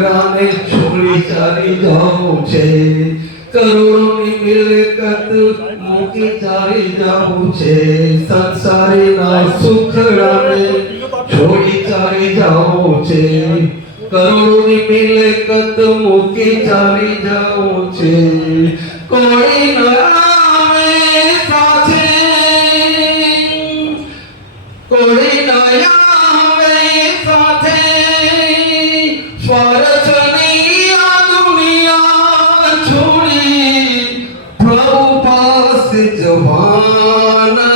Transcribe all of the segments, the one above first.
સુખડાને છોડી ચાલી જાઉં છે, કરોડોની મિલકત મૂકી ચાલી જાઉં છે, સંસારીના સુખડાને છોડી ચાલી જાઉં છે, કરોડોની મિલકત મૂકી ચાલી જાઉં છે, કોઈ ન આવે સાથે, કોઈ ન આવે સાથે, સ્વાર્થની આ દુનિયા છોડી પ્રભુ પાસે જવાના,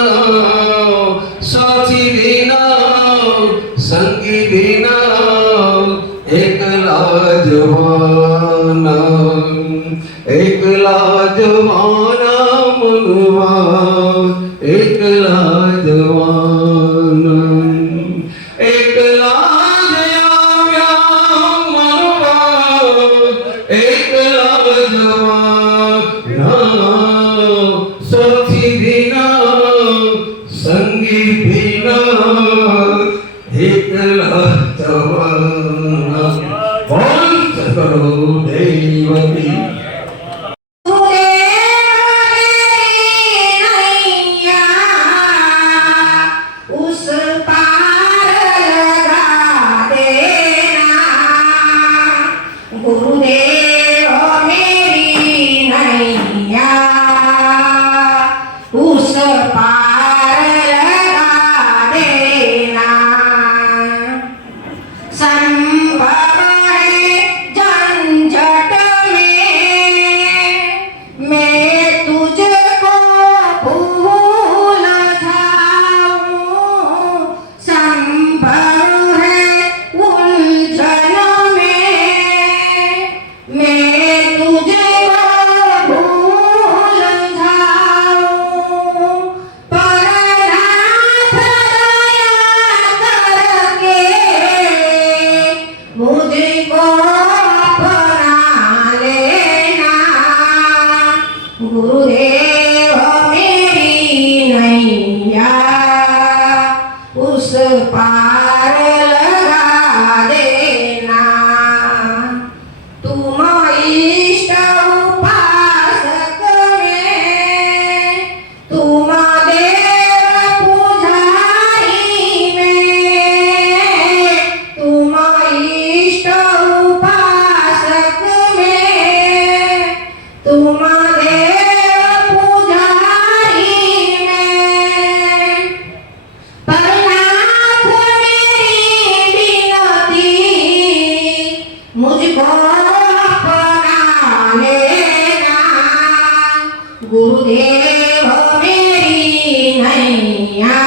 સાથી વિના સંગી વિના એકલા જવાના, એકલા જવાના મનવા, એકલા જવાના, એકલા જ આવ્યા મનવા, એકલા જવાના, સાથી વિના સંગી વિના એકલા જવાના. બોલ સદગુરુ દેવની पार लगा देना, तुम इष्ट उपासक में, तुम देव पुजारी में, तुम इष्ट उपासक में, तुम देव पुजारी में, मुझको अपना लेना, गुरुदेव मेरी नैया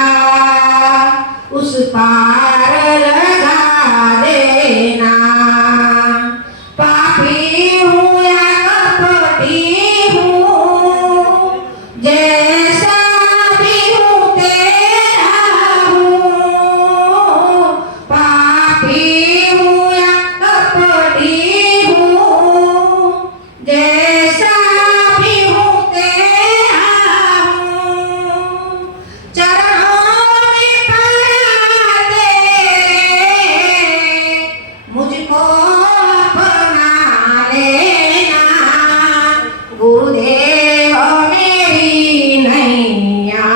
उस पार लगा देना, पापी हूँ या कपटी हूँ, जैसा भी हूँ तेरा हूँ, पापी हूँ या कपटी हूँ, जैसा भी हूँ तेरा हूँ, चरणों में पड़ा तेरे, मुझको अपना लेना, गुरुदेव मेरी नैया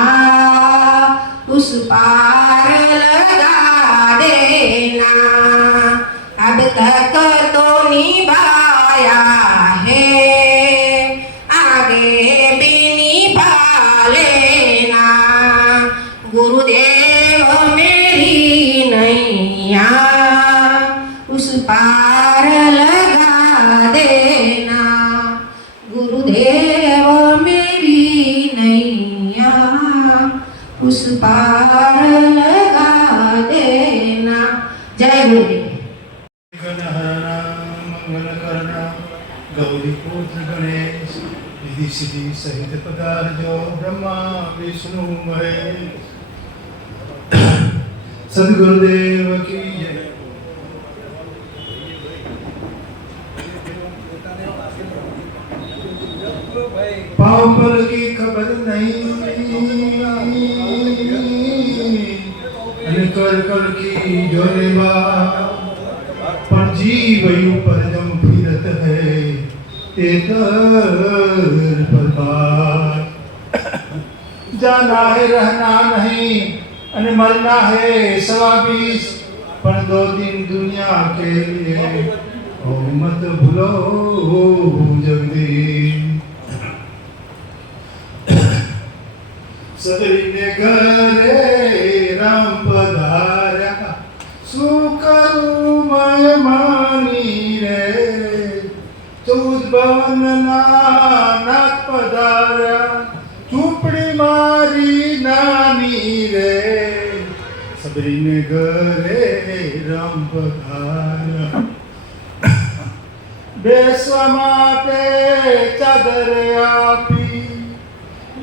उस पार लगा देना, अब तक तो निभाया है, आगे भी निभा लेना, गुरुदेव मेरी नैया उस पार लगा देना, गुरुदेव मेरी नैया उस पार लगा देना. जय गुरुदेव. मंगलकरणा गौरीपुत्र गणेश रिधि सिद्धि सहित पदार्थ ब्रह्मा विष्णु महेश. सदगुरुदेव की जय. पाप फल की खबर नहीं, कर कर की जोने बा जीव ऊपर जम फिरत है एक प्रकार जाना है रहना नहीं अने मरना है 22 पर 2 दिन दुनिया के लिए ओ मत भूलो जगदीश सदरीने घरे राम पधारा सुकरू मैं मानी रे चौद भवन नाथ पधारा झूपड़ी मारी नानी रे सबरीने घरे राम पधारा बेसवा माटे चादर आपी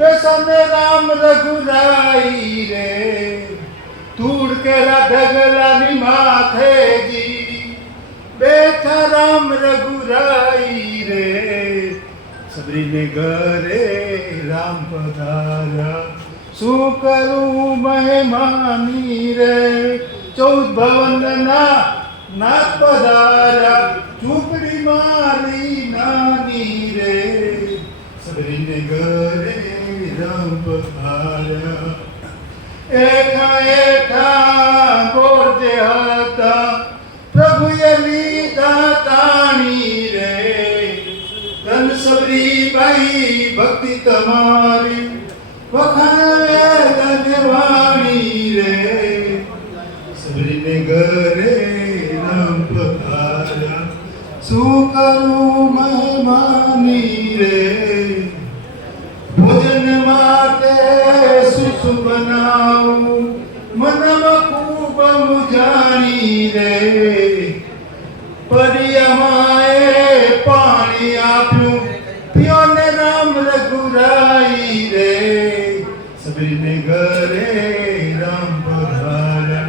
बेसन राम रघुराई रे तूड़ के ढगला नी माथे जी बैठा राम रघुराई रे सबरी ने घरे राम पधारा शू करूं मेहमानी रे 14 भवन ना पधारा झूपड़ी मारी नानी रे सबरी ने घरे राम पधारा एठा एठा बोलते હતા પ્રભુએ લીધા તાણી રે ધન સબરી બાઈ ભક્તિ તમારી વખાણે ધન્યવાણી રે સબરીને ઘરે રામ પધારા શું કરું મહેમાની રે ભોજન માટે શું બનાવું મનમાં ખૂબ મુજાણી રે પરિયમાએ પાણી આપ્યું પીઓ ને રામ રઘુરાઈ રે સબરીને ઘરે રામ પધારા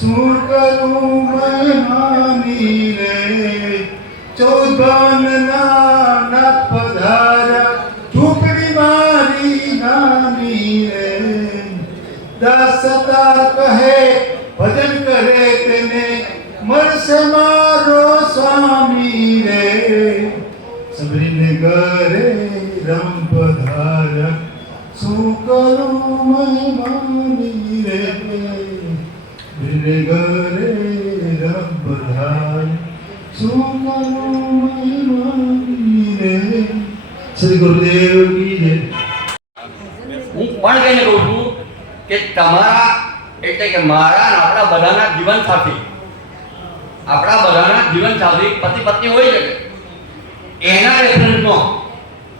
શું કરું મહેમાની રે 14 ભવનના નાથ પધારા झूपड़ी मारी नानी रे दासता कहे भजन करे तेने मरसे मारो स्वामी रे सबरी ने घरे राम पधारा सू करूं मेहमानी रे सबरी ने घरे राम पधारा सू करूं मेहमानी रे श्री गुरुदेव की जय હું પણ કહીને કહું છું કે તમારા એટલે કે મારા અને આપણા બધાના જીવન સાથી પતિ પત્ની હોઈ શકે એના રેફરન્સનો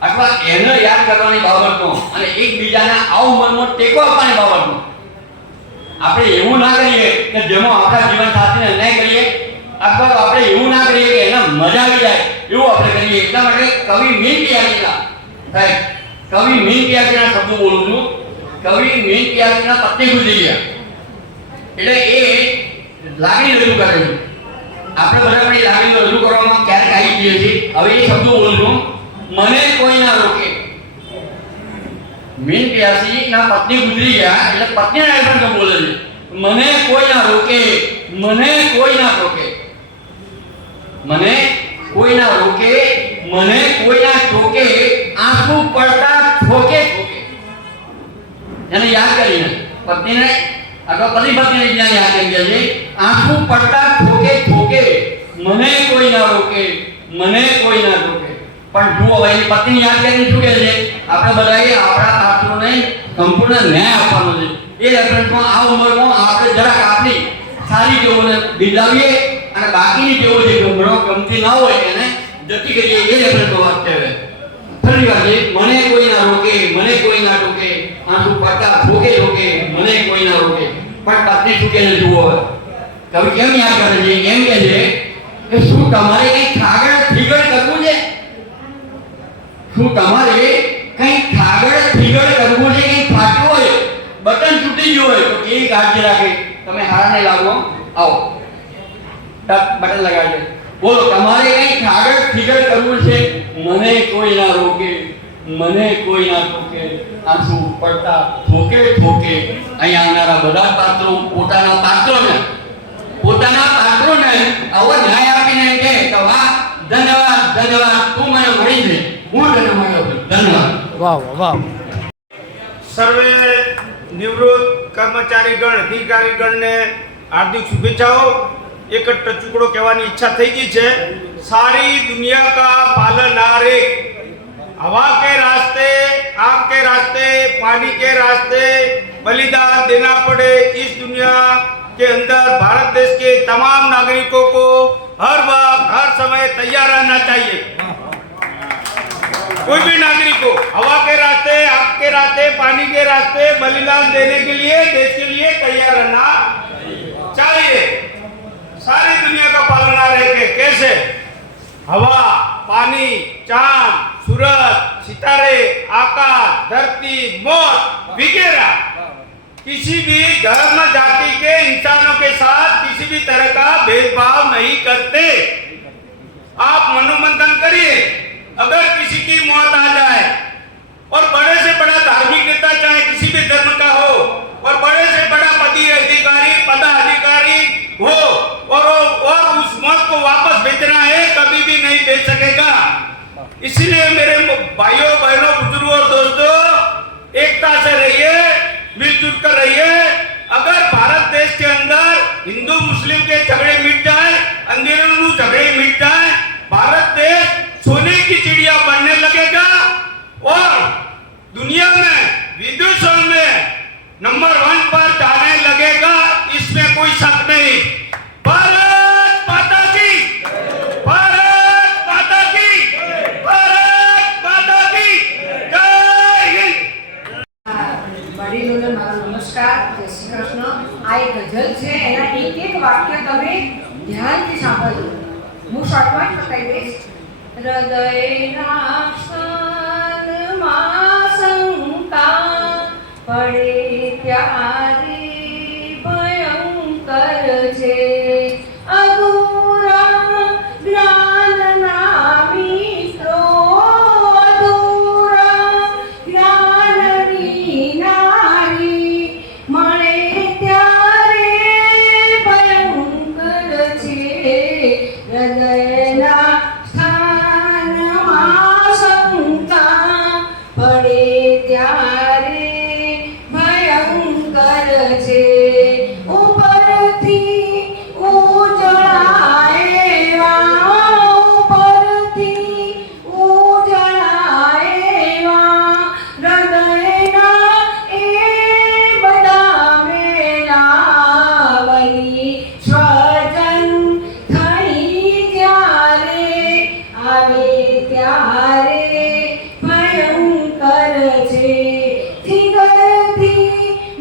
અથવા એને યાદ કરવાની બાબતનો અને એકબીજાના અવમનમાં ટેકો આપવાની બાબતનો આપણે એવું ના કરીએ કે જેમાં આપણા જીવન સાથીને અન્યાય કરીએ અથવા તો આપણે એવું ના કરીએ કે એને મજા આવી જાય એવું આપણે કરીએ એટલા માટે કવિ મીન પિયારીના સાહેબ કવિ મીન પિયારીના શબ્દો બોલું છું કવિ મીન પિયારીના પત્ની ગુજરી ગયા એટલે એ લાગણી રજૂ કરે છે આપણે બધા પણ એ લાગણી રજૂ કરવામાં ક્યારેક આવી જઈએ છીએ હવે એ શબ્દો બોલું છું મને કોઈ ના રોકે મીન પિયાસીના પત્ની ગુજરી ગયા એટલે પત્નીના પણ બોલે છે મને કોઈ ના રોકે મને કોઈ ના ટોકે મને કોઈ ના રોકે મને કોઈ ના ટોકે આંસુ પડતા ઠોકે ઠોકે એને યાદ કરીને પત્નીને અથવા પતિ પત્નીને જ્ઞાન યાદ કરી દે છે આંસુ પડતા ઠોકે ઠોકે મને કોઈ ના રોકે મને કોઈ ના ટોકે પણ જુઓ હવે એની પત્ની યાદ કરીને શું કહે છે આપણે બધાએ આપણા પાત્રોને સંપૂર્ણ ન્યાય આપવાનો છે એ રેફરન્સમાં આ ઉંમરમાં આપણે જરાક આપણી સારી ટેવોને બિરદાવીએ અને બાકીની ટેવો જે ગમતી ના હોય એને જતી કરીએ એ રેફરન્સમાં વાત કહેવાય ફરી વાર મને કોઈ ના રોકે મને કોઈ ના ટોકે આંસુ પડતા ઠોકે ઠોકે મને કોઈ ના રોકે પણ પત્ની શું કહે છે જુઓ કવિ કેમ યાદ કરે છે એમ કહે છે કે શું તમારે કંઈ ખાગડ થીગડ કરવું છે શું તમારે કંઈ ખાગડ થીગડ કરવું છે કંઈ ફાટ્યું હોય બટન તૂટી ગયું હોય તો કેવી કાળજી રાખે તમે હાર નહીં લાગો આવો ટક બટન લગાડજો બોલો તમારે કંઈ ખાગડ થીગડ કરવું છે મને કોઈ ના રોકે મને કોઈ ના ટોકે આંસુ પડતા ઠોકે ઠોકે અહીં આવનારા બધા પાત્રો પોતાના પાત્રોને આવો ન્યાય આપી એને એમ કહે કે વાહ ધન્યવાદ ધન્યવાદ તું મને મળી છે હું તને મળ્યો છું ધન્યવાદ વાહ વાહ સર્વે નિવૃત્ત કર્મચારીગણ અધિકારીગણને હાર્दिक शुभेच्छाओं। एक टुकड़ो कहने इच्छा थी गई है। सारी दुनिया का पालनहारे, हवा के रास्ते, आग के रास्ते, पानी के रास्ते बलिदान देना पड़े इस दुनिया के अंदर भारत देश के तमाम नागरिकों को हर वक्त हर समय तैयार रहना चाहिए। कोई भी नागरिक को हवा के रास्ते, आग के रास्ते, पानी के रास्ते बलिदान देने के लिए, देश के लिए तैयार रहना चाहिए। सारी दुनिया का पालनहार है कि कैसे हवा, पानी, चांद, सूरज, सितारे, आकाश, धरती, मौत वगैरह किसी भी धर्म जाति के इंसानों के साथ किसी भी तरह का भेदभाव नहीं करते। आप मनोमंथन करिए, अगर किसी की मौत आ जाए और बड़े से बड़ा धार्मिक नेता चाहे किसी भी धर्म का हो और बड़े से बड़ा पदाधिकारी हो और उस मौत को वापस भेजना है कभी भी नहीं भेज सकेगा। इसलिए मेरे भाइयों बहनों बुजुर्गों और दोस्तों एकता से रहिए, मिलजुल कर रहिए। अगर भारत देश के अंदर हिंदू मुस्लिम के झगड़े मिट जाए, अंदरूनी झगड़े मिट जाए, भारत देश सोने की चिड़िया बनने लगेगा और दुनिया में विदेशों में नंबर 1 पर जाने लगेगा, इसमें कोई शक नहीं। भारत माता की, भारत माता की, भारत माता की जय हिंद। વડીલોને મારો નમસ્કાર, જય શ્રી કૃષ્ણ। આ એક ગઝલ છે, એના એક વાક્ય તમે ધ્યાનથી સાંભળજો। હું શોર્ટમાં જ બતાવી દઈશ। હૃદયના સ્થાનમાં શંકા પડે ત્યારે ભયંકર છે, અધૂરા જ્ઞાનના મિત્રો, અધૂરા જ્ઞાનની નારી મળે ત્યારે ભયંકર છે, હૃદયના સ્થાનમાં શંકા પડે ત્યારે ભયંકર છે, ઉપરથી ઉજળાએવા, ઉપરથી ઉજળાએવા હૃદયના એ બધા મેલા બની સ્વજન થઈ જ્યારે આવે ત્યારે ભયંકર છે, જીગરથી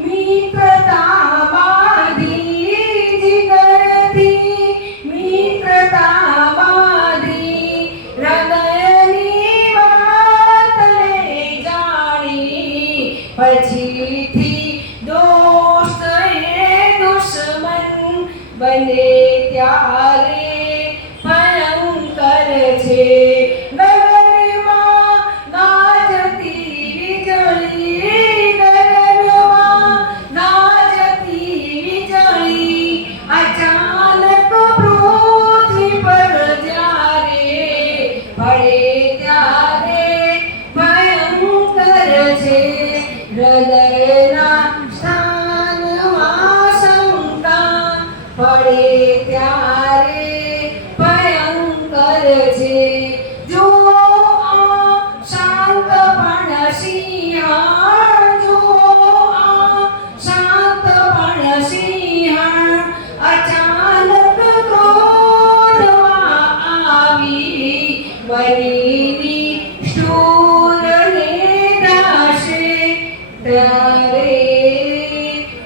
મિત્રતા બાંધી, જીગરથી મિત્રતા બાંધી હૃદયની વાત લઈ જાણી, પછીથી દોસ્ત એ દુશ્મન બને ત્યારે ભયંકર છે, ગગનમાં ગાજતી વીજળી, ગગનમાં ગાજતી વીજળી અચાનક પૃથ્વી પર જ્યારે પડે ત્યારે ભયંકર છે, હૃદયના સ્થાનમાં શંકા પડે ત્યારે ભયંકર છે, જો આ શાંતપણ સિંહણ, જો આ શાંતપણ સિંહણ અચાનક ક્રોધમાં આવી બની શૂરને દાશે ત્યારે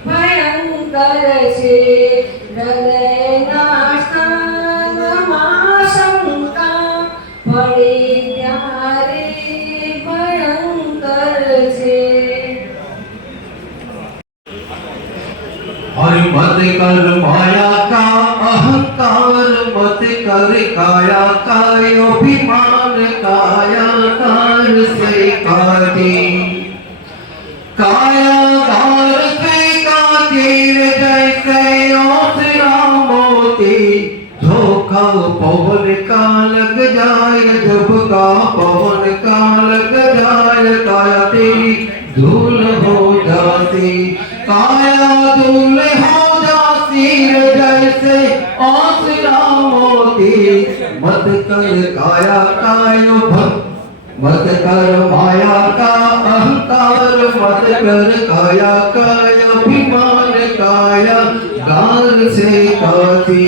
ભયંકર છે, હૃદયના સ્થાનમાં શંકા પડે ત્યારે ભયંકર છે। और मत कर माया का अहंकार, मत कर काया का अभिमान, कायाकार से काटे, कायागार से काटे जैसे ओसरा मोती, झोंका पवन का लग जाए, झपका पवन का लग जाए, काया तेरी धूल हो जाती, काया धूल हो जाती जैसे आसरा मोती। मत कर काया कायो भक्त, मत कर माया का अहंकार, मत कर काया काय अभिमान, काया गार से काती।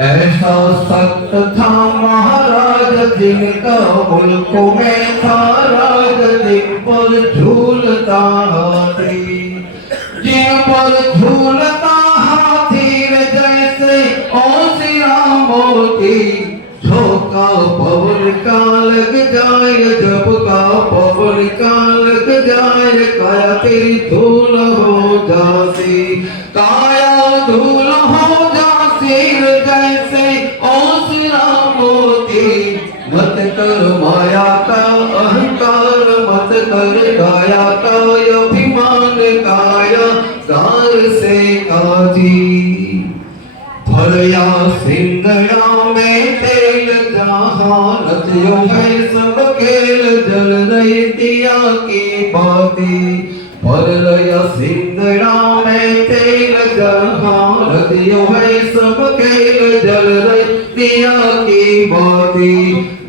ऐसा सख्त था महाराज जिनका मुल्क में था राज, जिन पर झूलता हाथी, जिन पर झूलता हाथी जैसे ओसिया मोती। झोंका पवन का लग जाए, झपका पवन का लग जाए, काया तेरी धूल हो जाती, काया धूल हो जाती जैसे ओसरा मोती। मत कर माया का अहंकार, मत कर काया का अभिमान, काया गार से काजी। भरया सिंगड़ा में तेल जहाँ नदियों है सब खेल, जल रही दिया की बाती। भरया सिंगड़ा में तेल जहाँ नदियों है सब खेल, जल रही दिया की बाती,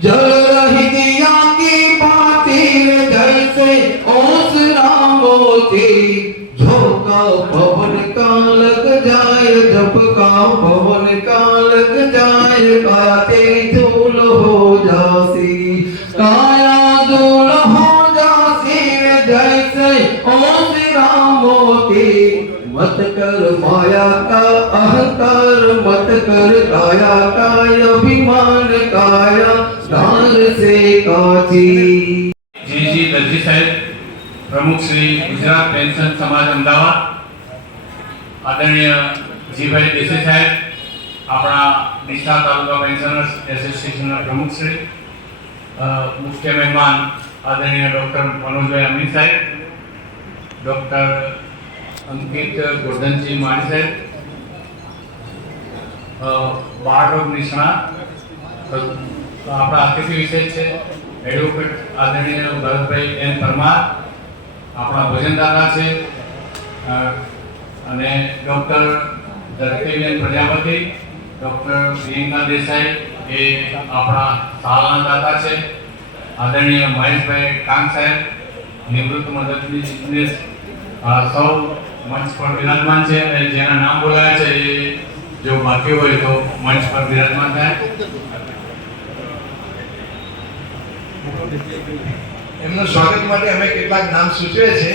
जल रही दिया की बाती जैसे ओसरा मोती। झोंका पवन का लग जाए, झपका पवन का लग जाए, काया तेरी धूल हो जासी, काया धूल हो जासी जैसे ओसरा मोती। मत कर माया का अहंकार, मत कर काया का अभिमान, काया दार से काची। जी दर्जी साहेब, प्रमुख श्री गुजरात पेन्शन समाज अमदावाद, आदरणीय जीभाई देसाई साहेब, अपना ડીસા तालुका पेन्शनर्स एसोसिएशन प्रमुख श्री, मुख्य मेहमान आदरणीय डॉक्टर मनोज भाई अमीर साहेब, डॉक्टर अंकित गोर्धन जी माणी साहेब, बाळ रोग निष्णात, अपना अतिथि विशेष है एडवोकेट आदरणीय भरतभाई एन परमार, अपना भजनदाता છે અને ડૉક્ટર ધરતીબેન પ્રજાપતિ, ડૉક્ટર પ્રિયંકા દેસાઈ એ આપણા શાળાના દાતા છે, આદરણીય મહેશભાઈ કાંગ સાહેબ નિવૃત્ત મદદનીશ ઇજનેર, સૌ મંચ પર વિરાજમાન છે અને જેના નામ બોલાયા છે એ જો બાકી હોય તો મંચ પર વિરાજમાન થાય। એમનું સ્વાગત માટે અમે કેટલાક નામ સૂચવે છે।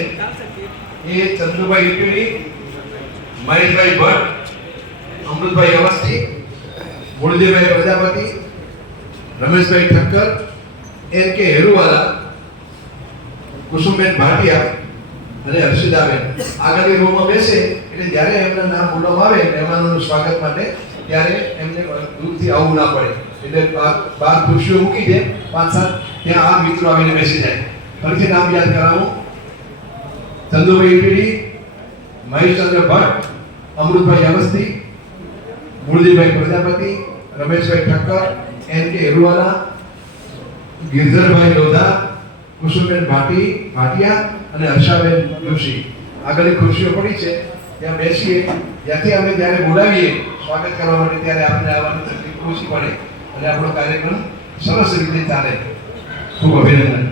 એ ચંદ્રુભાઈ યુપીડી, મહેશભાઈ ભટ્ટ, અમૃતભાઈ અવસ્થી, મૂળદેવભાઈ પ્રજાપતિ, રમેશભાઈ ઠક્કર, એન કે હેરુવાલા, કુસુમબેન ભાટિયા અને હર્ષિદાબેન આગળની રોમાં બેસે એટલે જ્યારે એમના નામ બોલવામાં આવે મહેમાનોનું સ્વાગત માટે ત્યારે એમને દૂરથી આવવું ના પડે, એટલે બાર ખુરશીઓ મૂકી દે, 5-7 ત્યાં આ મિત્રો આવીને બેસી જાય। ફરીથી નામ યાદ કરાવું: ચંદુભાઈ યુપીડી, મહેશચંદ્ર ભટ્ટ, અમૃતભાઈ અવસ્થી, મૂળજીભાઈ પ્રજાપતિ, રમેશભાઈ ઠક્કર, એન કે હેરુવાલા, ગિરધરભાઈ લોધા, કુસુમબેન ભાટિયા અને હર્ષાબેન જોશી। આગળની ખુરશીઓ પડી છે ત્યાં બેસીએ, ત્યાંથી અમે જ્યારે બોલાવીએ સ્વાગત કરવા માટે ત્યારે આપણે આવવાની તકલીફ ઓછી પડે અને આપણો કાર્યક્રમ સરસ રીતે ચાલે। ખૂબ અભિનંદન।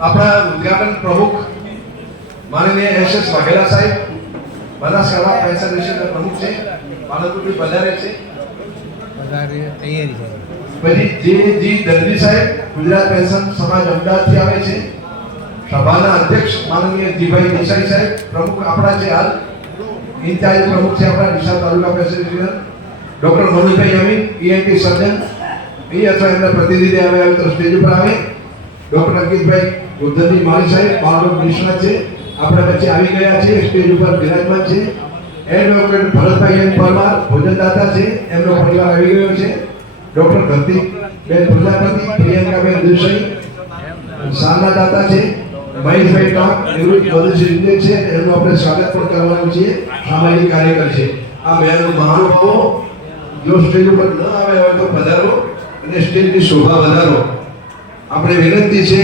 આપણા ઉદ્ઘાટન પ્રમુખ માનનીય એસ વાઘેલા સાહેબ, બનાસકાંઠા પેન્શન મિશનના પ્રમુખ છે, પાલનપુરથી પધારે છે। પછી જી દર્દી સાહેબ ગુજરાત પેન્શન સમાજ અમદાવાદથી આવે છે। સભાના અધ્યક્ષ માનનીય જીભાઈ દેસાઈ સાહેબ પ્રમુખ આપણા છે, હાલ ઇન્ચાર્જ પ્રમુખ છે આપણા ડીસા તાલુકા પેન્શન। ડોક્ટર મનોજભાઈ અમીન ઈએનટી સર્જન, એ અથવા એમના પ્રતિનિધિ આવે તો સ્ટેજ ઉપર આવે। ડોક્ટર અંકિતભાઈ ગોર્ધનજી માળી સાહેબ બાળરોગ નિષ્ણાત છે, આપણા વચ્ચે આવી ગયા છે, સ્ટેજ ઉપર બિરાજમાન છે। એડવોકેટ ભરતભાઈ એન પરમાર ભોજનદાતા છે, એમનો પરિવાર આવી ગયો છે। ડોક્ટર ધરતીબેન પ્રજાપતિ, પ્રિયંકાબેન દેસાઈ સાલના દાતા છે, મહેશભાઈ ટાંક નિવૃત્ત મધુશ્રી ઇન્જિનિયર છે, એનું આપણે સ્વાગત પણ કરવાનું છે, સામાજિક કાર્યકર છે. આ બહેનો મહાનુભાવો જો સ્ટેજ ઉપર ન આવે હોય તો પધારો અને સ્ટેજની શોભા વધારો. આપણે વિનંતી છે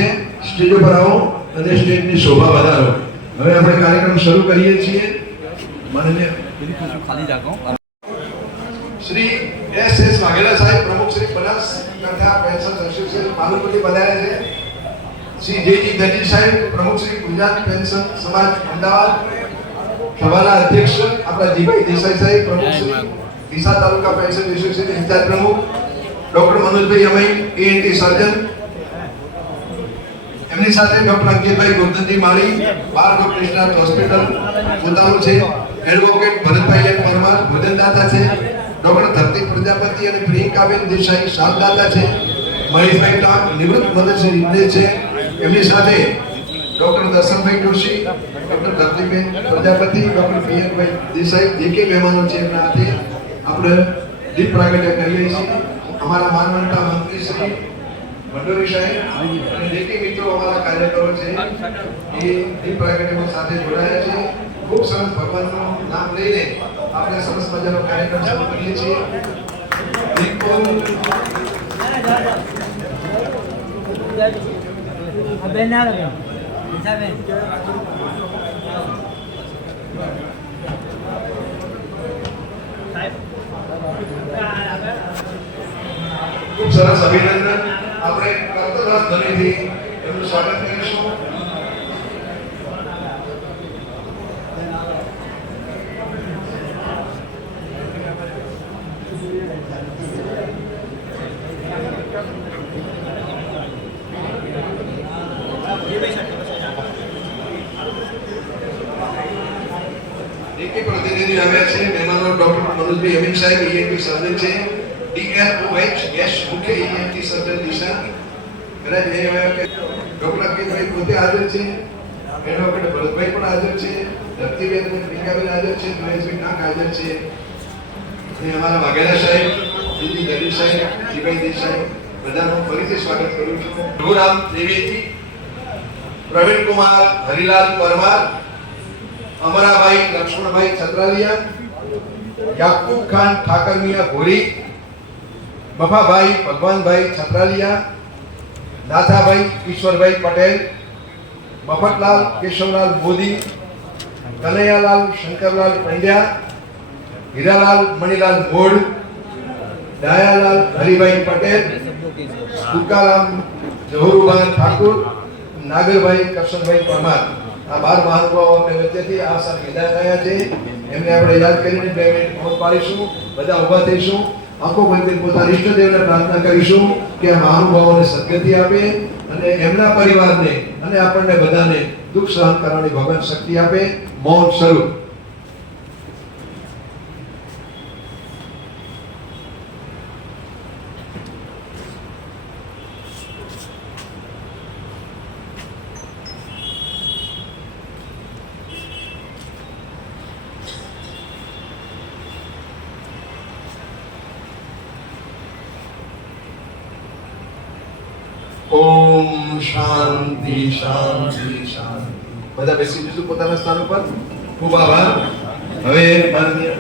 સ્ટેજ ઉપર આવો અને સ્ટેજની શોભા વધારો. હવે આપણે કાર્યક્રમ શરૂ કરીએ છીએ. માનનીય શ્રી એસ વાઘેલા સાહેબ, પ્રમુખ શ્રી બનાસકાંઠા પેન્શન એસોસિએશન પાલનપુરથી પધાર્યા છે. શ્રી જેજી દરજી સાહેબ, પ્રમુખ શ્રી ગુજરાત પેન્શન સમાજ અમદાવાદ. સભાના અધ્યક્ષ આપણા જીભાઈ દેસાઈ સાહેબ, પ્રમુખ શ્રી ડીસા તાલુકા પેન્શન એસોસિએશન ઇન્ચાર્જ પ્રમુખ. ડોક્ટર મનોજભાઈ અમઈ, એએનટી સર્જન. એમની સાથે ડોક્ટર અંકિતભાઈ ગોરધનજી માળી, બાર ડોક્ટર સ્ટાફ હોસ્પિટલ પોતાનું છે. એડવોકેટ ભરતભાઈ એન પરમાર ભોજનદાતા છે. ડોક્ટર ધરતી પ્રજાપતિ અને પ્રિયંકાબેન દેસાઈ સાલદાતા છે. મહેશભાઈ ટાંક નિવૃત્ત મધુશ્રી ઇન્જિનિયર છે. એમની સાથે doctor Darshanbhai Joshi, doctor ધરતીબેન Prajapati, doctor પ્રિયંકભાઈ Desai જે કે મહેમાનો છે એમના હાથે આપણે દીપ પ્રાગટ્ય કરીએ છીએ. અમારા માનવંતા મંત્રી શ્રી મંડોરી સાહેબ અને જે કે મિત્રો અમારા કાર્યકરો છે એ દીપ પ્રાગટ્યમાં સાથે જોડાયા છે. ખૂબ સરસ ભગવાનનું નામ લઈને આપણે સરસ મજાનો કાર્યક્રમ શરૂ કરીએ છીએ. ખૂબ સરસ અભિનંદન. આપણે કર્તવ્ય ધ્વનિથી એમનું સ્વાગત કરીશું. ડીકે પ્રતિનિધિ આવ્યા છે. મહેમાનો ડોક્ટર મનોજભાઈ અમીન સાહેબ, ઈએનટી સર્જન છે. DLOH એસ મુખ્ય ઈએનટી સર્જન દિશા. કદાચ એ આવ્યા કે ડોક્ટર અંકિતભાઈ પોતે હાજર છે. એડવોકેટ ભરતભાઈ પણ હાજર છે. ધરતીબેન અને પ્રિયંકાબેન હાજર છે. મહેશભાઈ ટાંક હાજર છે. અને અમારા વાઘેલા સાહેબ, દીદી દરી સાહેબ, જીભાઈ દેસાઈ બધાનું ફરીથી સ્વાગત કરું છું. રઘુરામ દેવેજી, પ્રવીણ કુમાર હરિલાલ પરમાર, અમરાભાઈ લક્ષ્મણભાઈ છત્રાલિયા, યાકુબ ખાન ઠાકરમિયા ઘોરી, બફાભાઈ ભગવાનભાઈ છત્રાલિયા, નાથાભાઈ ઈશ્વરભાઈ પટેલ, મફતલાલ કેશવલાલ મોદી, કનૈયાલાલ શંકરલાલ પંડ્યા, હીરાલાલ મણિલાલ મોડ, દયાલાલ હરિભાઈ પટેલ, તુકારામ જહુરુભાઈ ઠાકુર, નાગરભાઈ કરશનભાઈ પરમાર. આ 12 મહાનુભાવો આપણે વચ્ચેથી આ સાલ વિદાય થયા છે. એમને આપણે યાદ કરીને 2 મિનિટ મૌન પાડીશું. બધા ઊભા થઈશું. આંખો બંધ કરી પોતાના ઈષ્ટદેવને પ્રાર્થના કરીશું કે આ મહાનુભાવોને સદગતિ આપે અને એમના પરિવારને અને આપણને બધાને દુઃખ સહન કરવાની ભગવાન શક્તિ આપે. મૌન શરૂ. ઓમ શાંતિ શાંતિ શાંતિ. બધા બેસી જઈશું પોતાના સ્થાન ઉપર. ખૂબ આભાર. હવે માનનીય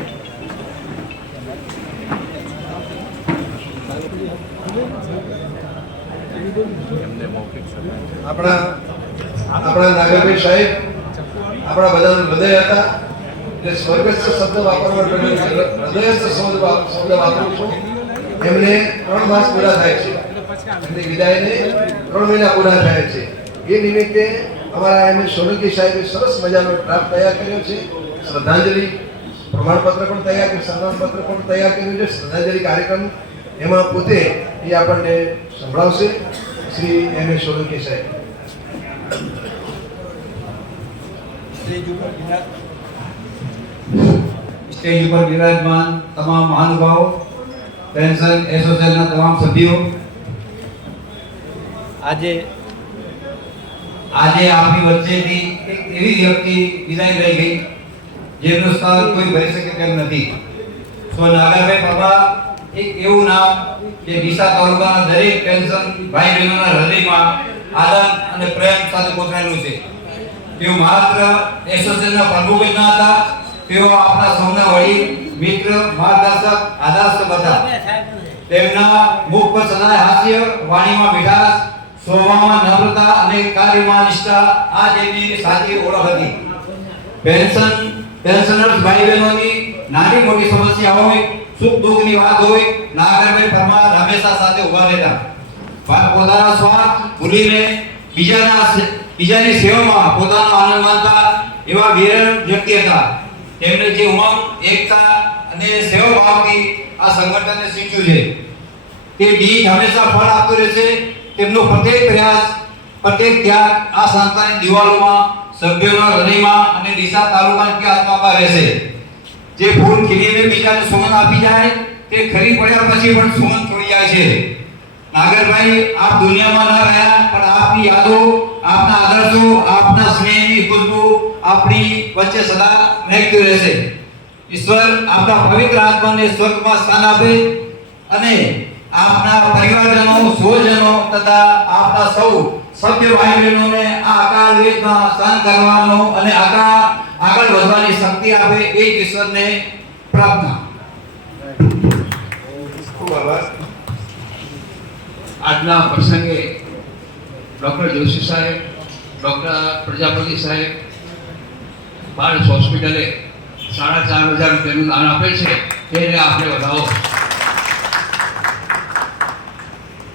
આપણા નાગરભાઈ સાહેબ આપણા બધાનું હૃદય હતા. એટલે સ્વર્ગસ્થ શબ્દ વાપરવા હૃદયસ્થ શબ્દ વાપરું છું. એમને 3 માસ પૂરા થાય છે. એમની વિદાયને 3 મહિના પૂરા થાય છે. એ નિમિત્તે અમારા એમ સોલંકી સાહેબે સરસ મજાનો ડ્રાફ્ટ તૈયાર કર્યો છે. શ્રદ્ધાંજલિ પ્રમાણપત્ર પણ તૈયાર કર્યું, સન્માનપત્ર પણ તૈયાર કર્યું છે. શ્રદ્ધાંજલિ કાર્યક્રમ એમાં પોતે એ આપણને સંભળાવશે. શ્રી એમ સોલંકી સાહેબ. સ્ટેજ ઉપર વિરાજમાન તમામ મહાનુભાવો, પેન્શન એસોસિએશનના તમામ સભ્યો, આજે આપણી વચ્ચેથી એક એવી વ્યક્તિ વિદાય લઈ ગઈ જેનું સ્થાન કોઈ ભરી શકે તેમ નથી. સો નાગરભાઈ પરમાર એક એવું નામ જે ડીસા તાલુકાના દરેક પેન્શન ભાઈ બહેનોના હૃદયમાં આનંદ અને પ્રેમ સાથે કોતરેલું છે. તેઓ માત્ર એસોસિએશનના પ્રમુખ જ ન હતા, તેઓ આપણા સૌના વડીલ, મિત્ર, માર્ગદર્શક, આદર્શ હતા. તેમના મુખ પર સદાય હાસ્ય, વાણીમાં મીઠાશ, સ્વભાવમાં નમ્રતા અને કાર્યમાં નિષ્ઠા આ તેમની સાચી ઓળખ હતી. પેન્શનર્સ ભાઈ બહેનોની નાની મોટી સમસ્યા હોય, સુખ દુઃખની વાત હોય, નાગરભાઈ પરમાર હંમેશા સાથે ઉભા રહેતા. પોતાના સ્વાર્થ ભૂલીને બીજાની સેવામાં પોતાનો આનંદ માનતા એવા વીર વ્યક્તિ હતા. તેમણે જે ઉમંગ, એકતા અને સેવાભાવથી આ સંગઠનને શીખ્યું છે તે બીજ હંમેશા ફળ આપતું રહેશે. તેમનો પ્રત્યેક પ્રયાસ, પ્રત્યેક ત્યાગ આ સંસ્થાની દિવાલોમાં, સભ્યોના હૃદયમાં અને ડીસા તાલુકાની ઇતિહાસમાં રહેશે. જે ફૂલ ખીલીને બીજાને સુગંધ આપી જાય તે ખરી પડ્યા પછી પણ સુગંધ છોડી જાય છે. નાગરભાઈ આપ દુનિયામાં ન રહ્યા, પણ આપની યાદો, આપના આદર્શો, આપના સ્નેહની ખુશ્બુ આપણી વચ્ચે સદા રહેતી રહેશે. ઈશ્વર આપના પવિત્ર આત્માને સ્વર્ગમાં સ્થાન આપે અને આપના પરિવારજનો, સ્વજનો તથા આપના સૌ સભ્ય ભાઈ બહેનોને આ અકાલ વેદના સહન કરવાનો અને આગળ વધવાની શક્તિ આપે એ ઈશ્વરને પ્રાર્થના. ખૂબ આભાર. આજના પ્રસંગે ડૉક્ટર જોશી સાહેબ, ડૉક્ટર પ્રજાપતિ સાહેબ બાળસ હોસ્પિટલે 4,500 રૂપિયાનું દાન આપે છે, તેને આપણે વધાવો.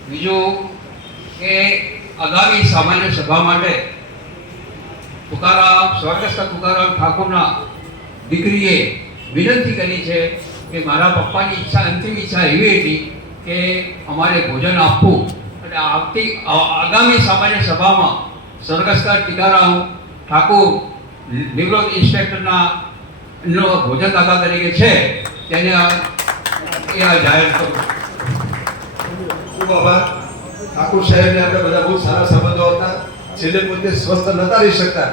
બીજું કે આગામી સામાન્ય સભા માટે સ્વર્ગસ્થ તુકારામ ઠાકોરના દીકરીએ વિનંતી કરી છે કે મારા પપ્પાની ઈચ્છા, અંતિમ ઈચ્છા એવી હતી કે અમારે ભોજન આપવું, અને આગામી સામાન્ય સભામાં સ્વર્ગસ્થ ટીકારામ ઠાકોર નિવૃત્ત ઇન્સ્પેક્ટરના ભોજનદાતા તરીકે છે તેને જાહેર કરું. ખૂબ આભાર. ઠાકોર સાહેબને આપણે બધા બહુ સારા સંબંધો હતા. છેલ્લે પોતે સ્વસ્થ નતા રહી શકતા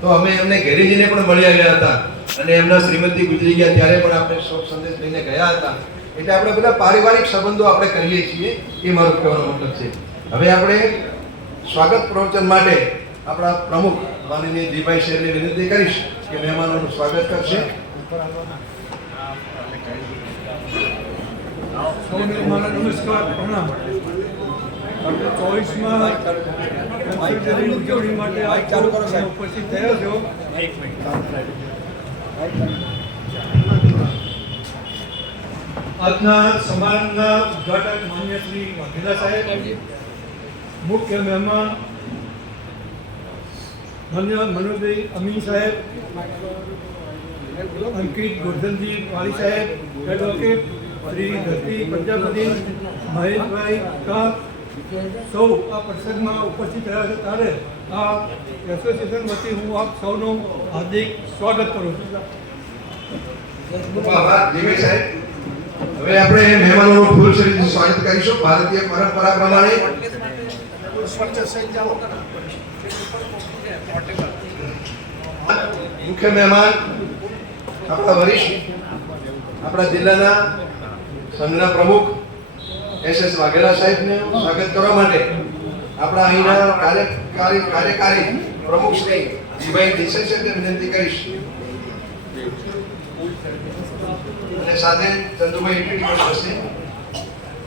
તો અમે એમને ઘરે જઈને પણ મળી આવ્યા હતા, અને એમના શ્રીમતી ગુજરી ગયા ત્યારે પણ આપણે શોક સંદેશ લઈને ગયા હતા. એટલે આપણે બધા પારિવારિક સંબંધો આપણે કરીએ છીએ, એ મારો કહેવાનો મતલબ છે. હવે આપણે સ્વાગત પ્રવચન માટે આપણા પ્રમુખ માનનીય જીભાઈ શેરને વિનંતી કરીશ કે મહેમાનોનું સ્વાગત કરશે. સૌને મારા નમસ્કાર, પ્રણામ. આપણે 24માં ઉજવણી માટે ઉપસ્થિત થયા છો. આજના સમારંભના ઉદ્ઘાટક માન્ય શ્રી વાઘેલા સાહેબ, મુખ્ય મહેમાન માન્ય મનોજભાઈ અમીન સાહેબ, અંકિત ગોરધનજી વાલી સાહેબ, એડવોકેટ શ્રી ધરતી પ્રજાપતિ, મહેશભાઈ કા, સૌ આ પ્રસંગમાં ઉપસ્થિત રહ્યા છે ત્યારે આ એસોસિએશન વતી હું આપ સૌનું હાર્દિક સ્વાગત કરું છું. ખૂબ આભાર જીભાઈ સાહેબ. હવે આપણે મહેમાનોનું ફૂલશ્રીથી સ્વાગત કરીશું ભારતીય પરંપરા પ્રમાણે. મુખ્ય મહેમાન આપણા વરિષ્ઠ, આપણા જિલ્લાના સંઘના પ્રમુખ SS વાઘેલા સાહેબને સ્વાગત કરવા માટે આપણા અહીંના કાર્યકારી પ્રમુખ શ્રી જીભાઈ દેસાઈ સાહેબને વિનંતી કરીશ, અને સાથે ચંદુભાઈ ઈટડી પણ હશે.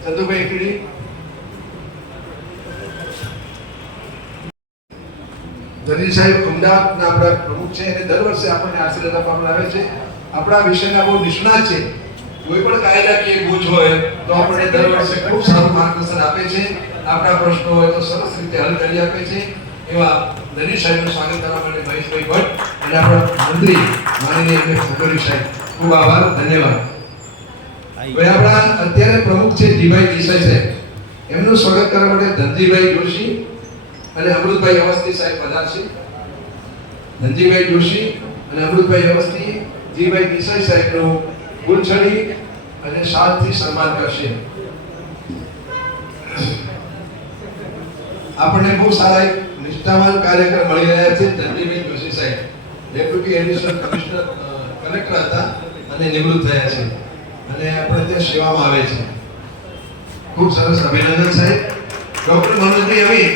ચંદુભાઈ ઈટડી. ધનજી સાહેબ અમદાવાદના આપણા પ્રમુખ છે, અને દર વર્ષે આપણને આશીર્વાદ આપવામાં આવે છે. આપણા વિષયના બહુ નિષ્ણાત છે. કોઈ પણ કાયદાકીય ગુજ હોય તો આપણને દર વર્ષે ખૂબ સારું માર્ગદર્શન આપે છે. આપણા પ્રશ્નો હોય તો સરસ રીતે હલ કરી આપે છે. એવા ધનજી સાહેબનું સ્વાગત કરવા માટે મહેશભાઈ ભટ્ટ અને આપણા મંત્રી માનનીય ફોટોરી સાહેબ, ખૂબ આભાર, ધન્યવાદ. હવે આપણા અત્યારે પ્રમુખ છે જીભાઈ દેસાઈ સાહેબ, એમનું સ્વાગત કરવા માટે ધનજીભાઈ જોશી અને અમૃતભાઈ અવસ્થી સાહેબ પધારશે. ધનજીભાઈ જોશી અને અમૃતભાઈ અવસ્થી જીભાઈ દેસાઈ સાહેબનું ગુલછડી અને શાલથી સન્માન કરશે. આપણને બહુ સારા એક નિષ્ઠાવાન કાર્યકર મળી રહ્યા છે. ધનજીભાઈ જોશી સાહેબ ડેપ્યુટી એડિશનલ કલેક્ટર હતા અને નિવૃત્ત થયા છે, અને આપણે ત્યાં સેવામાં આવે છે. ખૂબ સરસ, અભિનંદન સાહેબ. ડોક્ટર મનોજભાઈ અમીન.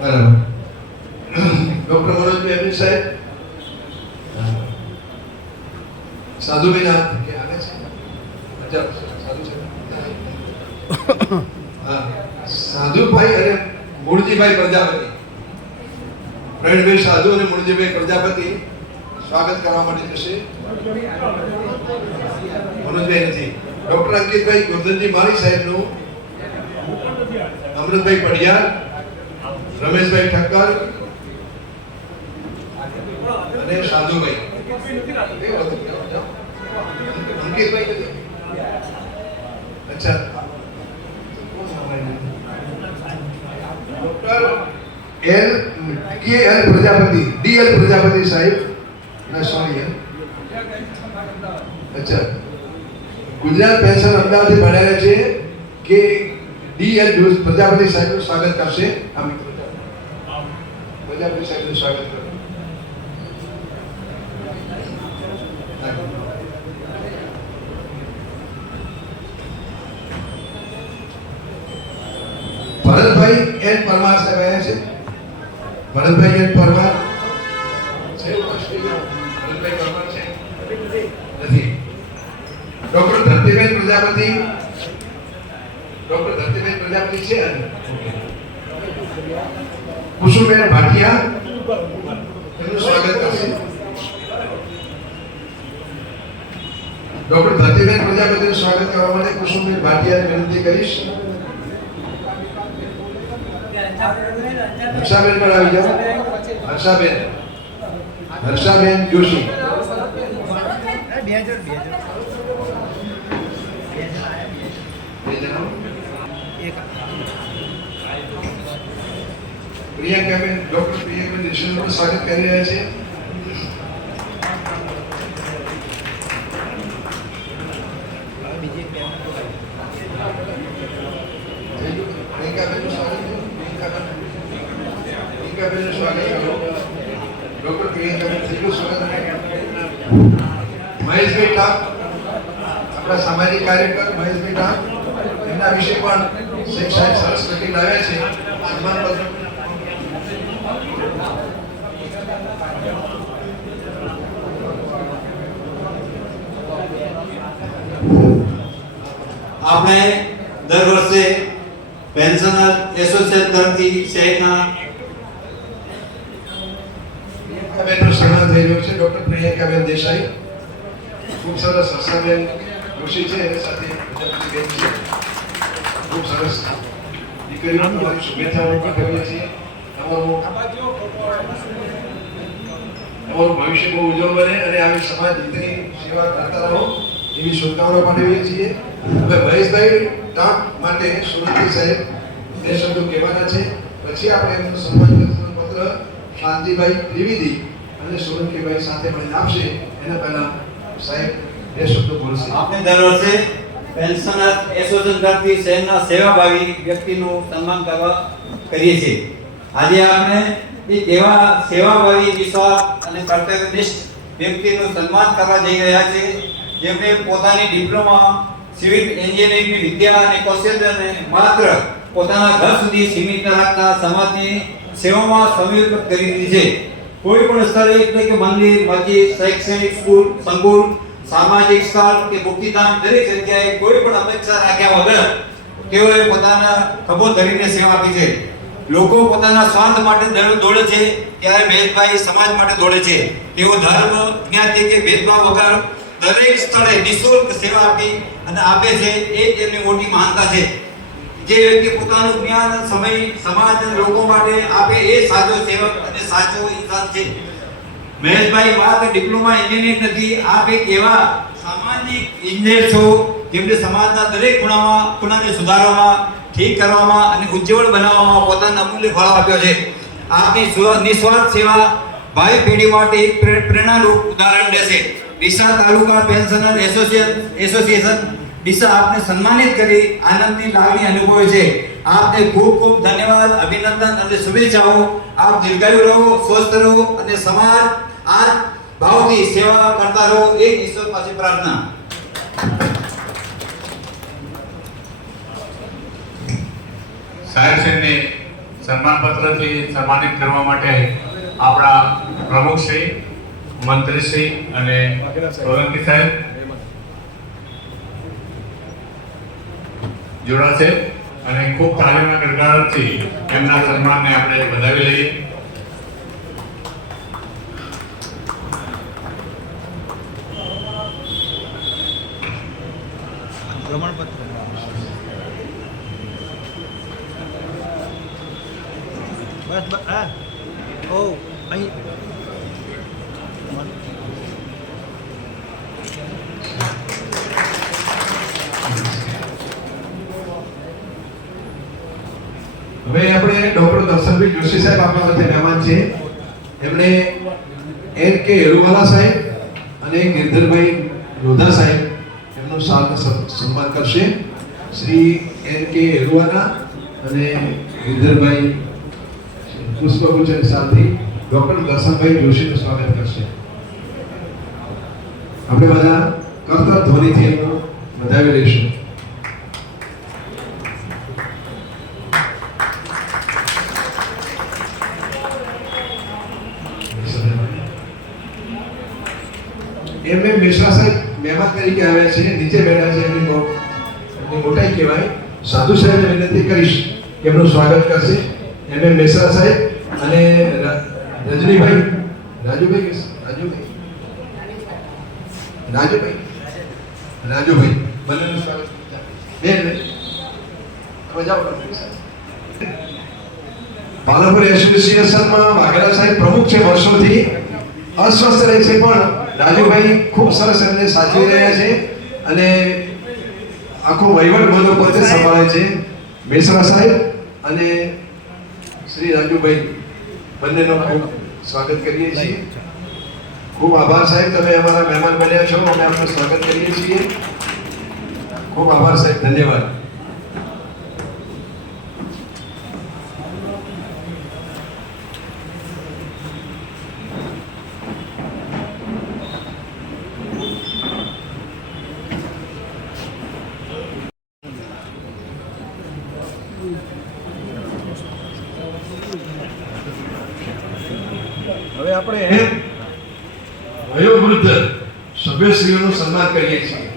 બરાબર. ડોક્ટર મનોજભાઈ અમીન સાહેબ. સાધુબેન આવે છે? અચ્છા, સાધુ છે. હા, સાધુભાઈ અને મૂળજીભાઈ પ્રજાપતિ. પ્રવીણભાઈ સાધુ અને મૂળજીભાઈ પ્રજાપતિ સ્વાગત કરવા માટે જશે. મનોજભાઈ નથી. ડોક્ટર અંકિતભાઈ ગુરધનજી માળી સાહેબનું, અમૃતભાઈ પડિયાર, રમેશભાઈ ઠક્કર અને સાધુભાઈ. અંકિતભાઈ નથી. અચ્છા, doctor L Prajapati, DL Prajapati સાહેબ. સોરી. અચ્છા, ગુજરાત પેન્શન અમદાવાદથી ભણાવ્યા છે કે ડીએલ પ્રજાપતિ સાહેબનું સ્વાગત કરશે. આ મિત્રો પ્રજાપતિ સાહેબનું સ્વાગત કરો. ભરતભાઈ એન પરમાર સાહેબ આવ્યા છે. ભરતભાઈ એન પરમાર છે. ભરતભાઈ પરમાર છે નથી. ડોક્ટર ધરતીબેન પ્રજાપતિ, ડોક્ટર ધરતીબેન પ્રજાપતિ છે. કુસુમબેન ભાટિયા એનું સ્વાગત કરશે. ડોક્ટર ધરતીબેન પ્રજાપતિનું સ્વાગત કરવા માટે કુસુમબેન ભાટિયાને વિનંતી કરીશ. હર્ષાબેન પર આવી જાઓ. હર્ષાબેન, હર્ષાબેન જોશી. પ્રિયંકાબેન, ડોક્ટર પ્રિયંકાબેન દેશનું સ્વાગત કરી રહ્યા છે. પ્રિયંકાબેનનું સ્વાગત કરો. પ્રિયંકાબેનનું સ્વાગત કરો. ડોક્ટર પ્રિયંકાબેન થેલું સ્વાગત. મહેશભાઈ ઠાક, આપણા સામાજિક કાર્યકર મહેશભાઈ ઠાક, એમના વિશે પણ સાહેબ સરસ લખી લાવ્યા છે. સન્માનપત્ર. આપણે દર વર્ષે પેન્શનર એસોસિએશન તરફથી શહેરના પ્રિયંકાબેનનું સન્માન થઈ રહ્યું છે. ડોક્ટર પ્રિયંકાબેન દેસાઈ. ખૂબ સરસ. હર્ષાબેન જોશી છે, એની સાથે પ્રજાપતિબેન છે. ખૂબ સરસ. દીકરીઓ તમારી શુભેચ્છાઓ પાઠવીએ છીએ. તમારું ભવિષ્ય બહુ ઉજ્જવળ બને અને આવી સમાજ હિતની સેવા કરતા રહો એવી શુભકામના પાઠવીએ છીએ. હવે મહેશભાઈ ટાંક માટે સુરતી સાહેબ બે શબ્દો કહેવાના છે. પછી આપણે એમનું સન્માન પત્ર શાંતિભાઈ ત્રિવેદી અને સોલંકીભાઈ સાથે મળીને આપશે. એના પહેલા સાહેબ બે શબ્દો બોલશે. આપણે દર વર્ષે પેન્શનર એસોસિએશન તરફથી શહેરના સેવાભાવી વ્યક્તિનું સન્માન કરીએ છીએ. આજે આપણે એક એવા સેવાભાવી, નિસ્વાર્થ અને કર્તવ્યનિષ્ઠ વ્યક્તિનું સન્માન કરવા જઈ રહ્યા છે, જેમણે પોતાની ડિપ્લોમા સિવિલ એન્જિનિયરિંગની વિદ્યા અને કૌશલ્યને માત્ર પોતાના ઘર સુધી સીમિત ન રાખતા સમાજની સેવામાં સમર્પિત કરી દીધી છે. કોઈ પણ સ્થળે એટલે કે મંદિર, મસ્જિદ, શૈક્ષણિક સ્કૂલ, સંકુલ, સામાજિક સ્થળ કે મુક્તિધામ, દરેક જગ્યાએ કોઈ પણ અપેક્ષા રાખ્યા વગર તેઓએ પોતાના ખભો ધરીને સેવા આપી છે. લોકો પોતાના સ્વાર્થ માટે દોડે છે, ત્યારે મહેશભાઈ સમાજ માટે દોડે છે. તેઓ ધર્મ, જ્ઞાતિ કે ભેદભાવ વગર દરેક સ્થળે નિઃશુલ્ક સેવા આપે છે. એ તેમની મોટી મહાનતા છે. જે વ્યક્તિ પોતાનું જ્ઞાન, સમય, સમાજ અને લોકો માટે આપે એ સાચો સેવક અને સાચો ઇન્સાન છે. મહેશભાઈ માત્ર ડિપ્લોમા એન્જિનિયર નથી, આપ એક એવા સામાજિક ઇજનેર છો જેમને સમાજના દરેક ખૂણાને સુધારવામાં, ઠીક કરવામાં અને ઉજ્જવળ બનાવવામાં પોતાનો અમૂલ્ય ફાળો આપ્યો છે. આપની નિસ્વાર્થ સેવા ભાવિ પેઢી માટે એક પ્રેરણારૂપ ઉદાહરણ દેશે. ડીસા તાલુકા પેન્શનર એસોસિએશન ડીસા આપને સન્માનિત કરી આનંદની લાગણી અનુભવે છે. આપને ખૂબ ખૂબ ધન્યવાદ, અભિનંદન અને શુભેચ્છાઓ. આપ દીર્ઘાયુ રહો, સ્વસ્થ રહો અને સમાજ ભાવથી સેવા કરતા રહો એ જ ઈશ્વર પાસે પ્રાર્થના. સાહેબશ્રીને સન્માનપત્રથી સન્માનિત કરવા માટે આપણા પ્રમુખશ્રી, મંત્રીશ્રી અને સોલંકી સાહેબ જોડાશે અને ખૂબ તાલીમના ગણગારથી એમના સન્માનને આપણે વધાવી લઈએ. હવે આપણે ડોક્ટર દર્શનભાઈ જોશી સાહેબ આપણા સાથે મહેમાન છે. એમણે એન કે હેરુવાલા સાહેબ અને ગિરધરભાઈ લોધા સાહેબ એમનું સન્માન કરશે. શ્રી એન કે હેરુવાલા અને ગિરધરભાઈ પુષ્પગુચ્છ સાથે ડોક્ટર દર્શનભાઈ જોશીનું સ્વાગત કરશે. આપણે બધા કરતર ધ્વનિથી એમનું વધાવી લઈશું. એમ મિશ્રા સાહેબ મહેમાન તરીકે આવ્યા છે, નીચે બેઠા છે. એમની મોટાઈ કહેવાય. સાધુ સાહેબને વિનંતી કરીશ કે એમનું સ્વાગત કરશે. એમ મિશ્રા સાહેબ અને રજનીભાઈ રાજુભાઈ બંનેનું સ્વાગત. પાલનપુર એસોસિએશનમાં વાઘેલા સાહેબ પ્રમુખ છે વર્ષોથી. અસ્વસ્થ રહે છે પણ રાજુભાઈ ખૂબ સરસ એમને સાચવી રહ્યા છે અને આખો વહીવટ બધો પોતે સંભાળે છે. મેસરા સાહેબ અને શ્રી રાજુભાઈ બંનેનો ખૂબ સ્વાગત કરીએ છીએ. ખૂબ આભાર સાહેબ, તમે અમારા મહેમાન બન્યા છો અને આપનું સ્વાગત કરીએ છીએ. ખૂબ આભાર સાહેબ, ધન્યવાદ. હવે આપણે વયોવૃદ્ધ સભ્યશ્રીઓનું સન્માન કરીએ છીએ.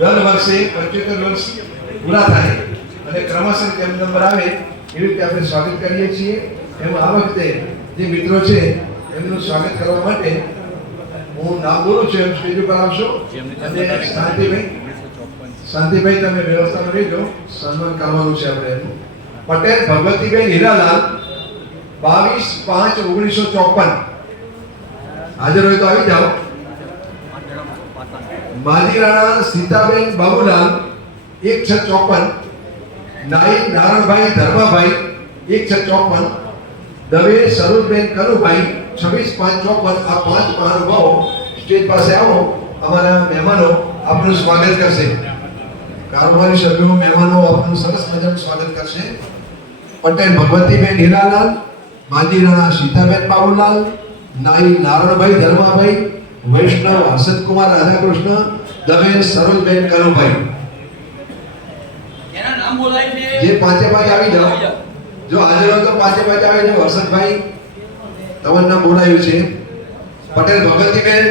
દર વર્ષે 75 વર્ષ પૂરા થાય અને ક્રમશઃ જેમ નંબર આવે એવી રીતે આપણે સ્વાગત કરીએ છીએ. એમ આ વખતે જે મિત્રો છે એમનું સ્વાગત કરવા માટે હું નામ બોલું છું. એમ સ્ટેજ ઉપર આવશો અને શાંતિભાઈ તમે વ્યવસ્થામાં રહેજો. સન્માન કરવાનું છે આપણે એનું. પટેલ ભગવતીબેન હીરાલાલ 22/5/1954 હાજર હોય તો આવી જાઓ. માજી રાણા સીતાબેન બાબુલાલ 1654, નાઈ નારણભાઈ ધર્માભાઈ 1654, દવે સરોજબેન કનુભાઈ 26/5/54. આ 5 મહાનુભાવો સ્ટેજ પાસે આવો. અમારા મહેમાનો આપનું સ્વાગત કરશે. કારોબારી સભ્યો મહેમાનો આપનું સરસ મજાનું સ્વાગત કરશે. પટેલ ભગવતીબેન હીરાલાલ, માજી રાણા સીતાબેન બાબુલાલ, નાઈ નારણભાઈ ધર્માભાઈ, વૈષ્ણવ હર્ષદકુમાર રાધાકૃષ્ણ, દવે સરોજબેન કનુભાઈ. એના નામ બોલાય છે. જે પાંચે પાંચ આવી જાઓ. જો હાજર હોય તો પાંચે પાંચ આવી જાઓ. હર્ષદભાઈ તમારું નામ બોલાયું છે. પટેલ ભગવતીબેન,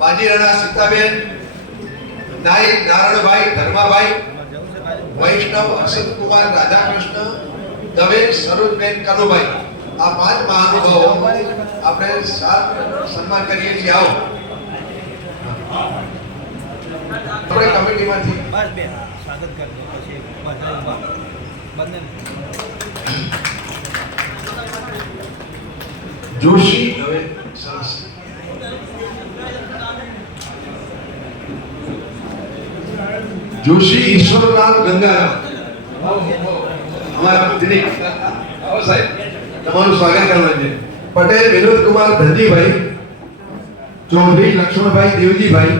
માજી રાણા સીતાબેન, નાઈ નારણભાઈ ધર્માભાઈ, વૈષ્ણવ હર્ષદકુમાર રાધાકૃષ્ણ, દવે સરોજબેન કનુભાઈ. આ 5 મહાનુભાવો આપણે સન્માન કરીએ છીએ. આવો આપણે કમિટીમાંથી જોશી હવે સરસ જોશી ઈશ્વરલાલ ગંગારામ. અમારા દિલીપ આવો સાહેબ, તમારું સ્વાગત કરવાનું છે. પટેલ વિનોદકુમાર ધનજીભાઈ, ચૌધરી લક્ષ્મણભાઈ દેવજીભાઈ,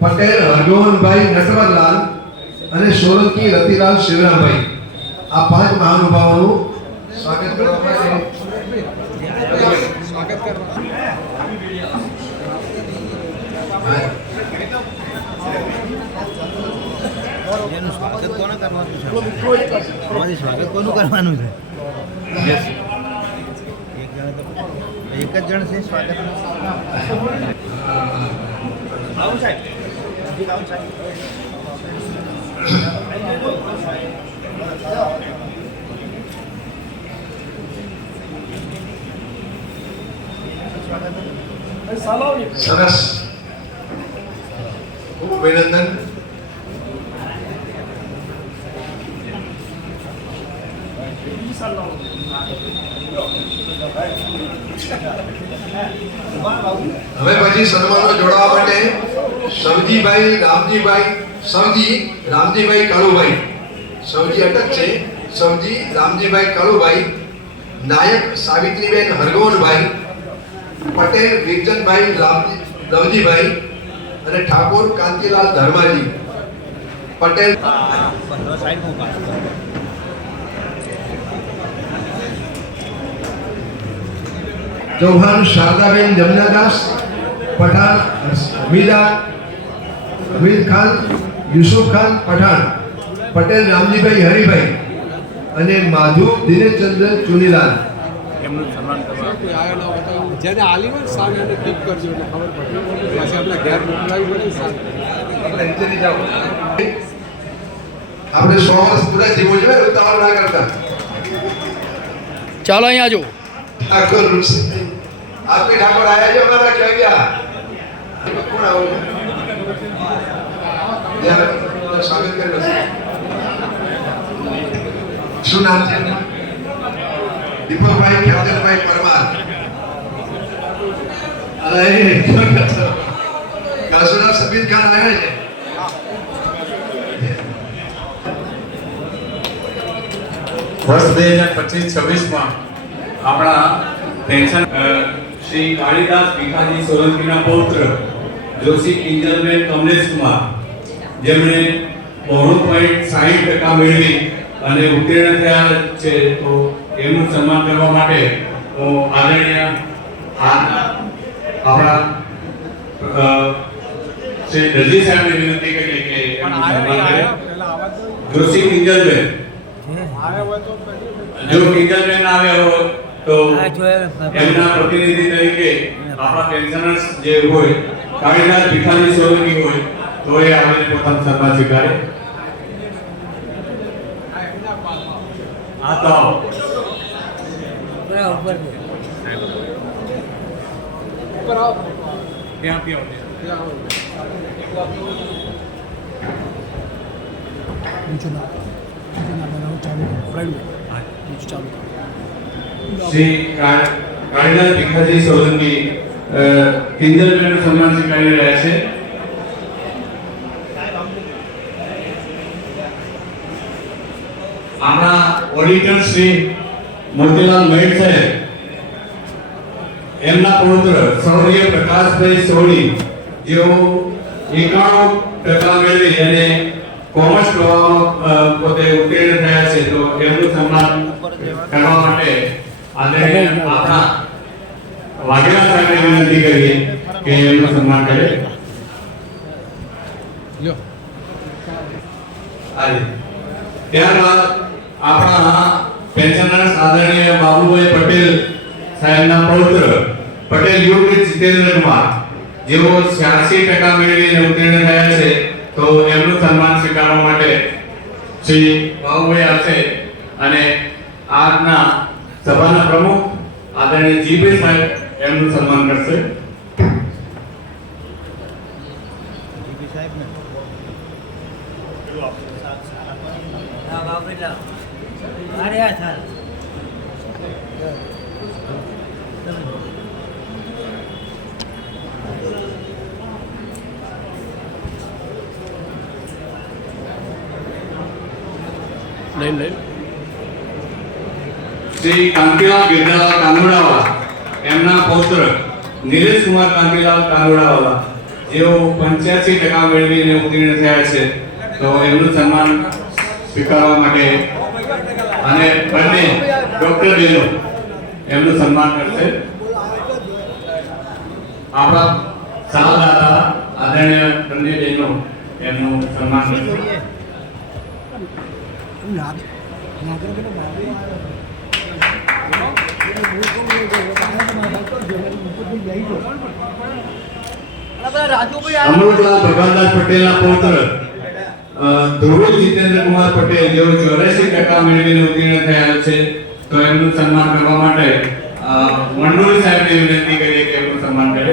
પટેલ હરગોવનભાઈ નટવરલાલ અને સોલંકી રતિલાલ શિવરામભાઈ. આ 5 મહાનુભાવોનું સ્વાગત કરવા માટે એનું સ્વાગત કોને કરવાનું છે? અમારી સ્વાગત કોનું કરવાનું છે? એક જ જણ છે સ્વાગત. આવું સાહેબ. સરસ, ખૂબ અભિનંદન. હવે પછી સન્માનો જોડાવા માટે સવજીભાઈ રામજીભાઈ કાળુભાઈ, સવજી અટક છે, સવજી રામજીભાઈ કાળુભાઈ, નાયક સાવિત્રીબેન હરગોનભાઈ, પટેલ વિરચંદભાઈ લવજીભાઈ અને ઠાકોર કાંતિલાલ ધર્માજી. પટેલ ચૌહાણ શારદાબેન જમનાદાસ, પઠાણ હમીદ ખાન, યુસુફ ખાન પઠાણ, પટેલ રામજીભાઈ હરિભાઈ અને માધુ દિનેશચંદ્ર ચુનીલાલ. એમનું સન્માન કરવા જેને આલી હોય સામે એને ટીપ કરજો એટલે ખબર પડે પછી આપણે ઘેર મોકલાવી પડે સામે. આપણે નીચેથી જાઓ. આપણે 100 વર્ષ પૂરા જીવો જોઈએ, ઉતાવળ ના કરતા. ચાલો અહીંયા જો ઠાકોર આપકે ઠાકોર આયા છે અમારા ક્યાં ગયા? કોણ આવો સ્વાગત કર્યું. શું નામ છે? દીપકભાઈ ખ્યાતરભાઈ પરમાર. અરે કાસુના સબીર ખાન આવ્યા છે. વર્ષ 2025-26માં આપણા પેન્શન શ્રી કાળીદાસ ભીખાજી સોલંકીના પૌત્ર જોશી કિંજલબેન કમલેશકુમાર, જેમણે 90.60% મેળવી અને ઉત્તીર્ણ થયા છે, તો એમનું સન્માન કરવા માટે હું આદરણીય આપણા શ્રી દરજી સાહેબને વિનંતી કરીએ કે એમનું સન્માન કરે. જોશી કિંજલબેન, જો કિંજલબેન આવ્યા હોય તો એમના પ્રતિનિધિ તરીકે આપણા પેન્શનર્સ જે હોય, કાળીદાસ ભીખાજી સોલંકી હોય, તો એ આવીને પોતાનું સન્માન સ્વીકારે. આ તો શ્રી કાળીદાસ ભીખાજી સોલંકી કિંજલબેનનું સન્માન સ્વીકારી રહ્યા છે. આપણા ઓડિટર શ્રી મોતીલાલ મેડ સાહેબ, એમના પૌત્ર સૌર્ય પ્રકાશભાઈ સોની, જેઓ 91% મેળવી અને કોમર્સ પ્રવાહમાં પોતે ઉત્તીર્ણ થયા છે, તો એમનું સન્માન કરવા માટે આદરણીય આપણા વાઘેલા સાહેબને વિનંતી કરીએ કે એમનું સન્માન કરે. ત્યારબાદ આપણા પેન્શનર્સ આદરણીય બાબુભાઈ પટેલ સાહેબના પૌત્ર પટેલ યુગમિત જીતેન્દ્રકુમાર, જેઓ 86% મેળવીને ઉત્તીર્ણ થયા છે, તો એમનું સન્માન સ્વીકારવા માટે શ્રી બાબુભાઈ આવશે અને આજના સભાના પ્રમુખ આદરણીય જીભાઈ સાહેબ એમનું સન્માન કરશે. શ્રી કાંતિલાલ ગિરધારા કાનુડાવાલા, એમના પૌત્ર નીલેશ કુમાર કાંતિલાલ કાનુડાવાલા, જેઓ 85% મેળવીને ઉત્તીર્ણ થયા છે, તો એમનું સન્માન સ્વીકારવા માટે અને બંને ડોક્ટર બેનો એમનું સન્માન કરશે. આપણા સલાહદાતા આદરણીય બંને બહેનો એમનું સન્માન કરશે. અમૃતલાલ ભગવાનદાસ પટેલના પૌત્ર ધ્રુવ જીતેન્દ્ર કુમાર પટેલ જેઓ 84% મેળવીને ઉત્તીર્ણ થયા છે, તો એમનું સન્માન કરવા માટે મંડોળી સાહેબને વિનંતી કરીએ કે એમનું સન્માન કરે.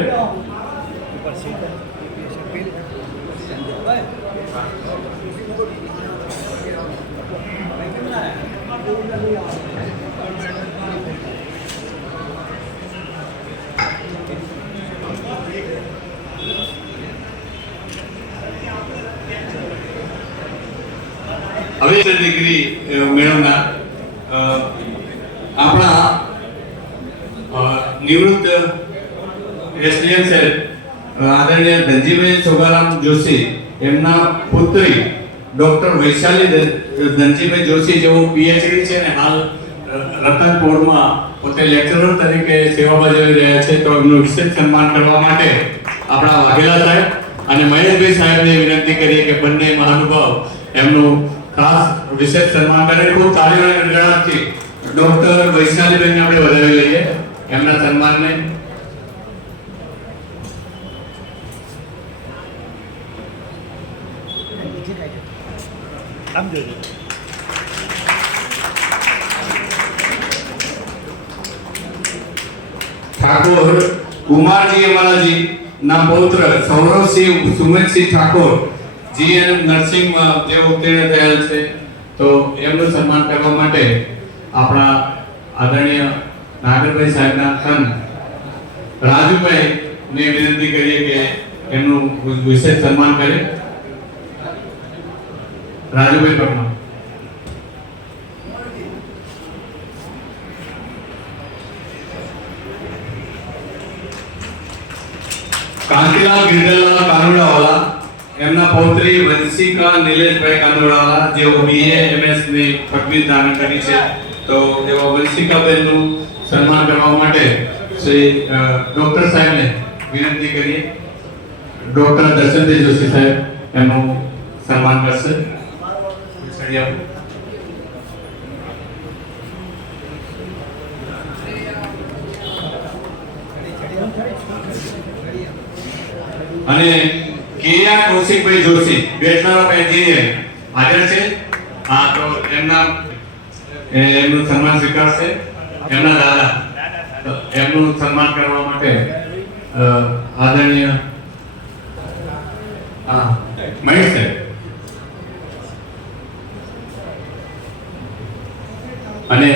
હવે ડિગ્રી મેળવનાર આપણા નિવૃત્ત એસડીએમ સાહેબ આદરણીય ધનજીભાઈ સોગારામ જોશી એમના પુત્રી ડોક્ટર વૈશાલી ધનજીભાઈ જોશી જેઓ પીએચડી છે ને હાલ રતનપુરમાં પોતે લેક્ચરર તરીકે સેવા બજાવી રહ્યા છે, તો એમનું વિશેષ સન્માન કરવા માટે આપણા વાઘેલા સાહેબ અને મહેશભાઈ સાહેબને વિનંતી કરીએ કે બંને મહાનુભાવ એમનું ખાસ વિશેષ સન્માન કરે. ખૂબ તાળીઓ અને ગણગણાટથી ડોક્ટર વૈશાલીબેનને આપણે વધાવી લઈએ એમના સન્માનને. ઠાકોર કુમારજી અમારાજી ના પૌત્ર સૌરભસિંહ સુમિતસિંહ ઠાકોર જીએન નર્સિંગમાં જે ઉત્તીર્ણ થયેલ છે, તો એમનું સન્માન કરવા માટે આપણા આદરણીય નાગરભાઈ સાહેબના સન રાજુભાઈ ને વિનંતી કરીએ કે એમનું વિશેષ સન્માન કરે. રાજુભાઈ પરમાર. કાંતિલાલ ગિરધરલાલ કાનુડાવાલા એમના પૌત્રી વંશિકા નિલેશભાઈ કાનુડાવાલા જેઓ બીએ એમએસ ની પદવી ધારણ કરી છે, તો તેઓ વંશિકાબેનનું સન્માન કરવા માટે શ્રી ડોક્ટર સાહેબને વિનંતી કરીએ. ડોક્ટર દર્શનભાઈ જોશી સાહેબ એમનું સન્માન કરશે. અને Keya Kaushikbhai Joshi bachelor of engineering હાજર છે. હા, તો એમનું સન્માન સ્વીકારશે એમના દાદા. તો એમનું સન્માન કરવા માટે આદરણીય મહેશ સાહેબ અને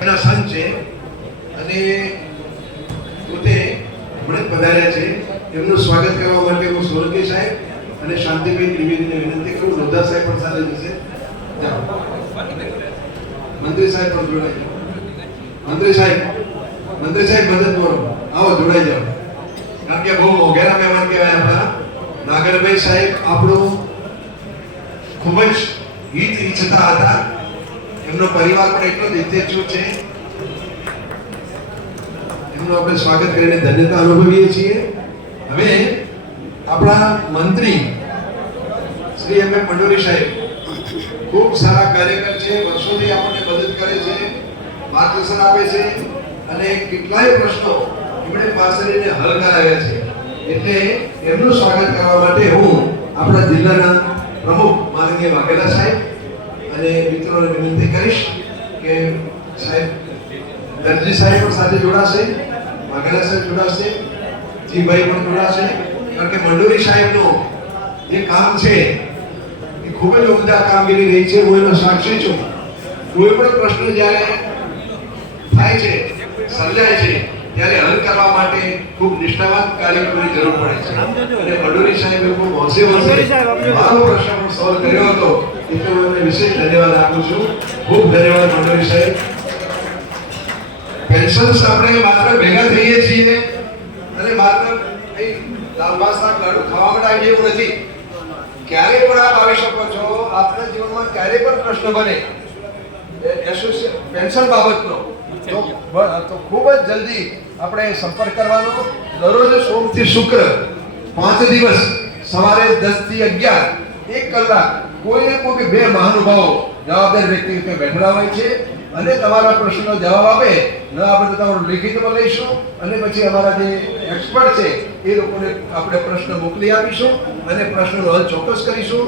એના સન છે અને પોતે હમણાં પધાર્યા છે. એમનું સ્વાગત કરવા માટે હું સોલંકી સાહેબ અને શાંતિભાઈ ત્રિવેદીને વિનંતી કરું. લોધા સાહેબ પણ સાથે જશે. જાઓ, મંત્રી સાહેબ પણ જોડાઈ જાઓ. મંત્રી સાહેબ મદદ કરો, આવો જોડાઈ જાઓ. કારણ કે બહુ મોઘેરા મહેમાન કહેવાય આપણા નાગરભાઈ સાહેબ. આપણું ખૂબ જ હિત ઈચ્છતા હતા. એમનો પરિવાર પણ એટલો જ હિતેચ્છુ છે. એમનું આપણે સ્વાગત કરીને ધન્યતા અનુભવીએ છીએ. હવે આપણા મંત્રી શ્રી એમ મંડોળી સાહેબ ખૂબ સારા કાર્યકર છે. વર્ષોથી આપણને મદદ કરે છે, માર્ગદર્શન આપે છે અને કેટલાય પ્રશ્નો એમણે પાસે રહીને હલ કરાવ્યા છે. એટલે એમનું સ્વાગત કરવા માટે હું આપણા જિલ્લાના પ્રમુખ માનનીય વાઘેલા સાહેબ અને મિત્રોને વિનંતી કરીશ કે સાહેબ દરજી સાહેબ પણ સાથે જોડાશે, વાઘેલા સાહેબ જોડાશે, જીભાઈ પણ જોડાશે. કારણ કે મંડોળી સાહેબનું જે કામ છે એ ખૂબ જ ઉમદા કામગીરી રહી છે. હું એનો સાક્ષી છું. કોઈ પણ પ્રશ્ન જ્યારે થાય છે, સર્જાય છે, ત્યારે હલ કરવા માટે ખૂબ નિષ્ઠાવાન કાર્યકરોની જરૂર પડે છે. અને મંડોળી સાહેબે ખૂબ હોંશે મારો પ્રશ્ન પણ સોલ્વ કર્યો હતો. એટલે હું એમને વિશેષ ધન્યવાદ આપું છું. ખૂબ ધન્યવાદ મંડળી સાહેબ. પેન્શન્સ આપણે માત્ર ભેગા થઈએ છીએ અને માત્ર દાળ ભાત શાક લાડુ ખાવા માટે આવીએ એવું નથી. ક્યારે પણ આપ આવી શકો છો. આપણા જીવનમાં ક્યારે પણ પ્રશ્ન બને પેન્શન બાબતનો તો ખૂબ જ જલ્દી આપણે સંપર્ક કરવાનો. દરરોજ સોમથી શુક્ર 5 દિવસ સવારે 10 થી 11 1 કલાક કોઈને કોઈ બે મહાનુભાવો જવાબદાર વ્યક્તિ ત્યાં બેઠેલા હોય છે અને તમારા પ્રશ્નનો જવાબ આપે. ન આપણે તો તમારું લિખિતમાં લઈશું અને પછી અમારા જે એક્સપર્ટ છે એ લોકોને આપણે પ્રશ્ન મોકલી આપીશું અને પ્રશ્નનો હલ ચોક્કસ કરીશું.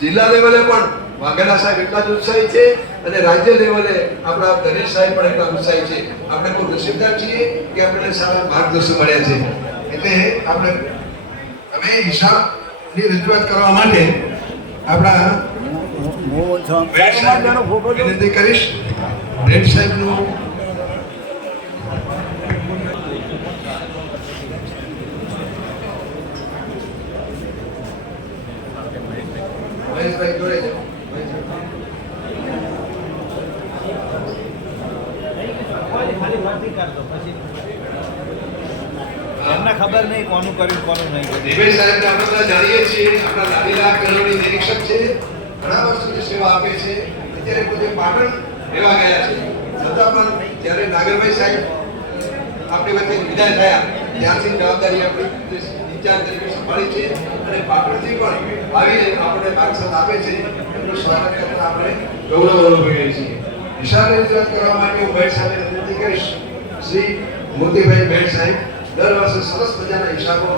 જિલ્લા લેવલે પણ વાઘેલા સાહેબ એટલા જ ઉત્સાહી છે અને રાજ્ય લેવલે આપણા દરેશ સાહેબ પણ એટલા ઉત્સાહી છે. આપણે ખૂબ નસીબદાર છીએ કે આપણે સારા માર્ગદર્શન મળ્યા છે. એટલે આપણે હવે હિસાબની રજૂઆત કરવા માટે આપણા વિનંતી કરીશ રેડ સાહેબનું. મહેશભાઈ જોડે છે. એમને ખબર નહીં કોનું કર્યું કોનું નહીં કર્યું. દિવેશ સાહેબને આપણે બધા જાણીએ છીએ. આપણા લાડીલા કેળવણી નિરીક્ષક છે. ઘણા વર્ષોથી સેવા આપે છે. અત્યારે પોતે પાટણ રહેવા ગયા છે. છતાં પણ જ્યારે નાગરભાઈ સાહેબ આપણી વચ્ચે વિદાય થયા ત્યારથી જવાબદારી આપણી ઇન્ચાર્જ તરીકે સંભાળી છે અને પાટણથી પણ આવીને આપણે માર્ગદર્શન આપે છે. એમનું સ્વાગત કરતા આપણે ગૌરવ અનુભવીએ છીએ. હિસાબની રજૂઆત કરવા માટે હું ભેટ સાથે વિનંતી કરીશ શ્રી મોતીભાઈ ભેટ સાહેબ દર વર્ષે સરસ મજાના હિસાબો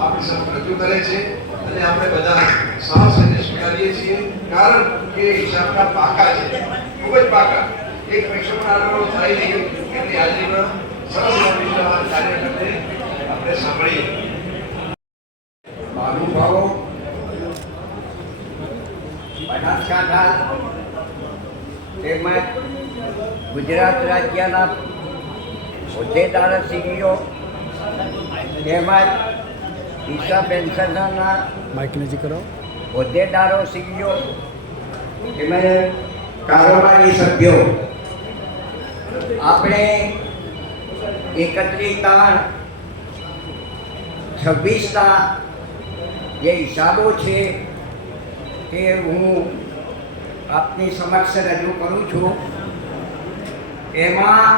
આપણી સામે રજૂ કરે છે અને આપણે બધા સાહસને સ્વીકારીએ છીએ. કારણ કે હિસાબના પાકા છે, ખૂબ જ પાકા. એક પૈસો પણ આનો થાય નહીં એટલી હાજરીમાં સરસ મજાના કાર્યક્રમને આપણે સાંભળીએ. મહાનુભાવો, બનાસકાંઠા તેમજ ગુજરાત રાજ્યના હોદ્દેદારશ્રીઓ તેમજ ઈશા પેન્શનના હોદ્દેદારોશ્રીઓ તેમજ કારોબારી સભ્યો, આપણે 31/3/26ના જે હિસાબો છે તે હું આપની સમક્ષ રજૂ કરું છું. એમાં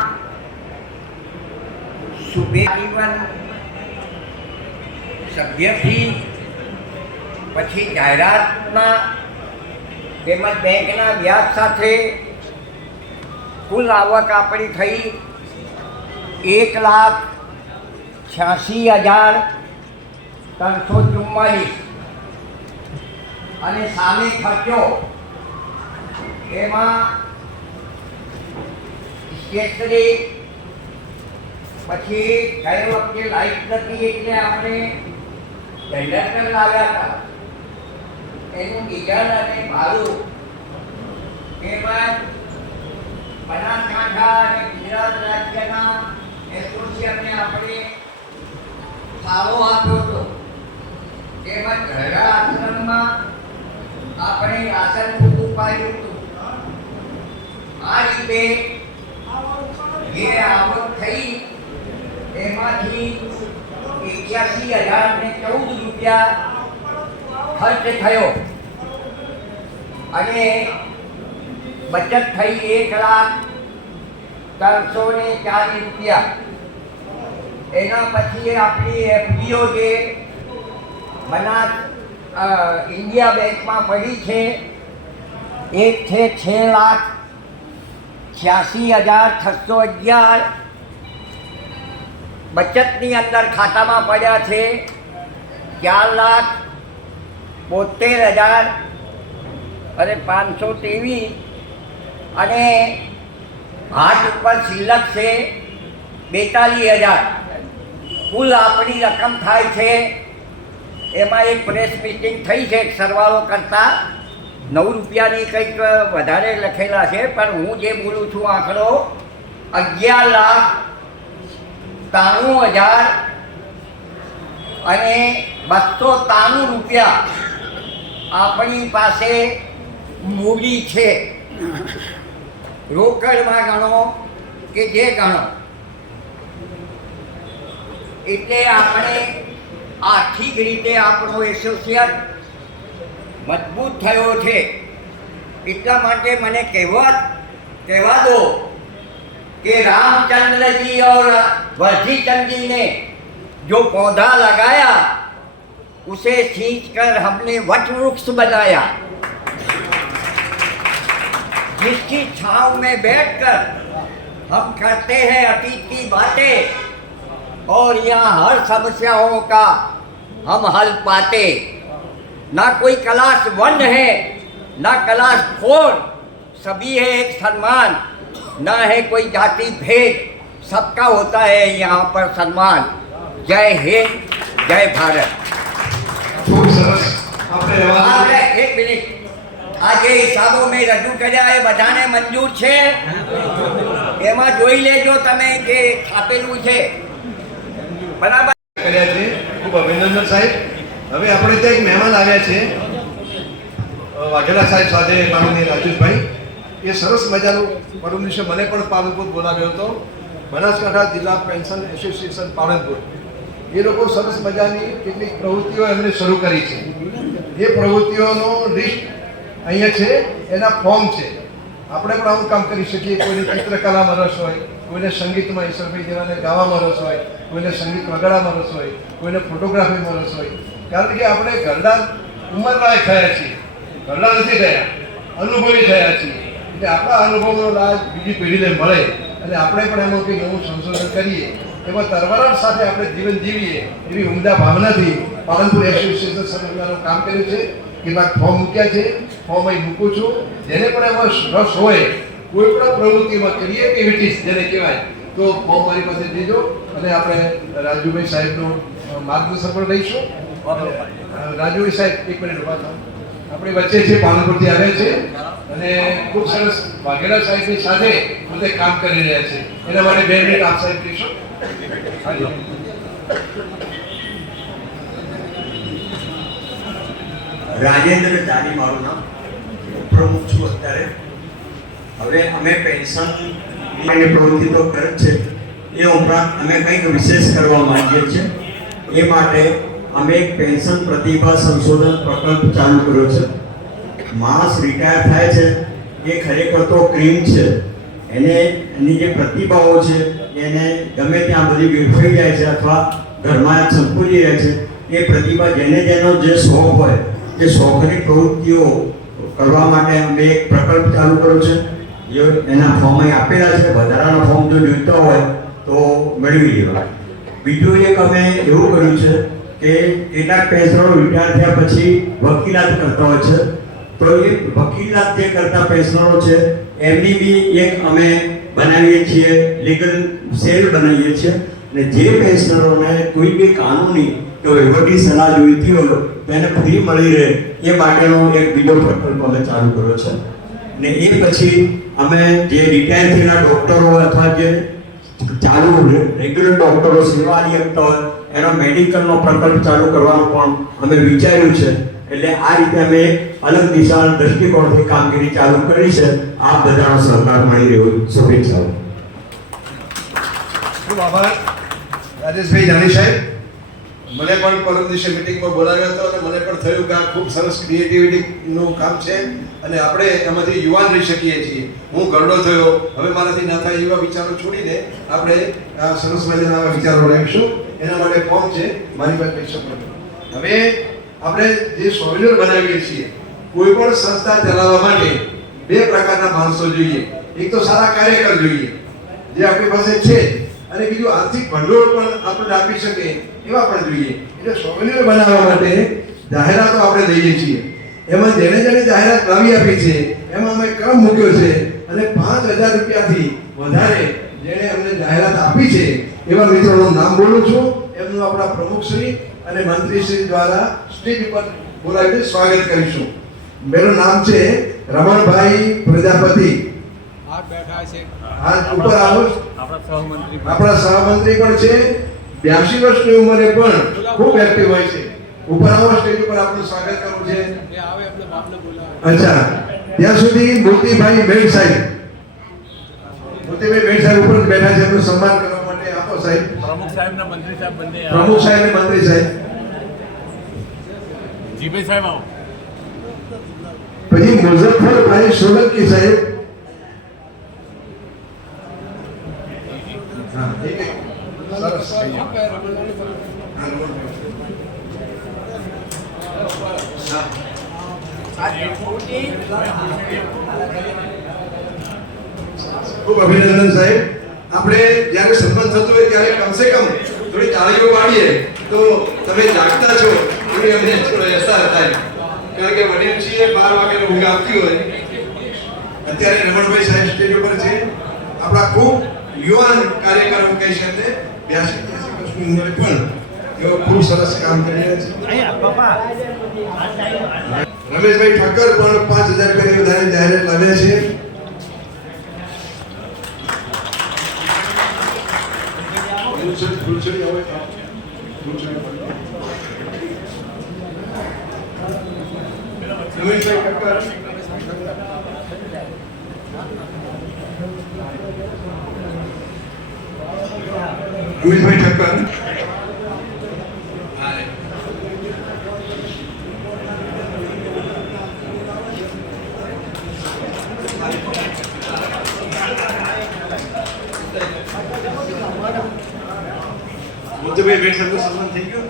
સુભેજીવન સભ્યથી પછી જાહેરાતના તેમજ બેંકના વ્યાજ સાથે કુલ આવક આપણી થઈ 1,86,344 અને સામે ખર્ચો એમાં સ્ટેશનરી પછી ગઈ વખતે લાઈટ નથી એટલે આપણે જનરેટર લાવ્યા હતા એનું ડીઝલ અને ભાડું તેમજ બનાસકાંઠા અને ગુજરાત રાજ્યના એસોસિએશનને આપણે ફાળો આપ્યો હતો તેમજ ગરડા આશ્રમમાં આપણે રાશન પૂરું પાડ્યું હતું. આ રીતે જે આવક થઈ એમાંથી 81,014 રૂપિયા ખર્ચ થયો અને બચત થઈ 1,03,440 રૂપિયા. એના પછી આપણી એફડીઓ જે બનાસ ઇન્ડિયા બેંકમાં પડી છે એક છે 6,86,611 બચતની અંદર ખાતામાં પડ્યા છે 4,72,523 અને હાથ ઉપર શિલ્લક છે 42,000. કુલ આપણી રકમ થાય છે એમાં એક પ્રેસ મિટિંગ થઈ છે સરવાળો કરતાં 9 રૂપિયાની કંઈક વધારે લખેલા છે પણ હું જે બોલું છું આંકડો 11,93,000 અને 293 રૂપિયા આપણી પાસે મૂડી છે, રોકડમાં ગણો કે જે ગણો. એટલે આપણે આર્થિક રીતે આપણો એસોસિએટ મજબૂત થયો છે. એટલા માટે મને કહેવા દો कि रामचंद्र जी और वर्धीचंद जी ने जो पौधा लगाया उसे सींच कर हमने वट वृक्ष बनाया, जिसकी छांव में बैठकर हम करते हैं अतीत की बातें और यहाँ हर समस्याओं का हम हल पाते. ना कोई क्लास 1 है ना क्लास 4, सभी है एक सन्मान. ना है कोई जाति भेद, सबका होता है यहाँ पर सम्मान. जय हिंद, जय भारत. ખૂબ સરસ. આપણે આપણે એક મિનિટ, આજે હિસાબો મેં રજૂ કર્યા એ બધાને મંજૂર છે? એમાં જોઈ લેજો તમે જે છાપેલું છે. બરાબર કર્યા છે. ખૂબ અભિનંદન સાહેબ. હવે આપણે ત્યાં એક મહેમાન આવ્યા છે વાઘેલા સાહેબ સાથે, માનનીય રાજેશભાઈ. એ સરસ મજાનું પરમ દિવસે મને પણ પાલનપુર બોલાવ્યો હતો, બનાસકાંઠા જિલ્લા પેન્શન એસોસિએશન પાલનપુર. એ લોકો સરસ મજાની કેટલીક પ્રવૃત્તિઓ એમણે શરૂ કરી છે. એ પ્રવૃત્તિઓનો લિસ્ટ અહીંયા છે, એના ફોર્મ છે. આપણે પણ આવું કામ કરી શકીએ. કોઈને ચિત્રકલામાં રસ હોય, કોઈને સંગીતમાં, ઈશ્વરભાઈ જેવાને ગાવામાં રસ હોય, કોઈને સંગીત વગાડવામાં રસ હોય, કોઈને ફોટોગ્રાફીમાં રસ હોય. કારણ કે આપણે ઘરડા ઉંમરલાયક થયા છીએ, ઘરડા નથી થયા, અનુભવી થયા છીએ. એટલે આપણા અનુભવનો લાભ બીજી પેઢીને મળે અને આપણે પણ એમાં કંઈ નવું સંશોધન કરીએ, એમાં તરવરાટ સાથે આપણે જીવન જીવીએ, એવી ઉમદા ભાવનાથી પાલનપુર એસોસિએશન સંસ્થાનું કામ કર્યું છે. કેટલાક ફોર્મ મૂક્યા છે, ફોર્મ અહીં મૂકું છું. જેને પણ એમાં રસ હોય, કોઈ પણ પ્રવૃત્તિમાં ક્રિએટિવિટીઝ જેને કહેવાય, તો ફોર્મ મારી પાસે દેજો અને આપણે રાજુભાઈ સાહેબનું માર્ગદર્શન પણ લઈશું. રાજુભાઈ સાહેબ, એક મિનિટ ઉભા થાઓ. આપણી વચ્ચે છે, પાલનપુરથી આવ્યા છે અને ખૂબ સરસ વાઘેલા સાહેબની સાથે બધે કામ કરી રહ્યા છે. એના માટે 2 મિનિટ આપ સાહેબ કહીશું. રાજેન્દ્ર જાની મારું નામ, પ્રમુખ છું અત્યારે. હવે અમે પેન્શનની પ્રવૃત્તિ તો કરે છે, એ ઉપરાંત અમે કંઈક વિશેષ કરવા માંગીએ છીએ. એ માટે અમે એક પેન્શન પ્રતિભા સંશોધન પ્રકલ્પ ચાલુ કર્યો છે. માણસ રિટાયર થાય છે એ ખરેખર તો ક્રીમ છે, એની જે પ્રતિભાઓ છે એને ગમે ત્યાં બધી વેડફાઈ જાય છે અથવા ઘરમાં સંકુલી રહે છે. એ પ્રતિભા જેનો જે શોખ હોય એ શોખની પ્રવૃત્તિઓ કરવા માટે અમે એક પ્રકલ્પ ચાલુ કર્યો છે. એના ફોર્મ અહીં આપેલા છે. વધારાના ફોર્મ જો જોઈતા હોય તો મેળવી લેવા. બીજું એક અમે એવું કર્યું છે કે કેટલાક પેન્શનરો રિટાયર થયા પછી વકીલાત કરતા હોય છે, તો એ વકીલાત જે કરતા પેન્શનરો છે એમની બી એક અમે બનાવીએ છીએ, લીગલ સેલ બનાવીએ છીએ. અને જે પેન્શનરોને કોઈ બી કાનૂની કે વહીવટી સલાહ જોઈતી હોય તો એને ફ્રી મળી રહે એ માટેનો એક બીજો પ્રકલ્પ અમે ચાલુ કર્યો છે. ને એ પછી અમે જે રિટાયર થયેલા ડૉક્ટરો અથવા જે ચાલુ રેગ્યુલર ડૉક્ટરો સેવા આપી શકતા હોય એનો મેડિકલનો પ્રકલ્પ ચાલુ કરવાનું પણ અમે વિચાર્યું છે. એટલે આ રીતે અમે અલગ દિશા દ્રષ્ટિકોણથી કામગીરી ચાલુ કરી છે. આ બધાનો સહકાર મળી રહ્યો. શુભેચ્છાઓ. ખૂબ આભાર રાજેશભાઈ જાની સાહેબ. મને પણ પરમ દિવસે મિટિંગમાં બોલાવ્યો હતો અને મને પણ થયું કે આ ખૂબ સરસ ક્રિએટિવિટીનું કામ છે અને આપણે એમાંથી યુવાન રહી શકીએ છીએ. હું ગરડો થયો, હવે મારાથી ના થાય એવા વિચારો છોડીને આપણે આ સરસ મજાના વિચારો લઈશું. એના માટે ફોર્મ છે, મારી પાસે પૈસા પણ. હવે આપણે જે સોલ્યુશન બનાવીએ છીએ, કોઈ પણ સંસ્થા ચલાવવા માટે 2 પ્રકારના માણસો જોઈએ. એક તો સારા કાર્યકર જોઈએ જે આપણી પાસે છે, અને બીજું આર્થિક ભંડોળ પણ આપણે આપી શકે એવા પણ જોઈએ. એટલે સોલ્યુશન બનાવવા માટે જાહેરાતો આપણે લઈએ છીએ. એમાં જેને જાહેરાત લાવી આપી છે એમાં અમે ક્રમ મૂક્યો છે અને 5000 રૂપિયાથી વધારે જેણે અમને જાહેરાત આપી છે એવા મિત્રોનું નામ બોલું છું. એમનું આપણા પ્રમુખશ્રી અને મંત્રીશ્રી દ્વારા સ્ટેજ ઉપર બોલાવીને સ્વાગત કરીશું. મેરું નામ છે રમણભાઈ પ્રજાપતિ. બેઠા છે હાલ ઉપર આવો. આપણા સહમંત્રી પણ છે. 82 વર્ષની ઉંમરે પણ ખૂબ એક્ટિવ હોય છે. ઉપર આવો, સ્ટેજ ઉપર આપનું સ્વાગત કરવું છે. એ આવે એટલે બાપને બોલાવે. અચ્છા, ત્યાં સુધી મોતીભાઈ મેડ સાહેબ, મોતીભાઈ મેડ સાહેબ ઉપર જ બેઠા છે, એમનું સન્માન કરવા માટે આપો સાહેબ. પ્રમુખ સાહેબ ને મંત્રી સાહેબ બંને પ્રમુખ સાહેબ અને મંત્રી સાહેબ. જીભાઈ સાહેબ આવો. પછી મુઝફ્ફરભાઈ સોલંકી સાહેબ. હા, એક એક. સરસ. હા, ખૂબ અભિનંદન સાહેબ. આપણે જ્યારે સન્માન થતું હોય ત્યારે કમસે કમ થોડી તાળીઓ પાડીએ તો તમે જાગતા છો એવી અમને થોડો અહેસાસ થાય. કારણ કે વડીલ છીએ, 12 વાગે ઊંઘ આવતી હોય. અત્યારે રમણભાઈ સાહેબ સ્ટેજ ઉપર છે, આપણા ખૂબ યુવાન કાર્યકરો કહી છે એમને 82-83 વર્ષની ઉંમરે પણ એઓ ખૂબ સરસ કામ કરી રહ્યા છે. રમેશભાઈ ઠક્કર પણ 5000 કરી વધારે જાહેરાત લાવ્યા છે. ફૂલછડી આવે ફૂલછડી રમેશભાઈ ઠક્કર. રમેશભાઈ ઠક્કર. મોતીભાઈ મેડ સાહેબનું સન્માન થઈ ગયું,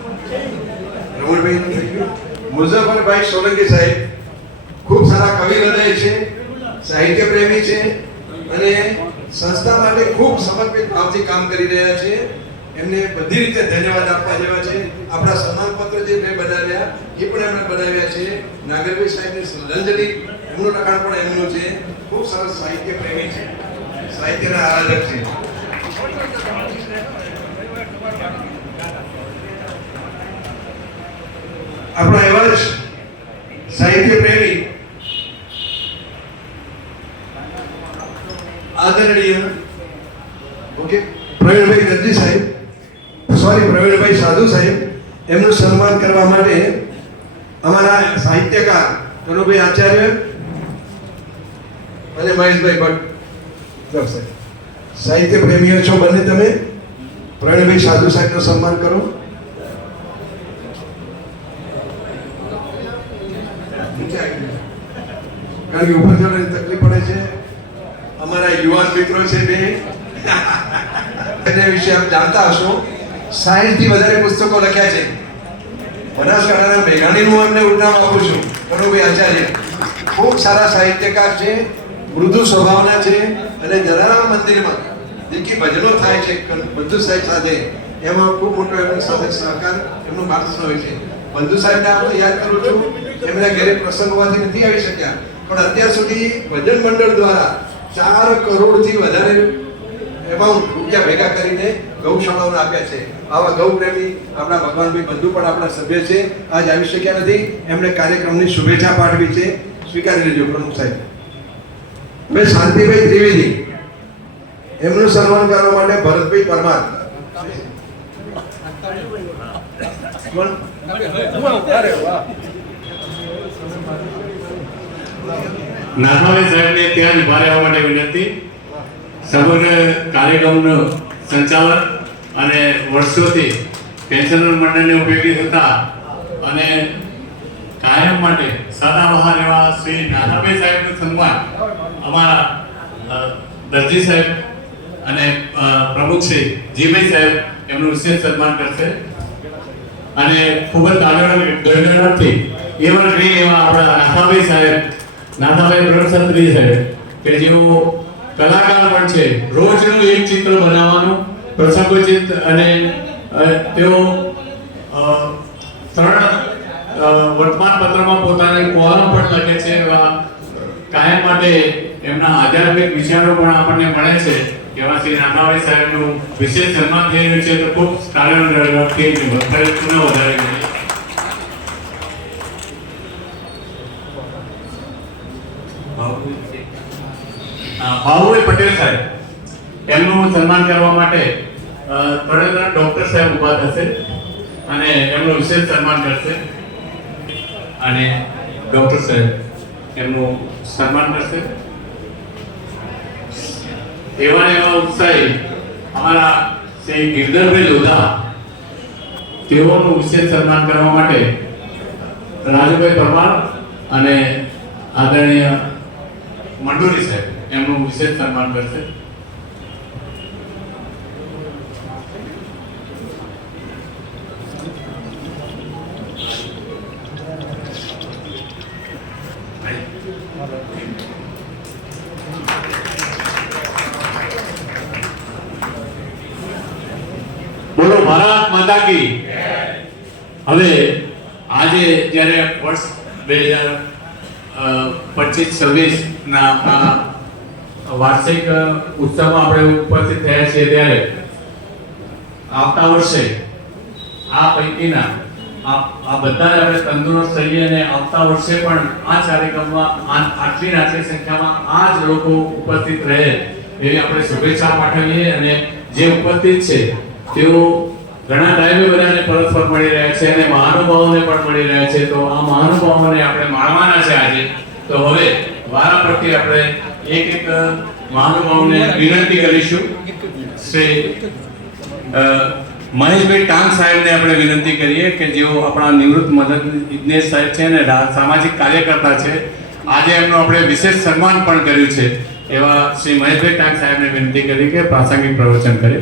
રમણભાઈનું થઈ ગયું. મુઝફ્ફરભાઈ સોલંકી સાહેબ ખૂબ સારા કવિ હૃદય છે, સાહિત્ય પ્રેમી છે અને સંસ્થા માટે ખૂબ સમર્પિત ભાવથી કામ કરી રહ્યા છે. એમને બધી રીતે ધન્યવાદ આપવા જેવા છે. આપણા સન્માનપત્ર જે મેં બનાવ્યા એ પણ એમણે બનાવ્યા છે. નાગરભાઈ સાહેબની શ્રદ્ધાંજલિ એમનું લખાણ પણ એમનું છે. ખૂબ સરસ સાહિત્ય પ્રેમી છે, સાહિત્યના આરાધક છે. આપણા એવા જ સાહિત્ય પ્રેમી આદરણીય પ્રવીણભાઈ દરજી સાહેબ, પ્રવીણભાઈ સાધુ સાહેબ, એમનું સન્માન કરવા માટે અમારા સાહિત્યકાર કનુભાઈ આચાર્ય અને મહેશભાઈ ભટ્ટ સાહિત્ય પ્રેમીઓ છો બંને તમે. પ્રવીણભાઈ સાધુ સાહેબનું સન્માન કરો. કારણ કે ઉપર જવાની તકલીફ પડે છે. અમારા યુવાન મિત્રો છે બે, એના વિશે આપ જાણતા હશો. 60 થી વધારે પુસ્તકો લખ્યા છે. બનાસકાંઠાના મેઘાણીનું એમને ઉદાહરણ આપું છું, કનુભાઈ આચાર્ય. ખૂબ સારા સાહિત્યકાર છે, મૃદુ સ્વભાવના છે અને જલારામ મંદિરમાં જે ભજનો થાય છે બંધુ સાહેબ સાથે, એમાં ખૂબ મોટો એમની સાથે સહકાર એમનું માર્ગદર્શન હોય છે. બંધુ સાહેબને આપણે યાદ કરું છું, એમના ઘરે પ્રસંગ હોવાથી નથી આવી શક્યા, પણ અત્યાર સુધી ભજન મંડળ દ્વારા 4 કરોડથી વધારે એમાઉન્ટ રૂપિયા ભેગા કરીને ગૌશાળાઓને આપ્યા છે. આવા ગૌ પ્રેમી આપણા ભગવાનભાઈ બંધુ પણ આપણા સભ્ય છે, આજ આવી શક્યા નથી. એમણે કાર્યક્રમની શુભેચ્છા પાઠવી છે, સ્વીકારી લેજો પ્રમુખ સાહેબ. હવે શાંતિભાઈ ત્રિવેદી, એમનું સન્માન કરવા માટે ભરતભાઈ પરમાર. નાથાભાઈ સાહેબને ત્યાં જ ઉભા રહેવા માટે વિનંતી. સમગ્ર કાર્યક્રમનું સંચાલન અને વર્ષોથી પેન્શનર મંડળને ઉપયોગી થતા અને કાયમ માટે સદાબહાર એવા શ્રી નાથાભાઈ સાહેબનું સન્માન અમારા દરજી સાહેબ અને પ્રમુખ શ્રી જીભાઈ સાહેબ એમનું વિશેષ સન્માન કરશે. અને ખૂબ જ ગણગણથી એવરગ્રીન એવા આપણા નાથાભાઈ સાહેબ, નાથાભાઈ બ્રહ્મક્ષત્રિય સાહેબ, કે જેઓ કલાકાર પણ છે. રોજનું એક ચિત્ર બનાવવાનું પ્રસંગોચિત, અને તેઓ વર્તમાન પત્રમાં પોતાની કોલમ પણ લખે છે. એવા કાયમ માટે એમના આધ્યાત્મિક વિચારો પણ આપણને મળે છે. એવા શ્રી નાથાભાઈ સાહેબનું વિશેષ સન્માન થઈ રહ્યું છે, તો ખૂબ કાર્યરતથી વધારે ભાવુભાઈ પટેલ સાહેબ, એમનું સન્માન કરવા માટે તળેતર ડોક્ટર સાહેબ ઉભા થશે અને એમનું વિશેષ સન્માન કરશે. અને ડોક્ટર સાહેબ એમનું સન્માન કરશે. એવા ઉત્સાહી અમારા શ્રી ગિરધરભાઈ લોધા, તેઓનું વિશેષ સન્માન કરવા માટે રાજુભાઈ પરમાર અને આદરણીય મંડોરી સાહેબ એમનું વિશેષ સન્માન કરશે. બોલો ભારત માતા કી. હવે આજે જ્યારે વર્ષ 2025-26 ના વાર્ષિક ઉત્સવમાં આપણે ઉપસ્થિત થયા છીએ, ત્યારે આવતા વર્ષે આ પૈકીના આ બધાને આપણે તંદુરસ્ત થઈએ અને આવતા વર્ષે પણ આ કાર્યક્રમમાં આટલી સંખ્યામાં આ જ લોકો ઉપસ્થિત રહે એવી આપણે શુભેચ્છા પાઠવીએ. અને જે ઉપસ્થિત છે તેઓ ઘણા ટાઈમે બધાને પરસ્પર મળી રહ્યા છે અને મહાનુભાવોને પણ મળી રહ્યા છે. તો આ મહાનુભાવોને આપણે માણવાના છે આજે. તો હવે વારા પરથી આપણે એક મહાનુભાવને વિનંતી કરીશું. શ્રી મહેશભાઈ ટાંગ સાહેબને આપણે વિનંતી કરીએ કે જેઓ આપણા નિવૃત્ત મદદનીશ સાહેબ છે અને સામાજિક કાર્યકર્તા છે. આજે એમનું આપણે વિશેષ સન્માન પણ કર્યું છે. એવા શ્રી મહેશભાઈ ટાંગ સાહેબને વિનંતી કરી કે પ્રાસંગિક પ્રવચન કરે.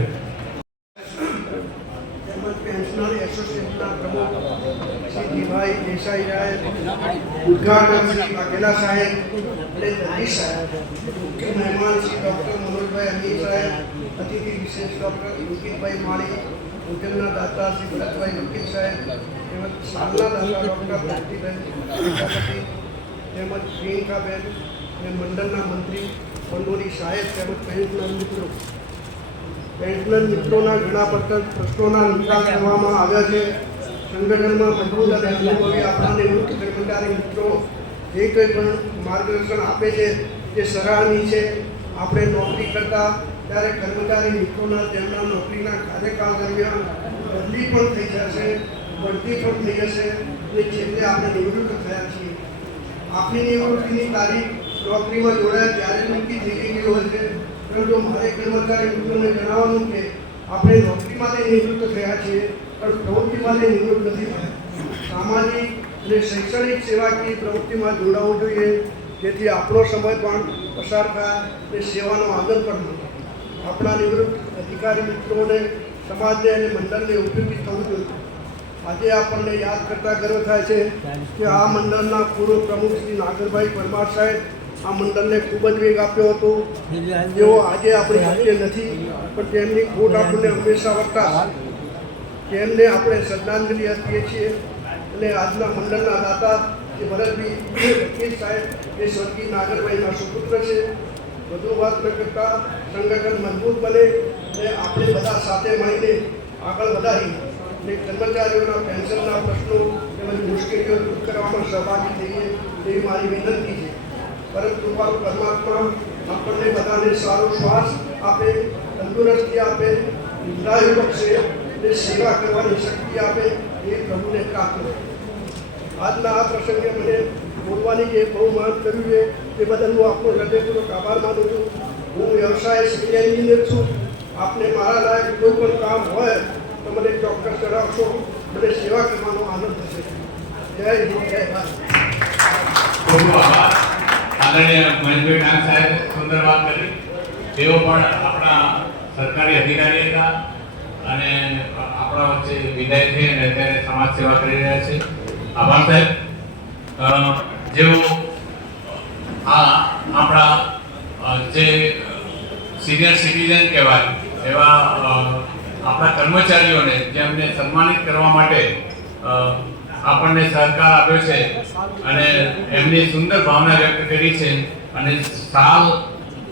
ભાઈ દેસાઈ સાહેબ, ઉદ્ઘાટક શ્રી વાઘેલા સાહેબ અને દરજી સાહેબ, મુખ્ય મહેમાન શ્રી ડૉક્ટર મનોજભાઈ અમીર સાહેબ, અતિથિ વિશેષ ડૉક્ટર અંકિતભાઈ માળી, ભોજનના દાતા શ્રી ભરતભાઈ વકીલ સાહેબ, તેમજ સાલના દાતા ડૉક્ટર ભક્તિબેન પ્રજાપતિ, તેમજ પ્રિયંકાબેન અને મંડળના મંત્રી મંડોરી સાહેબ, તેમજ પેન્શનર મિત્રો. પેન્શનર મિત્રોના ઘણા પ્રશ્નોના નિકાલ કરવામાં આવ્યા છે. સંગઠનમાં મજબૂત અને અનુભવી આપણા નિવૃત્ત કર્મચારી મિત્રો જે કંઈ પણ માર્ગદર્શન આપે છે તે સરાહનીય છે. આપણે નોકરી કરતા ત્યારે કર્મચારી મિત્રોના તેમના નોકરીના કાર્યકાળ દરમિયાન બદલી પણ થઈ જશે, બઢતી પણ થઈ જશે અને છેલ્લે આપણે નિવૃત્ત થયા છીએ. આપણી નિવૃત્તિની તારીખ નોકરીમાં જોડાયા ત્યારે નક્કી થઈ ગઈ હોય છે, પરંતુ મારે કર્મચારી મિત્રોને જણાવવાનું કે આપણે નોકરીમાંથી નિવૃત્ત થયા છીએ પણ પ્રવૃત્તિમાં નિવૃત્ત નથી થયા. સામાજિક અને શૈક્ષણિક સેવાકીય પ્રવૃત્તિમાં જોડાવવું જોઈએ, જેથી આપણો સમય પણ પસાર થાય અને સેવાનો આનંદ પણ મળે. આપણા નિવૃત્ત અધિકારી મિત્રોને સમાજને અને મંડળને ઉપયોગી થવું જોઈએ. આજે આપણને યાદ કરતા ગર્વ થાય છે કે આ મંડળના પૂર્વ પ્રમુખ શ્રી નાગરભાઈ પરમાર સાહેબ આ મંડળને ખૂબ જ વેગ આપ્યો હતો. જેઓ આજે આપણી વચ્ચે નથી, પણ તેમની ખોટ આપણને હંમેશા વર્તા. તેમને આપણે શ્રદ્ધાંજલિ આપીએ છીએ. અને આજના મંડળના દાતા શ્રી ભરતભાઈ વકીલ સાહેબ એ સ્વર્ગીય નાગરભાઈના સુપુત્ર છે. વધુ વાત ન કરતા સંગઠન મજબૂત બને અને આપણે બધા સાથે મળીને આગળ વધારી અને કર્મચારીઓના પેન્શનના પ્રશ્નો તેમજ મુશ્કેલીઓ દૂર કરવામાં સહભાગી થઈએ તેવી મારી વિનંતી છે. પરંતુ પરમાત્મા આપણને બધાને સારો શ્વાસ આપે, તંદુરસ્તી આપે, નિર્ણાય બક્ષે અને સેવા કરવાની શક્તિ આપે એ પ્રભુને પ્રાર્થના. આજના આ પ્રસંગે મને બોલવાની જે બહુ માંગ કર્યું છે તે બદલ હું આપનો હૃદયપૂર્વક આભાર માનું છું. હું વ્યવસાય સિવિલ એન્જિનિયર છું. આપને મારા લાયક કોઈ પણ કામ હોય તો મને ચોક્કસ જણાવશો. મને સેવા કરવાનો આનંદ થશે. જય હિન્દ, જય ભારત. ખૂબ આભાર. આદરણીય મહેશભાઈ ટાંગ સાહેબ સુંદર વાત કરી. તેઓ પણ આપણા સરકારી અધિકારી હતા અને આપણા વચ્ચે વિદાય થઈ અને અત્યારે સમાજ સેવા કરી રહ્યા છે. આભાર સાહેબ. જેઓ આપણા જે સિનિયર સિટીઝન કહેવાય એવા આપણા કર્મચારીઓને જેમને સન્માનિત કરવા માટે આપણને સહકાર આપ્યો છે અને એમની સુંદર ભાવના વ્યક્ત કરી છે. અને સાલ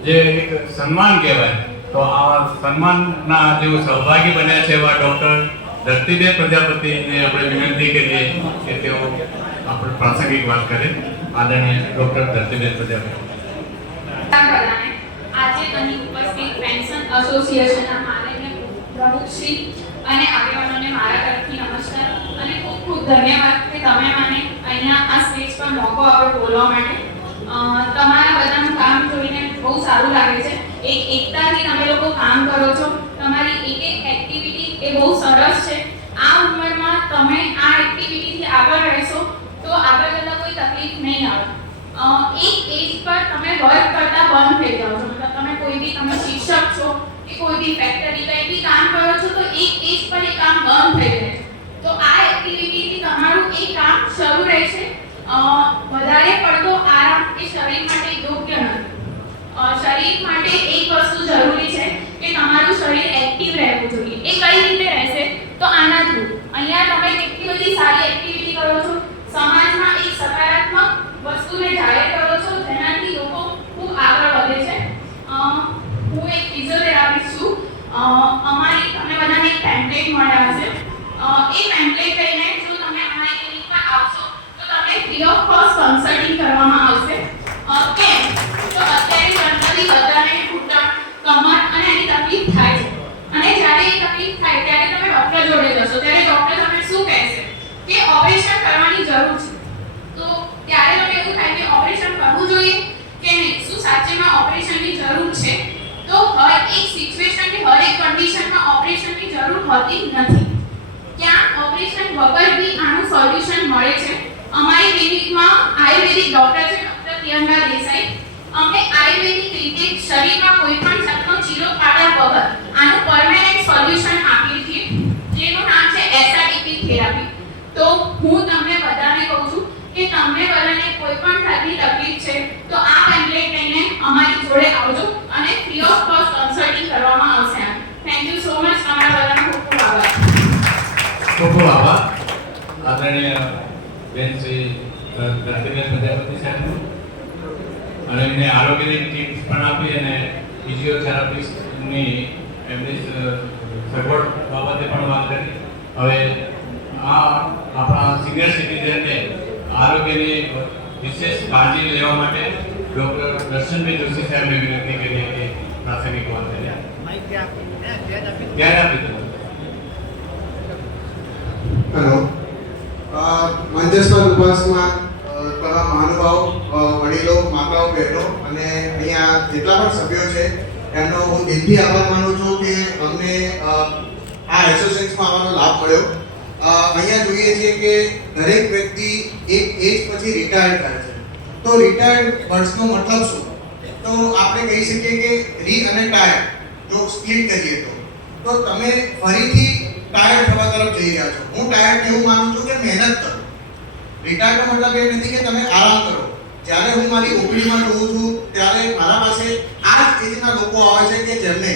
જે એક સન્માન કહેવાય, તો આ સન્માનના જેઓ સહભાગી બન્યા છે એવા ડૉક્ટર ધરતીબેન પ્રજાપતિને આપણે વિનંતી કરીએ કે તેઓ આપણે પ્રાસંગિક વાત કરે. આદરણીય ડૉક્ટર ધરતીબેન પ્રજાપતિ. આજે અહીં ઉપસ્થિત પેન્શન એસોસિએશનના માનનીય પ્રમુખશ્રી અને આગેવાનોને મારા તરફથી નમસ્કાર અને ખૂબ ખૂબ ધન્યવાદ કે તમે મને અહીંયા આ સ્ટેજ પર મોકો આપ્યો બોલવા માટે. તમારા બધાનું કામ જોઈને બહુ સારું લાગે છે. એક એકતાથી તમે લોકો કામ કરો છો. તમારી એક એક એક્ટિવિટી એ બહુ સરસ છે. આ ઉંમરમાં તમે આ એક્ટિવિટીથી આગળ રહેશો તો આગળ જતાં કોઈ તકલીફ નહીં આવે. એક એજ પર તમે વર્ક કરતા બંધ થઈ જાઓ છો. મતલબ તમે કોઈ બી તમે શિક્ષક છો કે કોઈ બી ફેક્ટરી કંઈ બી કામ કરો છો તો એક એજ પર એ કામ બંધ થઈ રહે છે. તો આ એક્ટિવિટીથી તમારું એ કામ શરૂ રહેશે. વધારે પડતો આરામ એ શરીર માટે યોગ્ય નથી. શરીર માટે એક વસ્તુ જરૂરી છે કે તમારું શરીર એક્ટિવ રહેવું જોઈએ. એ કઈ રીતે રહેશે તો આના થ્રુ. અહીંયા તમે કેટલી બધી સારી એક્ટિવિટી કરો છો. સમાજમાં એક સકારાત્મક વસ્તુને જાહેર કરો છો જેનાથી લોકો ખૂબ આગળ વધે છે. હું એક ફિઝિયોથેરાપિસ્ટ છું. અમારી તમને બધાને એક પેમ્પલેટ મળ્યા હશે. એ પેમ્પલેટ લઈને જો તમે અમારી ક્લિનિકમાં આવશો તો તમને ફ્રી ઓફ કોસ્ટ કન્સલ્ટિંગ કરવામાં આવશે. કેમ તો અત્યારે જનરલી બધાને ઘૂંટણ, કમર અને એની તકલીફ થાય છે. અને જ્યારે એ તકલીફ થાય ત્યારે તમે ડોક્ટર જોડે જશો ત્યારે ડોક્ટર તમને શું કહેશે કે ઓપરેશન કરવાની જરૂર છે. તો ત્યારે તમને એવું થાય કે ઓપરેશન કરવું જોઈએ કે નહીં. શું સાચેમાં ઓપરેશનની જરૂર છે? તો હર એક સિચ્યુએશન કે હર એક કન્ડિશનમાં ઓપરેશનની જરૂર હોતી નથી. ક્યાં ઓપરેશન વગર બી આનું સોલ્યુશન મળે છે. અમારી ક્લિનિકમાં આયુર્વેદિક ડોક્ટર છે ડોક્ટર પ્રિયંકા દેસાઈ. અમે આયુર્વેદિક રીતે શરીરમાં કોઈ પણ જાતનો ચીરો પાડ્યા વગર આનું પરમેનન્ટ સોલ્યુશન આપીએ છીએ જેનું નામ છે એસઆરટીપી થેરાપી. તો હું તમને બધાને કહું છું કે તમને બધાને કોઈ પણ જાતની તકલીફ છે તો આ પેમ્પલેટ લઈને અમારી જોડે આવજો અને ફ્રી ઓફ કોસ્ટ કન્સલ્ટિંગ કરવામાં આવશે. Thank you so much. તમારા બધાનો ખૂબ ખૂબ આભાર. ખૂબ ખૂબ આભાર આદરણીય બેન શ્રી ધરતીબેન પ્રજાપતિ સાહેબ અને એમને આરોગ્યની ટિપ્સ પણ આપી અને ફિઝિયોથેરાપિસ્ટની એમની સગવડ બાબતે પણ વાત કરી. હવે આ આપણા સિનિયર સિટીઝનને આરોગ્યની વિશેષ કાળજી લેવા માટે ડૉક્ટર દર્શનભાઈ જોશી સાહેબને વિનંતી કરી કે પ્રાથમિક વાત કરી ત્યારે આપી દો. હેલો, મંચસ્થ પર ઉપસ્થિત તમામ મહાનુભાવો, વડીલો, માતાઓ, બહેનો અને અહીંયા જેટલા પણ સભ્યો છે એમનો હું દિલથી આભાર માનું છું કે અમને આ એસોસિએશનમાં આવવાનો લાભ મળ્યો. અહીંયા જોઈએ છીએ કે દરેક વ્યક્તિ એક એજ પછી રિટાયર્ડ કરે છે. તો રિટાયર્ડ વર્ષનો મતલબ શું? તો આપણે કહી શકીએ કે રી અને ટાયર્ડ જો સ્પ્લિટ કરીએ તો તમે ફરીથી ટાયર્ડ થવા તરફ જઈ રહ્યા છો. હું ટાયર્ડ એવું માનું છું કે મહેનત કરો. રિટાયર્ડનો મતલબ એ નથી કે તમે આરામ કરો. જ્યારે હું મારી ઓપીડીમાં જોઉં છું ત્યારે મારા પાસે આ જ એજના લોકો આવે છે કે જેમને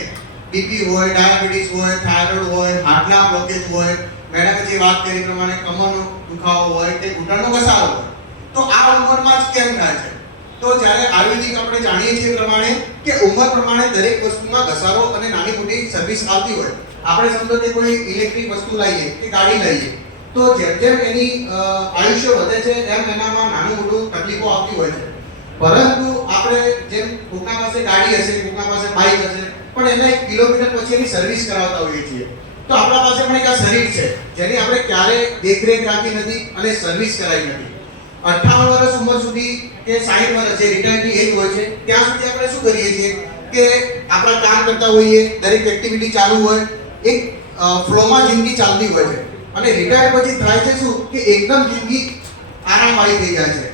બીપી હોય, ડાયાબિટીસ હોય, થાઇરોઇડ હોય, હાર્ટના બ્લોકેજ હોય, મેડમે જે વાત કરી પ્રમાણે કમરનો દુખાવો હોય કે ઘૂંટણનો ઘસારો હોય. તો આ ઉંમરમાં જ કેમ થાય છે? તો જ્યારે આયુર્વેદિક આપણે જાણીએ છીએ પ્રમાણે કે ઉંમર પ્રમાણે દરેક વસ્તુમાં ઘસારો અને નાની મોટી સર્વિસ આવતી હોય. આપણે સમજો કે કોઈ ઇલેક્ટ્રિક વસ્તુ લઈએ કે ગાડી લઈએ તો જેમ જેમ એની આયુષ્ય વધે છે એમ એનામાં નાનું મોટું તકલીફો આવતી હોય છે. પરંતુ આપણે જેમ કોકના પાસે ગાડી હશે, કોકના પાસે બાઇક હશે, પણ એને 1 કિલોમીટર પછી એની સર્વિસ કરાવતા હોઈએ છીએ. તો આપણા પાસે પણ એક આ શરીર છે જેની આપણે ક્યારે દેખરેખ રાખી નથી અને સર્વિસ કરાવી નથી. 58 વર્ષ ઉંમર સુધી કે 60 વર્ષ જે રિટાયર્ડની એજ હોય છે ત્યાં સુધી આપણે શું કરીએ છીએ કે આપણા કામ કરતા હોઈએ, દરેક એક્ટિવિટી ચાલુ હોય, એક ફ્લોમાં જિંદગી ચાલતી હોય છે. અને રિટાયર પછી થાય છે શું કે એકદમ જિંદગી આરામવાળી થઈ જાય છે.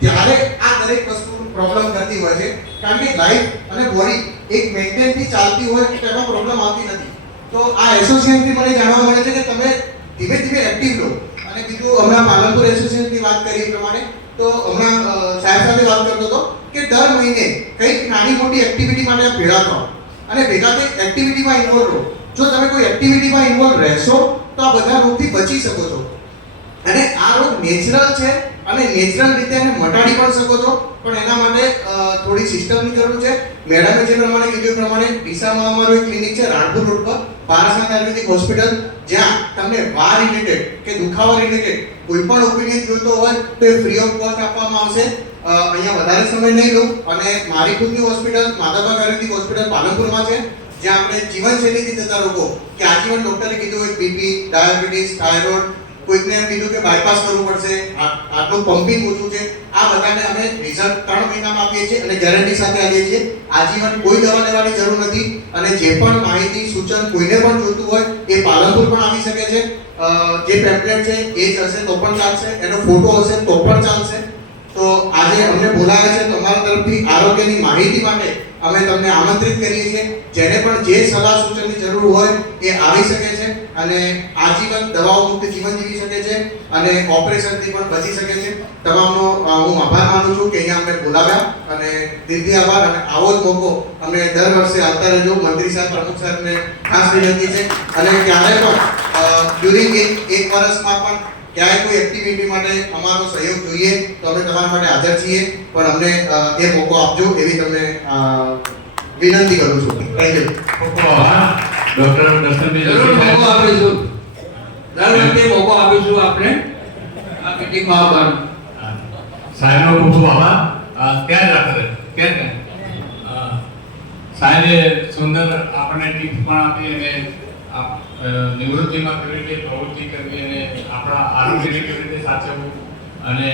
ત્યારે આ દરેક વસ્તુ પ્રોબ્લેમ કરતી હોય છે કારણ કે લાઈફ અને બોડી એક મેન્ટેનથી ચાલતી હોય તો એમાં પ્રોબ્લેમ આવતી નથી. તો આ એસોસિએશનથી મને જાણવા મળે છે કે તમે ધીમે ધીમે એક્ટિવ રહો. અને બીજું હમણાં પાલનપુર એસોસિએશનની વાત કરી પ્રમાણે તો હમણાં સાહેબ સાથે વાત કરતો હતો કે દર મહિને કંઈક નાની મોટી એક્ટિવિટી માટે ભેગા થાઓ અને ભેગા થઈ એક્ટિવિટીમાં ઇન્વોલ્વ રહો. જો તમે કોઈ એક્ટિવિટીમાં ઇન્વોલ્વ રહેશો તો આ બધા રોગથી બચી શકો છો. અને આ રોગ નેચરલ છે અને નેચરલ રીતે એને મટાડી પણ શકો છો, પણ એના માટે થોડી સિસ્ટમની જરૂર છે. મેડમે જે પ્રમાણે કીધું પ્રમાણે ડીસામાં અમારું એક ક્લિનિક છે રાણપુર રોડ પર, પારસનાથ આયુર્વેદિક હોસ્પિટલ, જ્યાં તમને વા રિલેટેડ કે દુખાવા રિલેટેડ કોઈ પણ ઓપિનિયન જોઈતો હોય તો એ ફ્રી ઓફ કોસ્ટ આપવામાં આવશે. અહીંયા વધારે સમય નહીં લઉં અને મારી ખુદની હોસ્પિટલ માધાબાગ આયુર્વેદિક હોસ્પિટલ પાલનપુરમાં છે, જ્યાં આપણે જીવનશૈલીથી થતા રોગો કે આજીવન ડૉક્ટરે કીધું હોય બીપી, ડાયાબિટીસ, થાઇરોઇડ, કોઈકને એમ કીધું કે બાયપાસ કરવું પડશે, આટલું પમ્પિંગ ઓછું છે. આ બધાને અમે રિઝલ્ટ 3 મહિનામાં આપીએ છીએ અને ગેરંટી સાથે આપીએ છીએ. આજીવન કોઈ દવા લેવાની જરૂર નથી. અને જે પણ માહિતી સૂચન કોઈને પણ જોઈતું હોય એ પાલનપુર પણ આવી શકે છે. જે પેમ્પલેટ છે એ જ હશે તો પણ ચાલશે, એનો ફોટો હશે તો પણ ચાલશે. તો આજે અમને બોલાવ્યા છે તમારા તરફથી આરોગ્યની માહિતી માટે અમે તમને આમંત્રિત કરીએ છીએ. જેને પણ જે સલાહ સૂચનની જરૂર હોય એ આવી શકે છે અને આજીવન દવાઓ મુક્ત જીવન જીવી શકે છે અને ઓપરેશનથી પણ બચી શકે છે. તમામનો હું આભાર માનું છું કે અહીંયા અમને બોલાવ્યા અને દિલથી આભાર. અને આવો જ મોકો અમને દર વર્ષે આવતા રહેજો. મંત્રી સાહેબ, પ્રમુખ સાહેબને ખાસ વિનંતી છે. અને ક્યારે પણ ડ્યુરિંગ એક વર્ષમાં પણ ક્યાંય કોઈ એક્ટિવિટી માટે અમારો સહયોગ જોઈએ તો અમે તમારા માટે હાજર છીએ. પણ અમને એ મોકો આપજો એવી તમને વિનંતી કરું છું. Thank you. ડોક્ટર દર્શનભાઈ જરૂર મોકો આપીશું. દર વખતે મોકો આપીશું આપણે આ મીટિંગમાં આવવાનું. સાહેબનો ખૂબ ખૂબ આભાર. ક્યાં રાખે ક્યાં સાહેબે સુંદર આપણને ટિપ્સ પણ આપી અને નિવૃત્તિમાં કેવી રીતે પ્રવૃત્તિ કરવી અને આપણા આરોગ્યને કેવી રીતે સાચવવું અને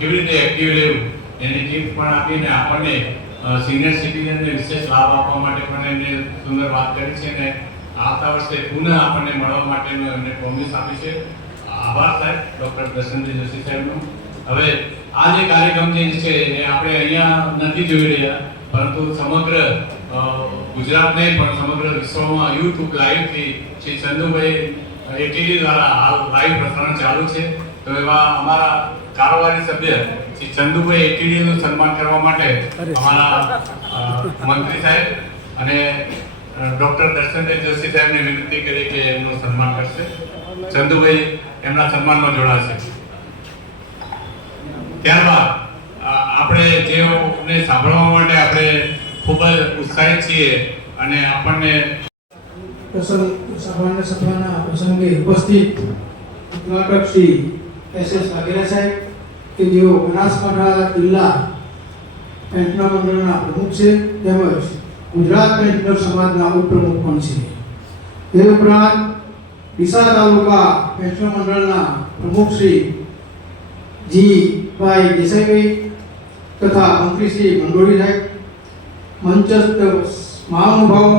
કેવી રીતે એક્ટિવ રહેવું એની ટિપ્સ પણ આપીને આપણને સિનિયર સિટીઝનને વિશેષ લાભ આપવા માટે પણ એને સુંદર વાત કરી છે અને આવતા વર્ષે પુનઃ આપણને મળવા માટેનું એમને પ્રોમિસ આપી છે. આભાર સાહેબ, ડૉક્ટર દર્શનભાઈ જોશી સાહેબનો. હવે આ જે કાર્યક્રમ જે છે એ આપણે અહીંયા નથી જોઈ રહ્યા, પરંતુ સમગ્ર ગુજરાત નહીં પણ સમગ્ર વિશ્વમાં યુટ્યુબ લાઈવથી શ્રી ચંદુભાઈ એટીડી દ્વારા હાલ લાઈવ પ્રસારણ ચાલુ છે. તો એવા અમારા કારોબારી સભ્ય શ્રી ચંદુભાઈ એટીડીનું સન્માન કરવા માટે અમારા મંત્રી સાહેબ અને ડૉક્ટર દર્શનભાઈ જોશી સાહેબને વિનંતી કરી કે એમનું સન્માન કરશે. ચંદુભાઈ એમના સન્માનમાં જોડાશે. ત્યારબાદ આપણે જેઓને સાંભળવા માટે આપણે ખૂબ જ ઉત્સાહિત છીએ અને આપણને સામાન્ય સભાના પ્રસંગે ઉપસ્થિત ઉદ્ઘાટક શ્રી SS વાઘેલા સાહેબ કે જેઓ બનાસકાંઠા જિલ્લા પેન્શનર મંડળના પ્રમુખ છે તેમજ ગુજરાત પેન્શનર સમાજના ઉપપ્રમુખ પણ છે. તે ઉપરાંત ડીસા તાલુકા પેન્શનર મંડળના પ્રમુખ શ્રી જીભાઈ દેસાઈભાઈ તથા મંત્રી શ્રી મંડોળી સાહેબ, મંચસ્થ મહાનુભાવો,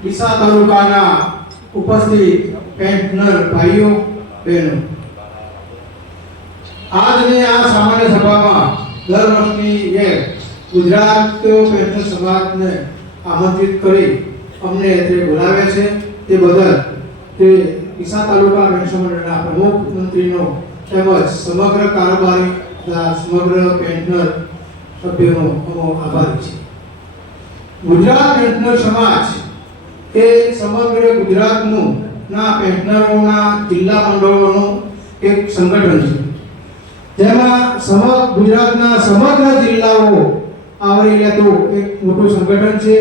ડીસા તાલુકાના ઉપસ્થિત પેન્શનર ભાઈઓ બહેનો, આજની આ સામાન્ય સભામાં દર વર્ષની જેમ ગુજરાત પેન્શનર સમાજને આમંત્રિત કરી અમને તે બોલાવ્યા છે. તે બદલ તે ડીસા તાલુકા પેન્શનર મંડળના પ્રમુખ મંત્રીનો તેમજ સમગ્ર કારોબારી સમગ્ર પેન્શનર સભ્યોનો અમે આભારી છે. ગુજરાત પેન્શનર સમાજ એ સમગ્ર ગુજરાતનું ના પેન્શનરોના જિલ્લા મંડળોનું એક સંગઠન છે. જેમાં ગુજરાતના સમગ્ર જિલ્લાઓ આવરી લેતું એક મોટું સંગઠન છે.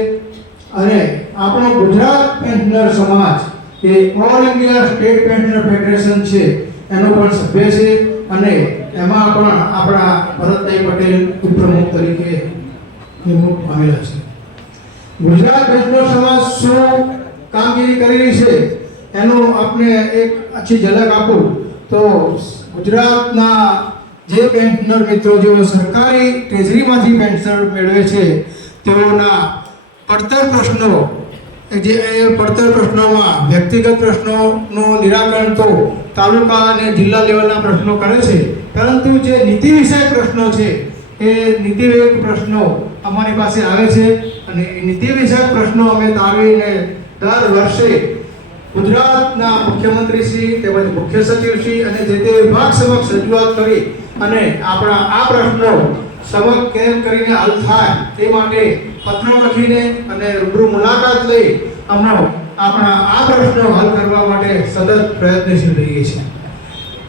અને આપણો ગુજરાત પેન્શનર સમાજ એ all India state pensioner federation છે એનો પણ સભ્ય છે અને એમાં પણ આપણા ભરતભાઈ પટેલ ઉપપ્રમુખ તરીકે નિમણૂક પામેલા છે. ગુજરાત પેન્શનર સમાજ શું કામગીરી કરી રહી છે એનું આપણે એક આછી ઝલક આપું તો ગુજરાતના જે પેન્શનર મિત્રો જેઓ સરકારી ટ્રેઝરીમાંથી પેન્શન મેળવે છે તેઓના પડતર પ્રશ્નો જે પડતર પ્રશ્નોમાં વ્યક્તિગત પ્રશ્નોનું નિરાકરણ તો તાલુકા અને જિલ્લા લેવલના પ્રશ્નો કરે છે, પરંતુ જે નીતિ વિષયક પ્રશ્નો છે એ નીતિ વિષયક પ્રશ્નો અમારી પાસે આવે છે અને એ નીતિ વિષયક પ્રશ્નો અમે તારવીને દર વર્ષે ગુજરાતના મુખ્યમંત્રીશ્રી તેમજ મુખ્ય સચિવશ્રી અને જે તે વિભાગ સમક્ષ રજૂઆત કરી અને આપણા આ પ્રશ્નો સમક્ષ કેમ કરીને હલ થાય તે માટે પત્રો લખીને અને રૂબરૂ મુલાકાત લઈ આપણા આ પ્રશ્નો હલ કરવા માટે સતત પ્રયત્નશીલ રહીએ છીએ.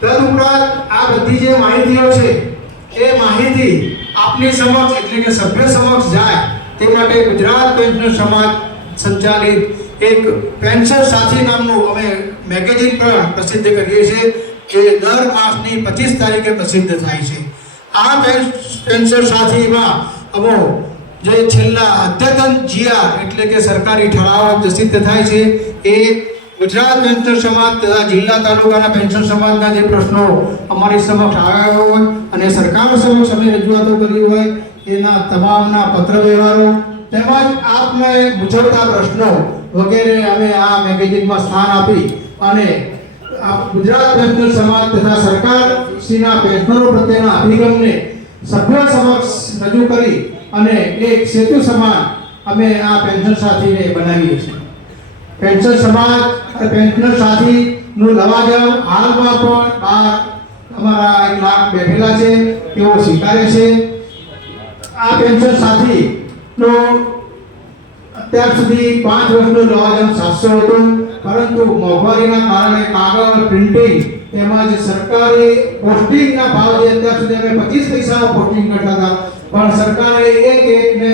તદુપરાંત આ બધી જે માહિતીઓ છે એ માહિતી આપની સમક્ષ એટલે કે સભ્ય સમક્ષ જાય તે માટે ગુજરાત પેન્શનર સમાજ સંચાલિત એક પેન્શન સાથી નામનું અમે મેગેઝિન પણ પ્રસિદ્ધ કરીએ છીએ જે દર માસની 25 તારીખે પ્રસિદ્ધ થાય છે. આ પેન્શન સાથીમાં અમો જે છેલ્લા અદ્યતન જીઆર એટલે કે સરકારી ઠરાવ પ્રસિદ્ધ થાય છે એ ગુજરાત પેન્શન સમાજ તથા જિલ્લા તાલુકાના પેન્શન સમાજના જે પ્રશ્નો અમારી સમક્ષ આવ્યા હોય અને સરકાર સમક્ષ અમે રજૂઆતો કરી હોય એના તમામના પત્ર વ્યવહારો તેમજ આપને મૂંઝવતા પ્રશ્નો વગેરે અમે આ મેગેઝિનમાં સ્થાન આપી અને ગુજરાત પેન્શન સમાજ તથા સરકારશ્રીના પેન્શનરો પ્રત્યેના અભિગમને સભ્ય સમક્ષ રજૂ કરી અને એક સેતુ સમાન અમે આ પેન્શન સાથીને બનાવીએ છીએ. પેન્શન સમાજ અને પેન્શનર સાથીનું લવાજમ હાલમાં પણ અમારા એક લાખ બેઠેલા છે, તેઓ સ્વીકારે છે. આ પેન્શન સાથીનો અત્યાર સુધી 5 વર્ષનો લવાજમ 700 હતો, પરંતુ મોંઘવારીના કારણે કાગળ પ્રિન્ટિંગ તેમજ સરકારી પોસ્ટિંગના ભાવ જે અત્યાર સુધી અમે 25 પૈસામાં પોસ્ટિંગ કરતા હતા, પણ સરકારે એક-એકને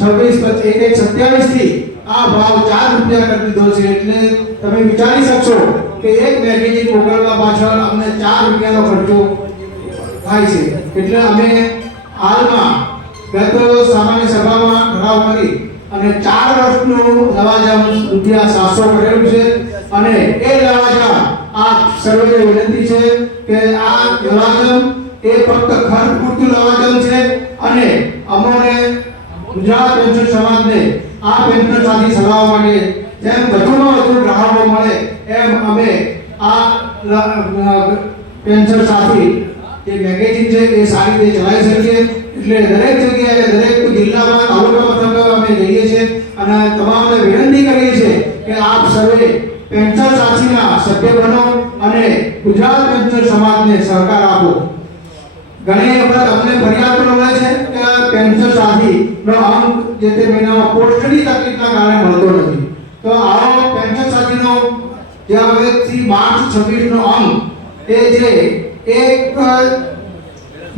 27 થી આ ભાવ 4 રૂપિયા કરી દીધો છે. એટલે તમે વિચારી શકશો કે એક મેગેઝિન મોકલવા પાછળ અમને 4 રૂપિયાનો ખર્ચો થાય છે. એટલે અમે હાલમાં ગત સામાન્ય સભામાં ઠરાવ કરી અને 4 વર્ષનું લવાજમ રૂપિયા 700 કરેલું છે અને એ લવાજમ આ સર્વેને વિનંતી છે કે આ લવાજમ એ ફક્ત ખર્ચ પૂરતું લવાજમ છે અને અમોને ગુજરાત પેન્શન સમાજને આ પેન્શન સાથી ચલાવવા માટે જેમ વધુમાં વધુ ગ્રાહકો મળે એમ અમે આ પેન્શન સાથી જે મેગેઝિન છે એ સારી રીતે ચલાવી શકીએ. એટલે દરેક જગ્યાએ દરેક જિલ્લામાં તાલુકા મથકે અમે જઈએ છીએ અને તમામને વિનંતી કરીએ છીએ કે આપ સર્વે પેન્શન સાથીના સભ્ય બનો અને ગુજરાત પેન્શન સમાજને સહકાર આપો. ઘણી વખત અમને ફરિયાદ પણ મળે છે કે પેન્શન સાથીનો અંક જે તે મહિનામાં પોસ્ટની તકલીફના કારણે મળતો નથી. તો આવો પેન્શન સાથીનો જે હવેથી માર્ચ 26 નો અંક એ જે એક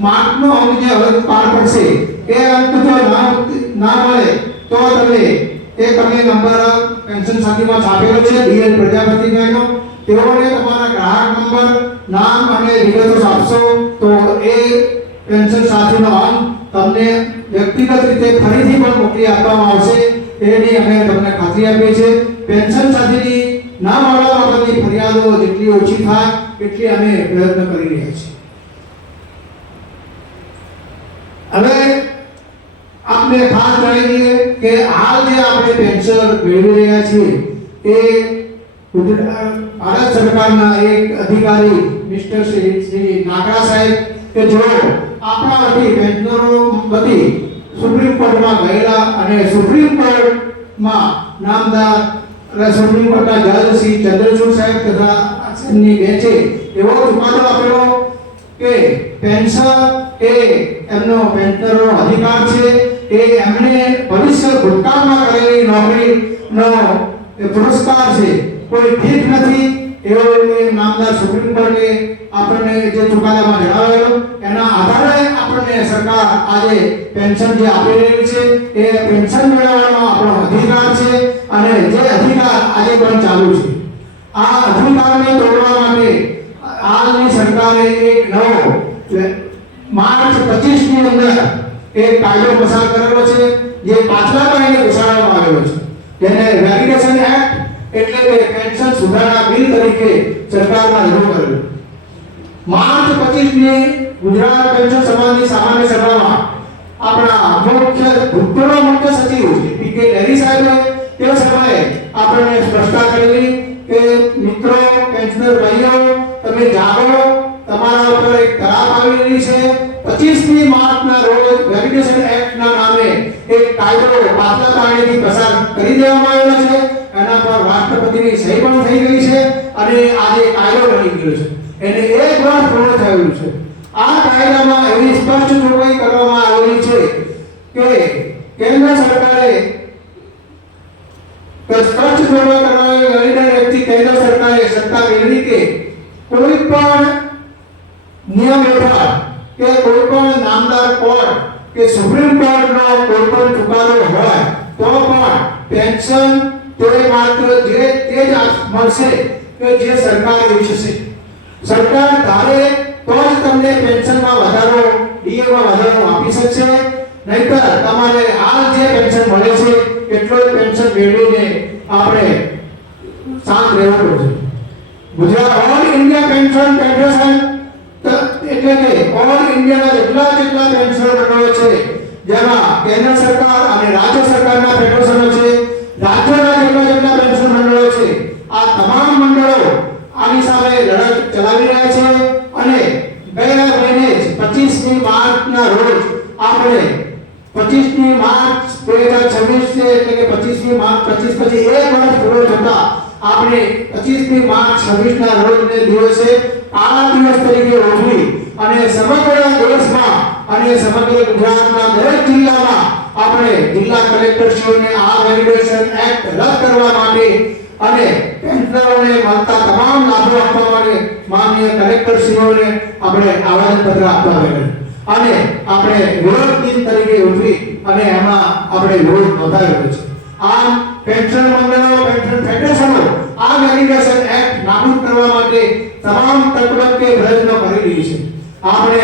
માર્ચનો અંક જે હવે પાર પડશે એ અંક જો ના મળે તો તમે એક અમે નંબર પેન્શન સાથીમાં છાપેલો છે ડીએલ પ્રજાપતિભાઈનો, તેઓને તમારા ગ્રાહક નંબર નામ અને વિગતો આપશો તો એ પેન્શન સાથીનો અંક તમને વ્યક્તિગત રીતે ફરીથી પણ મોકલી આપવામાં આવશે. એની અમે તમને ખાતરી આપીએ છીએ. પેન્શન સાથીની ના મળવા બાબતની ફરિયાદો જેટલી ઓછી થાય એટલી અમે પ્રયત્ન કરી રહ્યા છીએ. હવે આપણે ખાસ જાણી લઈએ કે હાલ જે આપણે પેન્શન મેળવી રહ્યા છીએ એ ભારત સરકારના એક અધિકારી મિસ્ટર શ્રી નાગરા સાહેબ કે જેઓ આપણા વતી પેન્શનરો વતી સુપ્રીમ કોર્ટમાં ગયેલા અને સુપ્રીમ કોર્ટમાં નામદાર સુપ્રીમ કોર્ટના જજ શ્રી ચંદ્રચૂડ સાહેબ તથા એમની બેંચે એવો ચુકાદો આપેલો કે પેન્શન એ એમનો પેન્શનરનો અધિકાર છે, એ એમને ભવિષ્ય ભૂતકાળમાં કરેલી નોકરીનો પુરસ્કાર છે, કોઈ ભીખ નથી. એવો નામદાર સુપ્રીમ કોર્ટે આપણને જે ચુકાદામાં જણાવેલો એના આધારે આપણને સરકાર આજે પેન્શન જે આપી રહી છે એ પેન્શન મેળવવાનો આપણો અધિકાર છે અને જે અધિકાર આજે પણ ચાલુ છે. આ અધિકારને તોડવા માટે હાલની સરકારે એક નવો માર્ચ 25 ની અંદર એક કાયદો પસાર કરેલો છે જે પાછલા મહિને ઘોષણામાં આવેલો છે, જેને વેલિડેશન એક્ટ એટલે કે પેન્શન સુધારણા બિલ તરીકે સરકારમાં રજૂ કરેલું. માર્ચ 25 ની ગુજરાત પેન્શન સમાજની સામાન્ય સભામાં આપણા ભૂતપૂર્વ મુખ્ય સચિવ પીકે લેરી સાહેબે તે સમયે આપણને સ્પષ્ટતા કરેલી કે મિત્રો પેન્શનર ભાઈઓ તમે જાગો, તમારા ઉપર એક ખરાબ આવી રહી છે. 25મી માર્ચના રોજ વેલિડેશન એક્ટના નામે એક કાયદો પાછલા પાણીથી પસાર કરી દેવામાં આવ્યો છે. એના પર રાષ્ટ્રપતિની સહી પણ થઈ ગઈ છે અને આજે કાયદો બની ગયો છે. એને 1 વર્ષ પૂર્ણ થયું છે. આ કાયદામાં એવી સ્પષ્ટ જોગવાઈ કરવામાં આવેલી છે કે કેન્દ્ર સરકારે સ્પષ્ટ જોગવાઈ કરવામાં આવેલી વ્યક્તિ કેન્દ્ર સરકારે સત્તા મેળવી કે કોઈ પણ નિયમ હેઠળ કે કોઈ પણ નામદાર કોર્ટ કે સુપ્રીમ કોર્ટનો કોઈ પણ ચુકાદો હોય તો પણ પેન્શન તે માત્ર તે જ મળશે કે જે સરકાર ઈચ્છશે. સરકાર ધારે તો જ તમને પેન્શનમાં વધારો ડીએમાં વધારો આપી શકશે, નહીતર તમારે હાલ જે પેન્શન મળે છે એટલો જ પેન્શન મેળવીને આપણે શાંત રહેવું પડશે. Gujarat all India pension federation એટલે કે ઓલ ઇન્ડિયાના જેટલા પેન્શન મંડળો છે, જેમાં કેન્દ્ર સરકાર અને રાજ્ય સરકારના ફેડરેશનો છે, રાજ્યોના જેટલા પેન્શન મંડળો છે, આ તમામ મંડળો આની સામે લડત ચલાવી રહ્યા છે. અને ગયા મહિને 25મી માર્ચના રોજ આપણે 25મી માર્ચ 2026 છે, એટલે કે 25મી માર્ચ 25 પછી એક વર્ષ પૂરો થતા આપણે 25મી માર્ચ 26 ના રોજને દિવસે આ દિવસ તરીકે ઉજવી અને સમગ્ર દેશમાં અને સમગ્ર ગુજરાતના દરેક જિલ્લામાં આપણે જિલ્લા કલેક્ટરશ્રીઓને આ વેલિડેશન એક્ટ રદ કરવા માટે અને પેન્શનરોને મળતા તમામ લાભો આપવા માટે માનનીય કલેક્ટરશ્રીઓને આપણે આવેદનપત્ર આપવા આવ્યા અને આપણે વિરોધ દિન તરીકે ઉજવી અને એમાં આપણે વિરોધ નોંધાવ્યો છે. આમ પેન્શન મંડળો, પેન્શન ફેડરેશનો આ વેલિડેશન એક્ટ નાબૂદ કરવા માટે તમામ તબક્કે પ્રયત્નો કરી રહી છે. આપણે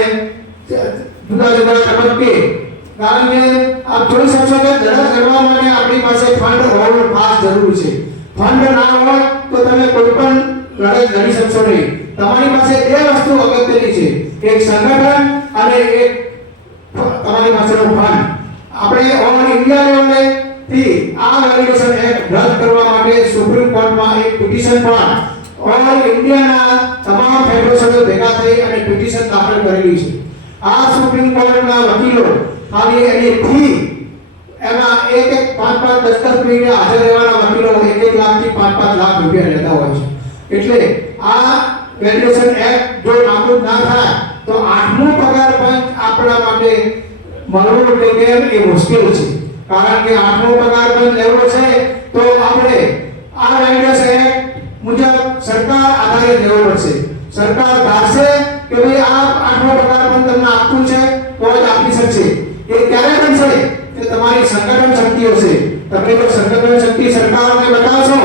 જુદા તબક્કે, કારણ કે આ જોઈ શકશો કે લડત લડવા માટે આપણી પાસે ફંડ હોવું ખાસ જરૂરી છે. ફંડ ના હોય તો તમે કોઈ પણ લડત લડી શકશો નહીં. તમારી પાસે બે વસ્તુ અગત્યની છે, એક સંગઠન અને એક તમારી પાસેનો ફંડ. આપણે ઓલ ઇન્ડિયા લેવલે થી આ વેલિડેશન એક્ટ રદ કરવા માટે સુપ્રીમ કોર્ટમાં એક પિટિશન પણ ઓલ ઇન્ડિયાના તમામ ફેડરેશનો ભેગા થઈ અને પિટિશન દાખલ કરેલી છે. આ સુપ્રીમ કોર્ટના વકીલો ખાલી એની ફી એમાં 5-10 મિનિટે હાજર રહેવાના વકીલો 1 લાખથી 5-5 લાખ રૂપિયા લેતા હોય છે. એટલે આ વેલિડેશન એક્ટ જો નાબૂદ ના થાય તો 8મો પગાર પંચ આપણા માટે મળવું એટલે કેમ એ મુશ્કેલ છે. કારણ કે 8મો પગાર પંચ લેવો છે તો આપણે આ વેલિડેશન એક્ટ મુજબ સરકાર આધારિત લેવો પડશે. સરકાર ધારશે કે ભાઈ આ 8મો પગાર પંચ તમને આપવું છે તો જ આપી શકશે. એ ક્યારે બનશે કે તમારી સંગઠન શક્તિ હશે. તમે જો સંગઠન શક્તિ સરકારને બતાવશો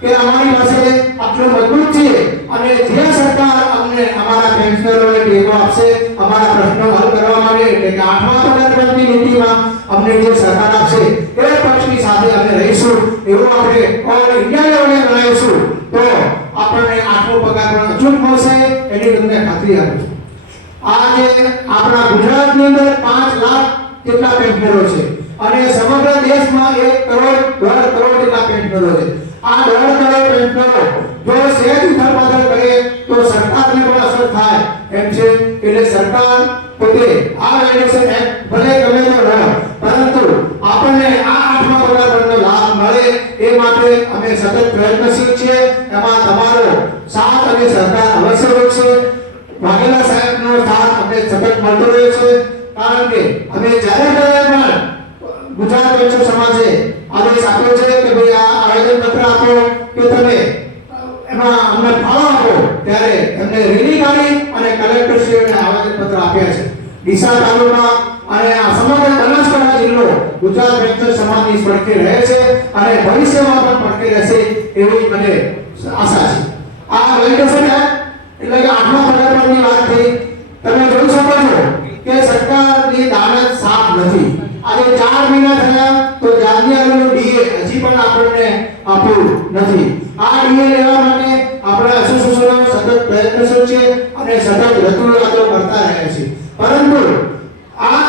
કે અમારી પાસે આટલું મજબૂત છે અને જે સરકાર અમને અમારા પેન્શનરોને ટેકો આપશે અમારા પ્રશ્નો હલ કરવા માટે, એટલે કે 8મા પગાર પંચની નીતિમાં અમને જે સરકાર આપશે એ પક્ષની સાથે અમે રહીશું, એવું આપણે ઓલ ઇન્ડિયા લેવલે બનાવીશું તો આપણને 8મો પગાર પણ અચૂક મળશે એની તમને ખાતરી આપું છું. આજે આપણા ગુજરાતની અંદર 5 લાખ જેટલા પેન્શનરો છે અને સમગ્ર દેશમાં 1 કરોડ 1.5 કરોડ જેટલા પેન્શનરો છે. આ 1.5 કરોડ પેન્શનરો જો સહેજ ઉથલપાથલ કરે તો સરકારને પણ અસર થાય એમ છે. એટલે સરકાર પોતે આ વેલિડેશન એક્ટ ભલે ગમે તે હોય પરંતુ આપણને આ 8મા પગાર પંચનો લાભ મળે એ માટે અમે સતત પ્રયત્નશીલ છીએ. એમાં તમારો સાથ અને સહકાર અવશ્ય રહેશે. વાઘેલા સાહેબનો સાથ અમને સતત મળતો રહે છે. કારણ કે અમે જ્યારે પણ ગુજરાત પેન્શન સમાજે આદેશ આપ્યો છે કે ભાઈ આ આવેદન પત્ર આપો કે તમે એમાં અમને ફાળો આપો, ત્યારે એમને રેલી કાઢી અને કલેક્ટરશ્રીઓને આવેદન પત્ર આપ્યા છે. ડીસા તાલુકા અને આ સમગ્ર બનાસકાંઠા જિલ્લો ગુજરાત પેન્શન સમાજની પડખે રહે છે અને ભવિષ્યમાં પણ પડખે રહેશે એવી મને આશા છે. આ વેલિડેશન એક્ટ એટલે કે 8મા પગાર પંચની વાત થઈ. તમે જોઈ શકો છો કે સરકારની દાનત સાફ નથી. આજે 4 મહિના થયા તો જાન્યુઆરીનું ડીએ હજી પણ આપણને આપ્યું નથી. આ ડીએ લેવા માટે આપણે એસોસિએશનો સતત પ્રયત્નશીલ છે અને સતત રજૂઆતો કરતા રહ્યા છે. પરંતુ આ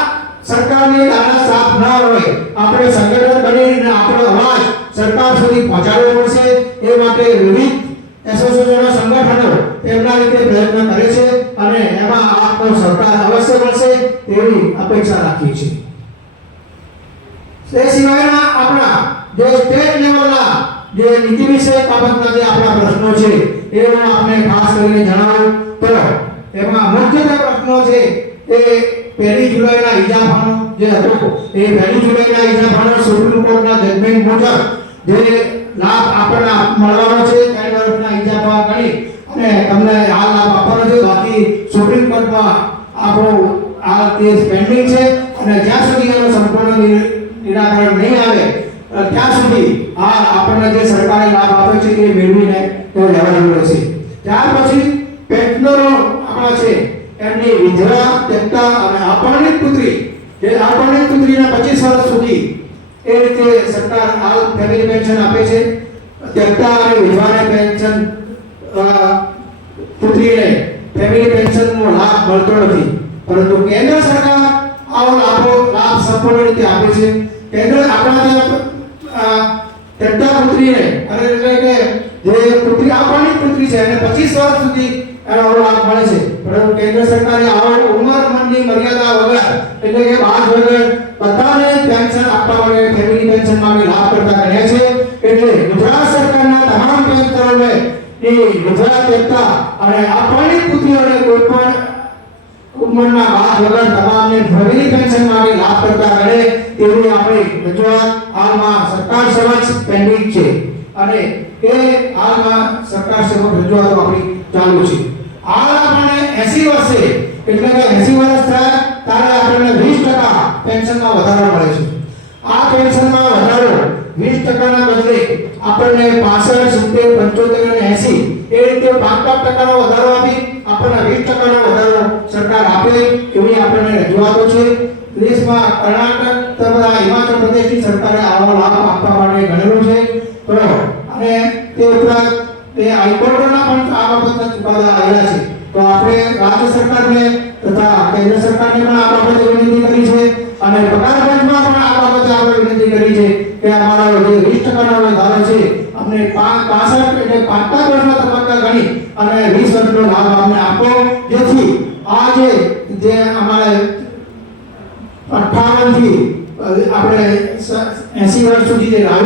સરકારની દાનત સાફ ન હોય આપણે સંગઠન બનીને આપણો અવાજ સરકાર સુધી પહોંચાડવો પડશે. એ માટે વિવિધ એસોસિએશનો સંગઠનો તેમના રીતે પ્રયત્ન કરે છે અને એમાં આપનો સહકાર અવશ્ય મળશે તેવી અપેક્ષા રાખીએ છીએ. તે સિવાયના આપણા જે સ્ટેટ લેવલના જે નીતિ વિષયક બાબતના જે આપણા પ્રશ્નો છે એ હું આપને ખાસ કરીને જણાવું તો એમાં મુખ્ય પ્રશ્નો છે એ 1 જુલાઈના ઇજાફાનો જે હતો એ 1 જુલાઈના ઇજાફાનો સુપ્રીમ કોર્ટના જજમેન્ટ મુજબ જે લાભ આપણને મળવાનો છે 3 વર્ષના ઇજાફા કરી અને તમને આ લાભ આપવાનો છે. બાકી સુપ્રીમ કોર્ટમાં આપણો આ કેસ પેન્ડિંગ છે અને જ્યાં સુધી એનો સંપૂર્ણ નિરાકરણ નહીં આવે ત્યાં સુધી આ આપણને જે સરકારે લાભ આપે છે એ મેળવીને તો રહેવાનું રહેશે. ત્યાર પછી પેન્શનરો આપણા છે એમની વિધવા, તેક્તા અને અપરિણિત પુત્રી, જે અપરિણિત પુત્રીને 25 વર્ષ સુધી એ રીતે સરકાર હાલ ફેમિલી પેન્શન આપે છે. તેક્તા અને વિધવાને પેન્શન પુત્રીને ફેમિલી પેન્શનનો લાભ મળતો નથી, પરંતુ કેન્દ્ર સરકાર આવો લાભ સંપૂર્ણ રીતે આપે છે. કેન્દ્ર આપણા તેક્તા પુત્રીને અને એટલે કે જે પુત્રી આપવાની પુત્રી છે એને 25 વર્ષ સુધી એનો લાભ મળે છે, પરંતુ કેન્દ્ર સરકારે આવો ઉંમરની મર્યાદા વગર એટલે કે 12 વગર બધાને પેન્શન આપવા માટે ફેમિલી પેન્શન માટે લાભ કરતા કર્યા છે. એટલે ગુજરાત સરકારના તમામ પેન્શનરોને ગુજરાત તેક્તા અને આપવાની પુત્રીઓને કોઈ પણ ઉંમરના બાદ વગર તમામને ફેમિલી પેન્શન માટે લાભ કરતા કરે તેવી આપણી રજૂઆત હાલમાં સરકાર સમક્ષ પેન્ડિંગ છે અને એ હાલમાં સરકાર સમક્ષ રજૂઆતો આપણી ચાલુ છે. હાલ આપણને 80 વર્ષે એટલે કે 80 વર્ષ થાય ત્યારે આપણને 20% પેન્શનમાં વધારો મળે છે. આ પેન્શનમાં વધારો 20% ના બદલે આપણને 65, 70, 75 અને 80 એ રીતે 5% નો વધારો આપી આપણને 20% નો વધારો સરકાર આપે એવી આપણને રજૂઆતો છે. દેશમાં કર્ણાટક તથા હિમાચલ પ્રદેશની સરકારે આવો લાભ આપવા માટે ગણેલું છે. તો અને તે ઉપરાંત તે હાઈકોર્ટના પણ આ બાબતના ચુકાદા આવ્યા છે. તો આપણે રાજ્ય સરકારને તથા કેન્દ્ર સરકારને પણ આ બાબતે વિનંતી કરી છે અને પગાર પંચમાં પણ આ બાબતે આપણે વિનંતી કરી છે કે અમારો જે 20% નો વધારો છે અમને 65 એટલે 5 વર્ષના તબક્કા ગણી અને 20 વર્ષનો લાભ અમને આપો, જેથી આ જે અમારે 58 થી આપણે 80 વર્ષ સુધી જે રાહ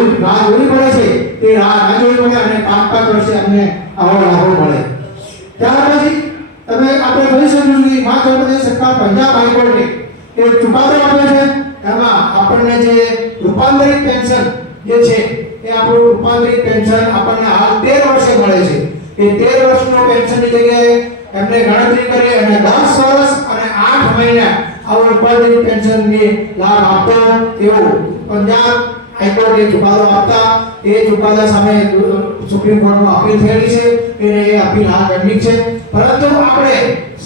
જોવી પડે છે તે રાહ જોવી પડે અને 5 વર્ષે અમને આવો લાભો મળે. ત્યાર પછી તમે આપણે જોઈ શકો છો કે હિમાચલ પ્રદેશ સરકાર પંજાબ હાઈકોર્ટે એક ચુકાદો આપ્યો છે. એમાં આપણને જે રૂપાંતરિત પેન્શન જે છે એ આપણું રૂપાંતરિત પેન્શન આપણને હાલ 13 વર્ષે મળે છે. એ 13 વર્ષનો પેન્શનની જગ્યાએ એમને ગણતરી કરી અને 10 વર્ષ અને 8 મહિના આવો રૂપાંતરિત પેન્શનની લાભ આપતો એવું પંજાબ હાઈકોર્ટે ચુકાદો આપતા એ ચુકાદા સામે સુપ્રીમ કોર્ટમાં અપીલ થયેલી છે અને એ અપીલ હાલ પેન્ડિંગ છે. પરંતુ આપણે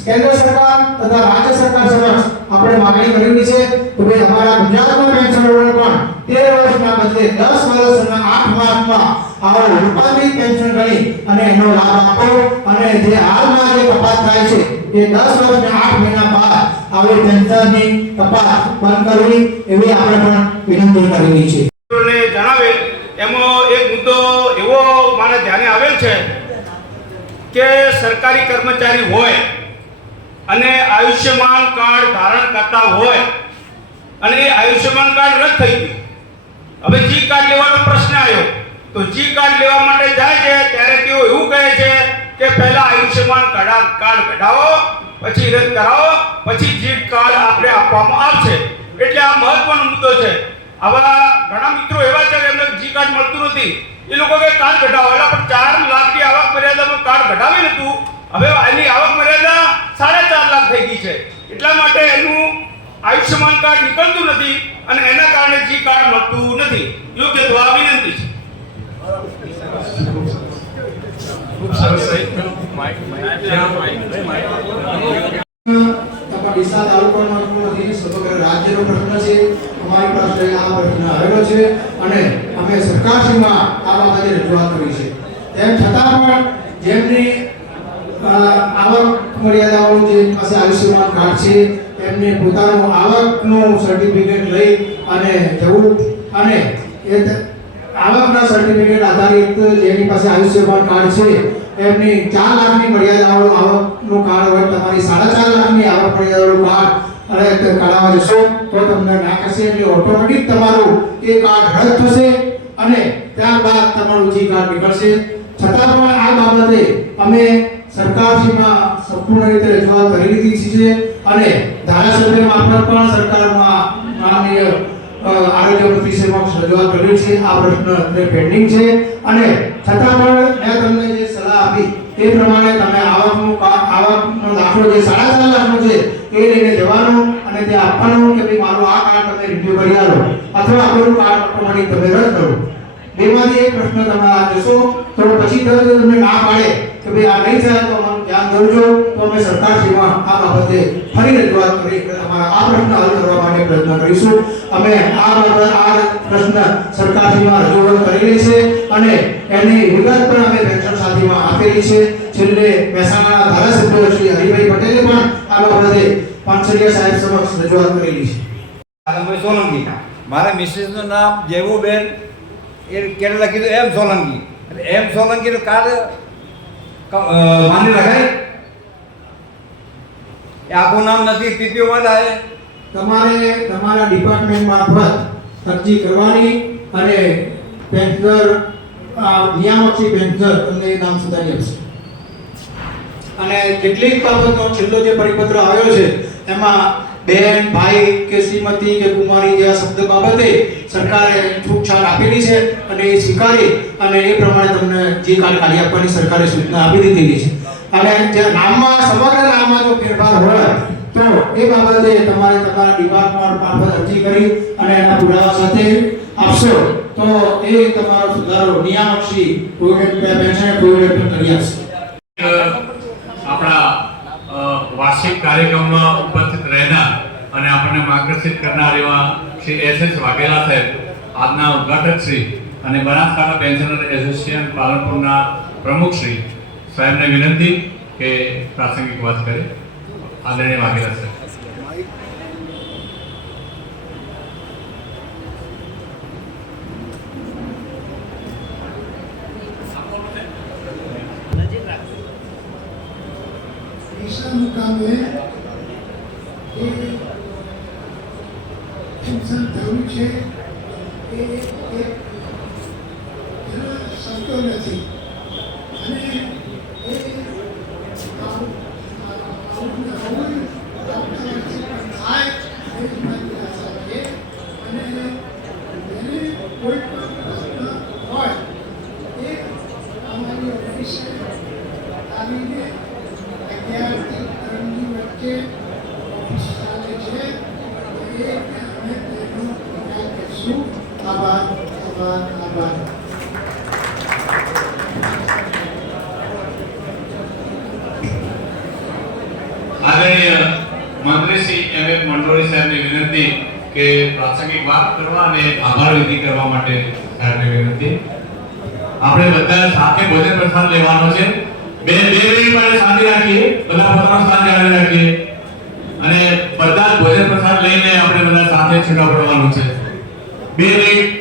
કેન્દ્ર સરકાર તથા રાજ્ય સરકાર સમક્ષ આપણે માંગણી કરેલી છે કે ભાઈ અમારા ગુજરાતના પેન્શનરોને પણ 13 વર્ષના બદલે 10 વર્ષ અને 8 માસમાં આવો રૂપાંતરિત પેન્શન ગણી અને એનો લાભ આપો અને જે હાલમાં જે કપાત થાય છે એ 10 વર્ષ અને 8 મહિના બાદ આવી પેન્શનની કપાત બંધ કરવી એવી આપણે પણ વિનંતી કરેલી છે. જણાવેલ એમાં એક મુદ્દો એવો મારે ધ્યાને આવેલ છે કે સરકારી કર્મચારી હોય અને આયુષ્યમાન કાર્ડ ધારણ કરતા હોય અને એ આયુષ્યમાન કાર્ડ રદ થઈ ગયું, હવે જી કાર્ડ લેવાનો પ્રશ્ન આવ્યો તો જી કાર્ડ લેવા માટે જાય છે ત્યારે તેઓ એવું કહે છે કે પહેલા આયુષ્યમાન કાર્ડ કઢાવો, પછી રદ કરાવો, પછી જી કાર્ડ આપણે આપવામાં આવશે. એટલે આ મહત્વનો મુદ્દો છે. આવા ઘણા મિત્રો એવા છે કે એમને જી કાર્ડ મળતું નથી, એ લોકો કે કાર્ડ કઢાવો, એટલે પણ 4 લાખની આવક મર્યાદામાં કાર્ડ કઢાવી નતું, હવે આની આવક મર્યાદા 4.5 લાખ થઈ ગઈ છે. એટલા માટે એનું આયુષ્યમાન કાર્ડ નીકળતું નથી અને એના કારણે જી કાર્ડ મળતું નથી. યોગ્ય દવા વિનંતી છે. ખૂબ સરસ ડીસા તાલુકાનો નથી, સમગ્ર રાજ્યનો પ્રશ્ન છે. અમારી પાસે આ પ્રશ્ન આવેલો છે અને અમે સરકારશ્રીમાં આ બાબતે રજૂઆત કરી છે. તેમ છતાં પણ જેમની આવક મર્યાદાઓ જે પાસે આયુષ્યમાન કાર્ડ છે એમને પોતાનું આવકનું સર્ટિફિકેટ લઈ અને જવું અને એ આવકના સર્ટિફિકેટ આધારિત જેની પાસે આયુષ્યમાન કાર્ડ છે એમની 4 લાખની મર્યાદાવાળું આવકનું કાર્ડ હોય, તમારી 4.5 લાખની આવક મર્યાદાવાળું કાર્ડ અને કઢાવવા જશો તો તમને ના કરશે એટલે ઓટોમેટિક તમારું એ કાર્ડ રદ થશે અને ત્યારબાદ તમારું જી કાર્ડ નીકળશે. છતાં પણ આ બાબતે અમે સરકારશ્રીમાં સંપૂર્ણ રીતે રજૂઆત કરી લીધી છે અને ધારાસભ્ય મારફત પણ સરકારમાં માનનીય આરોગ્ય મંત્રી સમક્ષ રજૂઆત કરી છે. આ પ્રશ્ન પેન્ડિંગ છે અને છતાં પણ મેં તમને જે સલાહ આપી એ પ્રમાણે તમે આવકનો દાખલો જે 4.5 લાખનો છે એ લઈને જવાનું અને તે આપવાનું કે ભાઈ મારું આ કાર્ડ તમે રિન્યુ કરી આલો અથવા આપણું કાર્ડ ઓટોમેટિક તમે રદ કરો. બેમાંથી એક પ્રશ્ન તમે આ જશો તો પછી તમને ના પાડે કે ભાઈ આ નહીં થાય તો અમારું ધ્યાન દોરજો તો અમે સરકારશ્રીમાં આ બાબતે ફરી રજૂઆત કરી અમારા આ પ્રશ્ન હલ કરવા માટે પ્રયત્ન કરીશું. અમે આ પ્રશ્ન સરકારશ્રીમાં રજૂઆત કરેલી છે અને એની વિગત પણ અમે પેન્શન સાથીમાં આપેલી છે. છેલ્લે મહેસાણાના ધારાસભ્ય શ્રી હરિભાઈ પટેલે પણ આ બાબતે પાંચરિયા સાહેબ સમક્ષ રજૂઆત કરેલી છે. આલમભાઈ સોલંકી. મારા મિસિસનું નામ જેવુબેન એ કેને લખી એમ સોલંકી. એટલે એમ સોલંકીનું કાર્ડ માની લખાય એ આખું નામ નથી પીપીઓ માં આવે. તમારે તમારા ડિપાર્ટમેન્ટ મારફત અરજી કરવાની અને પેન્શનર નિયામકથી પેન્શનર તમને નામ સુધારી આપશે. અને કેટલીક બાબતનો છેલ્લો જે પરિપત્ર આવ્યો છે એમાં બેન, ભાઈ કે શ્રીમતી કે કુમારી જેવા શબ્દ બાબતે સરકારે છૂટછાટ આપેલી છે અને એ સ્વીકારી અને એ પ્રમાણે તમને જે કાઢી આપવાની સરકારે સૂચના આપી દીધેલી છે. અને જે નામમાં સમગ્ર નામમાં જો ફેરફાર હોય તો એ બાબતે તમારે તમારા ડિપાર્ટમેન્ટ મારફત અરજી કરી અને એના પુરાવા સાથે આપશો તો એ તમારો સુધારો નિયામકશ્રી પ્રોવિડન્ટ પેન્શન પ્રોવિડન્ટ કરી આપશે. આપણા વાર્ષિક કાર્યક્રમમાં ઉપસ્થિત રહેનાર અને આપણને માર્ગદર્શિત કરનાર એવા શ્રી SS વાઘેલા સાહેબ, આજના ઉદ્ઘાટક શ્રી અને બનાસકાંઠા પેન્શનર એસોસિએશન પાલનપુરના પ્રમુખ શ્રી સાહેબને વિનંતી કે પ્રાસંગિક વાત કરે. આદરણીય વાઘેલા સાહેબ. મુકામે એ પેન્શન થયું છે એ એક શબ્દો નથી અને એ કોઈ પણ પ્રશ્ન હોય એ અમારી ઓફિસે આવીને 11 થી 3 ની વચ્ચે ઓફિસ ચાલે છે એ અમે તેનો ન્યાય કરીશું. આભાર આભાર આભાર. આદરણીય મંત્રી શ્રી M.A. મંડોરી સાહેબની વિનંતી કે પ્રાસંગિક વાત કરવા અને આભાર વિધિ કરવા માટે સાહેબને વિનંતી. આપણે બધા સાથે ભોજન પ્રસાદ લેવાનો છે. બે મિનિટ માટે શાંતિ રાખીએ, બધા પોતાનો સ્થાન જાળવી રાખીએ અને બધા ભોજન પ્રસાદ લઈને આપણે બધા સાથે છૂટા પડવાનું છે. 2 મિનિટ.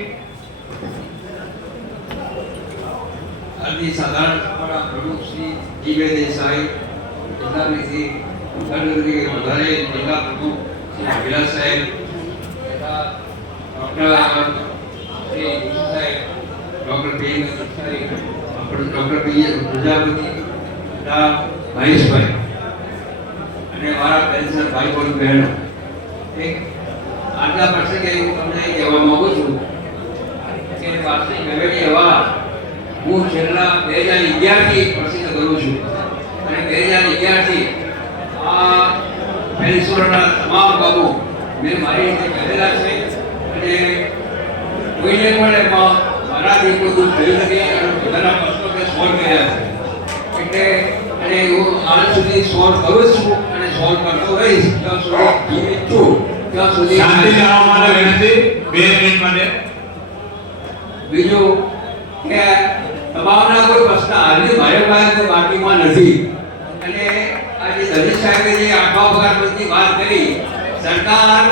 આદિ સાધારણ સભાના પ્રમુખ શ્રી જીવે દેસાઈ, જિલ્લા નીતિ સંગઠનની વધારે જિલ્લા પ્રમુખ શ્રી વાઘેલા સાહેબ, ડોક્ટર શ્રી સાહેબ, ડોક્ટર પી સાહેબ, આપણે ડોક્ટર પી પ્રજાપતિ, મહેશભાઈ અને મારા પેન્શન ભાઈ બહેનો, એક આજના પ્રસંગે હું તમને કહેવા માંગુ છું કે વાર્ષિક મેળવી એવા હું છેલ્લા 2011 થી પ્રસિદ્ધ કરું છું અને 2011 થી આ પેન્શનરના તમામ કામો મેં મારી રીતે કરેલા છે અને કોઈને પણ એમાં મારાથી કોઈ દુઃખ થયું નથી અને બધાના પ્રશ્નો મેં સોલ્વ કર્યા છે. એટલે અને હું આજ સુધી સોલ્વ કરું છું અને સોલ્વ કરતો રહીશ ત્યાં સુધી જીવિત છું ત્યાં સુધી. શાંતિ જાળવવા માટે વિનંતી. 2 મિનિટ માટે. બીજું કે તમામના કોઈ પ્રશ્ન હાલની મારી પાસે કોઈ બાકીમાં નથી અને આજે દલીલ સાહેબે જે 8મા પગાર પંચની વાત કરી, સરકાર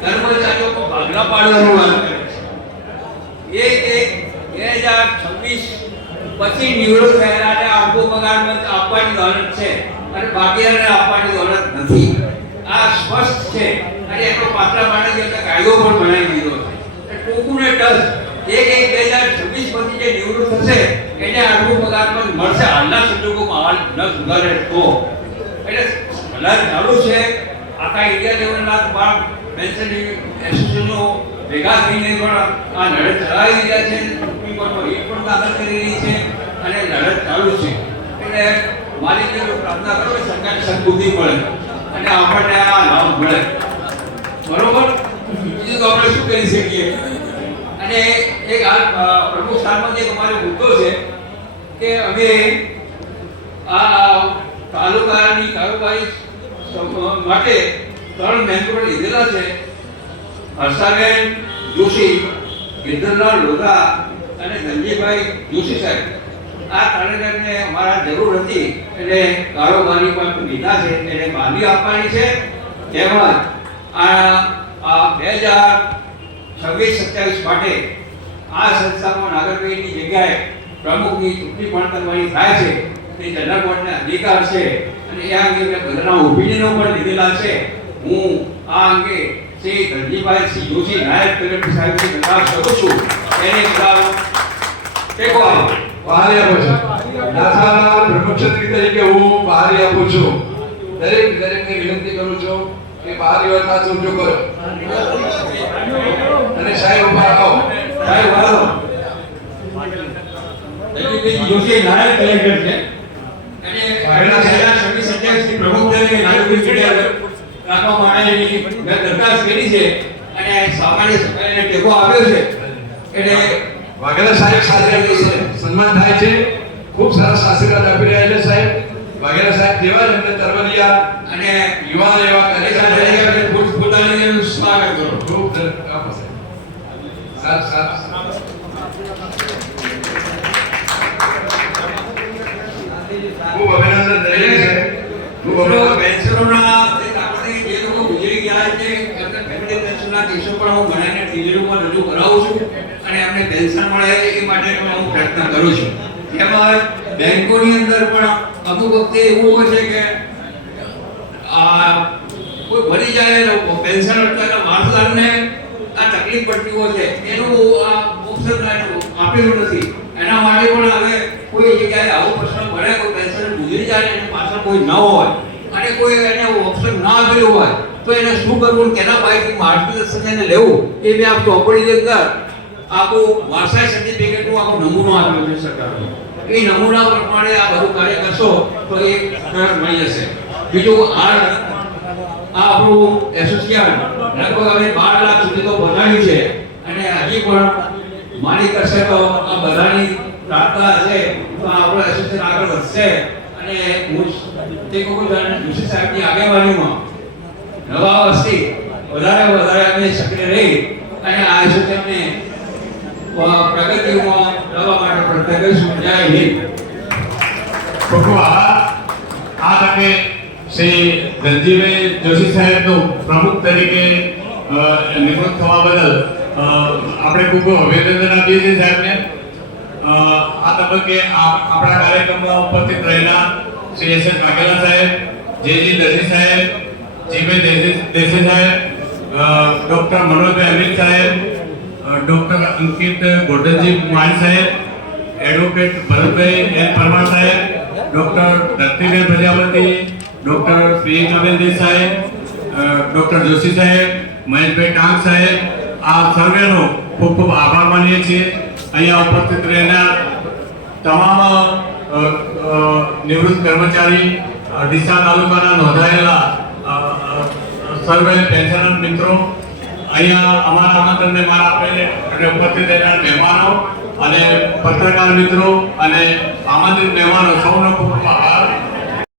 કર્મચારીઓ પર ભાગલા પાડવાનું વાત કરે છે. એ 2026 પછી નિવૃત્ત થયેલાને 8મો પગાર પંચ આપવાની દોલત છે અને બાકીઓને આપવાની દોલત નથી. આ સ્પષ્ટ છે અને એનો પાત્ર પાડે છે કાયદો પણ બનાવી દીધો છે. ટૂંકું ને ટસ 2026 પછી જે નિવૃત્ત થશે એને 8મો પગાર પંચ મળશે. હાલના સંજોગોમાં હાલ ન સુધારે તો એટલે ભલા ચાલુ છે. આખા ઇન્ડિયા લેવલના તમામ પેન્શન એસોસિએશનો ભેગા થઈને પણ આ લડત ચલાવી રહ્યા છે. સુપ્રીમ કોર્ટમાં રીટ પણ દાખલ કરી રહી છે અને લડત ચાલુ છે. એટલે મારી જે પ્રાર્થના કરો કે સરકારને સદબુદ્ધિ મળે અને આપણને આ લાભ મળે. બરોબર. બીજું તો આપણે શું કરી શકીએ. અને એક હાલ પ્રમુખ સ્થાનમાં જે તમારો મુદ્દો છે કે અમે આ તાલુકાની કારોબારી માટે 3 મેમ્બર લીધેલા છે. હર્ષાબેન જોશી, ગિરધરલાલ લોધા અને ધનજીભાઈ દલજીભાઈ જોશી સાહેબ, આ ત્રણેયને અમારા જરૂર હતી એટલે કારોબારી પણ લીધા છે એટલે બાંધી આપવાની છે. તેમજ આ 2026-27 માટે આ સંસ્થામાં નાગરભાઈની જગ્યાએ પ્રમુખની ચૂંટણી પણ કરવાની થાય છે. તે જનરલ બોર્ડના અધિકાર છે અને એ અંગે મેં બધાના ઓપિનિયનો પણ લીધેલા છે. હું આ અંગે શ્રી ધનજીભાઈ સિંહ જોશી નાયબ કલેક્ટર સાહેબની દરખાસ્ત કરું છું. એને બધા ટેકો આપો. બહારી આપું છું. નાથાના પ્રમુખક્ષત્રી તરીકે હું બહારી આપું છું. દરેકને વિનંતી કરું છું કે બહારી વાત હાથ ઊંચો કરો અને સાહેબ ઉભા આવો. સાહેબ આવો. ધનજીભાઈ જોશી નાયબ કલેક્ટર છે અને આગળના 26-27 થી પ્રમુખ તરીકે નાગરિક જગ્યા રાખવા માટેની મેં દરખાસ્ત કરી છે અને સામાન્ય સભ્યને ટેકો આપ્યો છે. એટલે વાઘેલા સાહેબ સાથે સન્માન થાય છે. ખૂબ સરસ આશીર્વાદ આપી રહ્યા છે સાહેબ. વાઘેલા સાહેબ જેવા જ અમને તરવરિયા અને યુવાન એવા કાર્યકર તરીકે પોતાનું સ્વાગત કરો. ખૂબ આપો સાહેબ. સાત ખૂબ અભિનંદન દરેક સાહેબ. ખૂબ અભિનંદન. પેન્શનોના આપણે જે લોકો ગુજરી ગયા છે એમને ફેમિલી પેન્શનના કેસો પણ હું બનાવીને ટીવીમાં રજૂ કરાવું છું અને એમને પેન્શન મળે એ માટે હું પ્રયત્ન કરું છું. એમાં બેંકોની અંદર પણ અમુક વખતે એવું હોય છે કે કોઈ ભરી જાય પેન્શન અટકાયેલા માણસને આ તકલીફ પડતી હોય છે એનું આ ઓપ્શન આપેલું નથી. એના માટે પણ હવે કોઈ જગ્યાએ આવો પ્રશ્ન બને કોઈ પેન્શન ગુજરી જાય ને એની પાછળ કોઈ ન હોય અને કોઈ એને ઓપ્શન ના આપેલું હોય તો એને શું કરવું કેના પાસેથી માર્ગદર્શન એને લેવું એ મેં આ ચોપડીની અંદર આખું વારસાઈ સર્ટિફિકેટનું આખો નમૂનો આપ્યો છે સરકારનો. એ નમૂના પ્રમાણે આ બધું કાર્ય કરશો તો એ મળી જશે. બીજું આ આપણું એસોસિએશન લગભગ અમે 12 લાખ સુધી તો બનાવ્યું છે અને હજી પણ માની કરશે તો આ બધાની પ્રાર્થના છે તો આપણો એસોસિએશન આગળ વધશે અને હું તે કોઈ જોશી સાહેબની આગેવાનીમાં નવા વર્ષથી વધારે અમે સક્રિય રહી અને આ એસોસિએશનને પ્રગતિમાં લાવવા માટે પ્રયત્ન કરીશું. જય હિન્દ. ખૂબ આભાર. આ તકે શ્રી ધનજીભાઈ જોશી સાહેબનું પ્રમુખ તરીકે નિવૃત્ત થવા બદલ આપણે ખૂબ અભિનંદન આપીએ છીએ સાહેબને. આ તબક્કે આપણા કાર્યક્રમમાં ઉપસ્થિત રહેલા શ્રી એસ વાઘેલા સાહેબ, જે દરજી સાહેબ, જીભાઈ દેસાઈ સાહેબ, ડોક્ટર મનોજભાઈ અમિત સાહેબ, ડોક્ટર અંકિત ગોરધનજી માળી સાહેબ, એડવોકેટ ભરતભાઈ એન પરમાર સાહેબ, ડોક્ટર દત્તીબેન પ્રજાપતિ, ડોક્ટર પ્રિયંકાબેન દેસાઈ, ડોક્ટર જોશી સાહેબ, મહેશભાઈ ટાંક સાહેબ, આ સર્વેનો ખૂબ ખૂબ આભાર માનીએ છીએ. અહીંયા ઉપસ્થિત રહેનાર તમામ નિવૃત્ત કર્મચારી, ડીસા તાલુકાના નોંધાયેલા સર્વે પેન્શનર મિત્રો, અહીંયા અમારા આમંત્રણને માન આપીને અને ઉપસ્થિત રહેનાર મહેમાનો અને પત્રકાર મિત્રો અને આમંત્રિત મહેમાનો સૌનો ખૂબ ખૂબ આભાર.